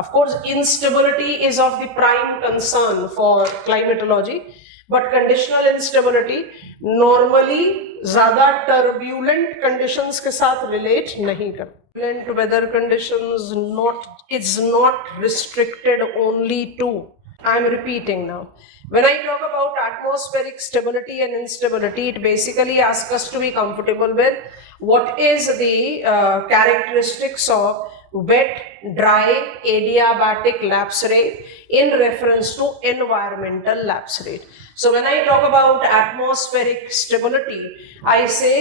Of course, instability is of the prime concern for climatology, but conditional instability normally ज़्यादा turbulent conditions के साथ relate नहीं करते. Turbulent weather conditions is not restricted only to. I am repeating now. When I talk about atmospheric stability and instability, it basically asks us to be comfortable with what is the characteristics of wet, dry, adiabatic lapse rate in reference to environmental lapse rate. So when I talk about atmospheric stability, I say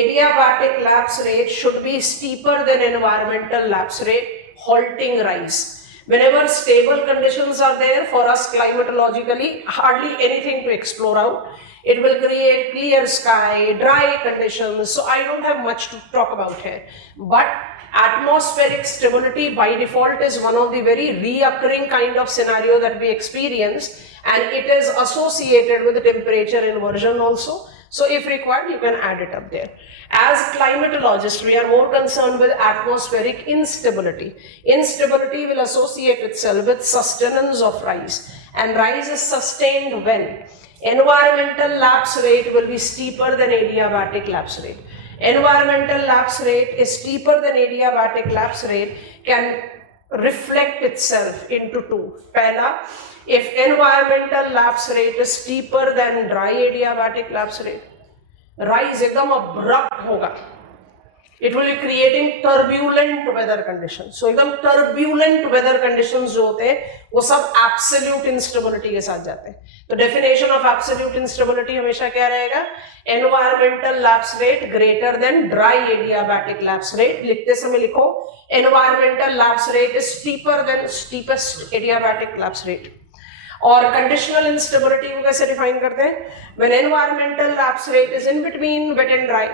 adiabatic lapse rate should be steeper than environmental lapse rate, halting rise. Whenever stable conditions are there for us climatologically, hardly anything to explore out. It will create clear sky, dry conditions, so I don't have much to talk about here. But atmospheric stability by default is one of the very reoccurring kind of scenario that we experience, and it is associated with the temperature inversion also. So if required, you can add it up there. As climatologists, we are more concerned with atmospheric instability. Instability will associate itself with sustenance of rise, and rise is sustained when environmental lapse rate will be steeper than adiabatic lapse rate. Environmental lapse rate is steeper than adiabatic lapse rate can reflect itself into two. Pehla, if environmental lapse rate is steeper than dry adiabatic lapse rate, rise एकदम abrupt होगा. It will be creating turbulent weather conditions. So एकदम turbulent weather conditions जो होते हैं वो सब absolute instability के साथ जाते हैं. तो definition of absolute instability हमेशा क्या रहेगा? Environmental lapse rate greater than dry adiabatic lapse rate. लिखते समय लिखो environmental lapse rate is steeper than steepest adiabatic lapse rate. और conditional instability को कैसे define करते हैं? When environmental lapse rate is in between wet and dry,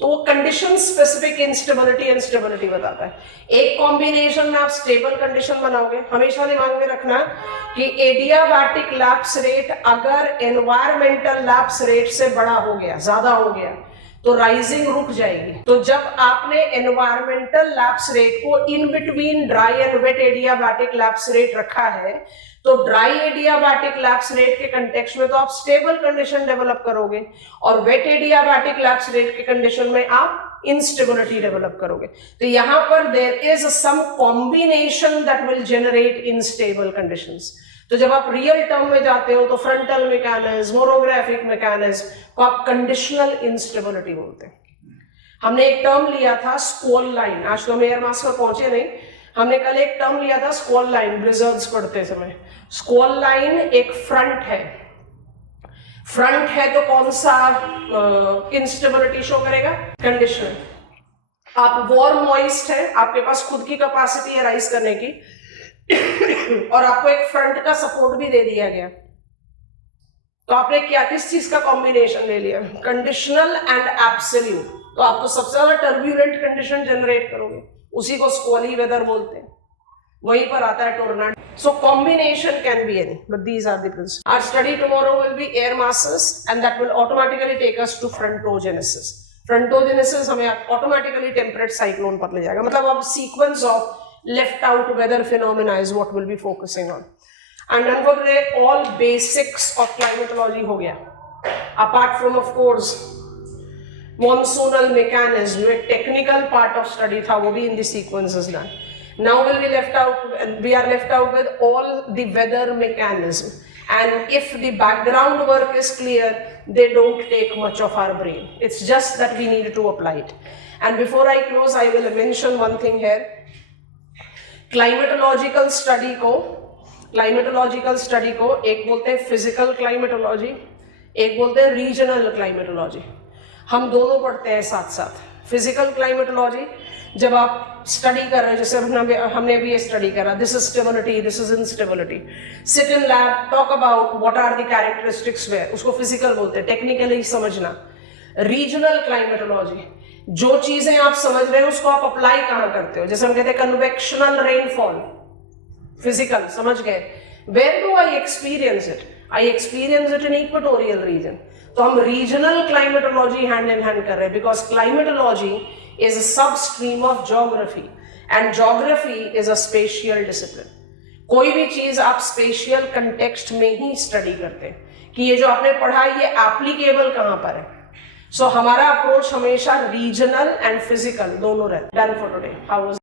तो वो condition specific instability and stability बताता है. एक combination में आप stable condition बनाओगे. हमेशा दिमाग में रखना कि adiabatic lapse rate अगर environmental lapse rate से बड़ा हो गया, ज्यादा हो गया, तो राइजिंग रुक जाएगी. तो जब आपने एनवायरमेंटल लैप्स रेट को in between dry and wet adiabatic lapse rate रखा है, तो ड्राई एडियाबैटिक लैप्स रेट के कंटेक्स्ट में तो आप स्टेबल कंडीशन डेवलप करोगे, और वेट एडियाबैटिक लैप्स रेट के कंडीशन में आप इंस्टेबिलिटी डेवलप करोगे. तो यहां पर there is some combination that will generate unstable conditions. तो जब आप रियल टर्म में जाते हो तो फ्रंटल मैकेनिज्म, ओरोग्राफिक मैकेनिज्म को आप कंडीशनल इंस्टेबिलिटी बोलते हैं. हमने एक टर्म लिया था स्क्वॉल लाइन. आज तो हम एयर मास पर पहुंचे नहीं. हमने कल एक टर्म लिया था स्क्वॉल लाइन ब्लिजर्ड्स पढ़ते समय. स्क्वॉल लाइन एक फ्रंट है. फ्रंट है तो कौन सा इंस्टेबिलिटी शो करेगा? कंडीशनल. आप वार्म मॉइस्ट है, आपके पास खुद की कैपेसिटी है राइज करने की, और आपको एक फ्रंट का सपोर्ट भी दे दिया गया, तो आपने क्या किस चीज का कॉम्बिनेशन ले लिया? Conditional and absolute. तो आप तो सबसे ज्यादा टर्ब्यूलेंट कंडीशन जनरेट करोगे, उसी को स्क्वॉली वेदर बोलते हैं. वहीं पर आता है tornado. So combination can be any, but these are the principles. Our study tomorrow will be air masses and that will automatically take us to frontogenesis. Frontogenesis हमें ऑटोमेटिकली टेम्परेट साइक्लोन पर ले जाएगा. मतलब अब sequence of left out weather phenomena is what we'll be focusing on. And then for today, all basics of climatology ho gaya. Apart from, of course, monsoonal mechanism, a technical part of study tha, wo bhi in the sequence is done. Now we are left out with all the weather mechanism. And if the background work is clear, they don't take much of our brain. It's just that we need to apply it. And before I close, I will mention one thing here. Climatological study को एक बोलते हैं physical climatology, एक बोलते हैं regional climatology. हम दोनों पढ़ते हैं साथ साथ. फिजिकल क्लाइमेटोलॉजी जब आप स्टडी कर रहे हैं, जैसे हमने भी ये स्टडी करा, this is stability, this is instability. Sit in lab, talk about what are the characteristics where, उसको फिजिकल बोलते हैं. टेक्निकली समझना. रीजनल क्लाइमेटोलॉजी, जो चीजें आप समझ रहे हो उसको आप अप्लाई कहाँ करते हो, जैसे हम कहते हैं कन्वेक्शनल रेनफॉल, फिजिकल, समझ गए, where do I experience it, I experience it in equatorial region. तो हम regional climatology hand in hand कर रहे हैं, because climatology is a sub stream of geography and geography is a spatial discipline. कोई भी चीज आप स्पेशियल कंटेक्स्ट में ही स्टडी करते हैं कि ये जो आपने पढ़ा ये एप्लीकेबल कहां पर है। सो हमारा अप्रोच हमेशा रीजनल एंड फिजिकल दोनों रहता है। Done for today, how was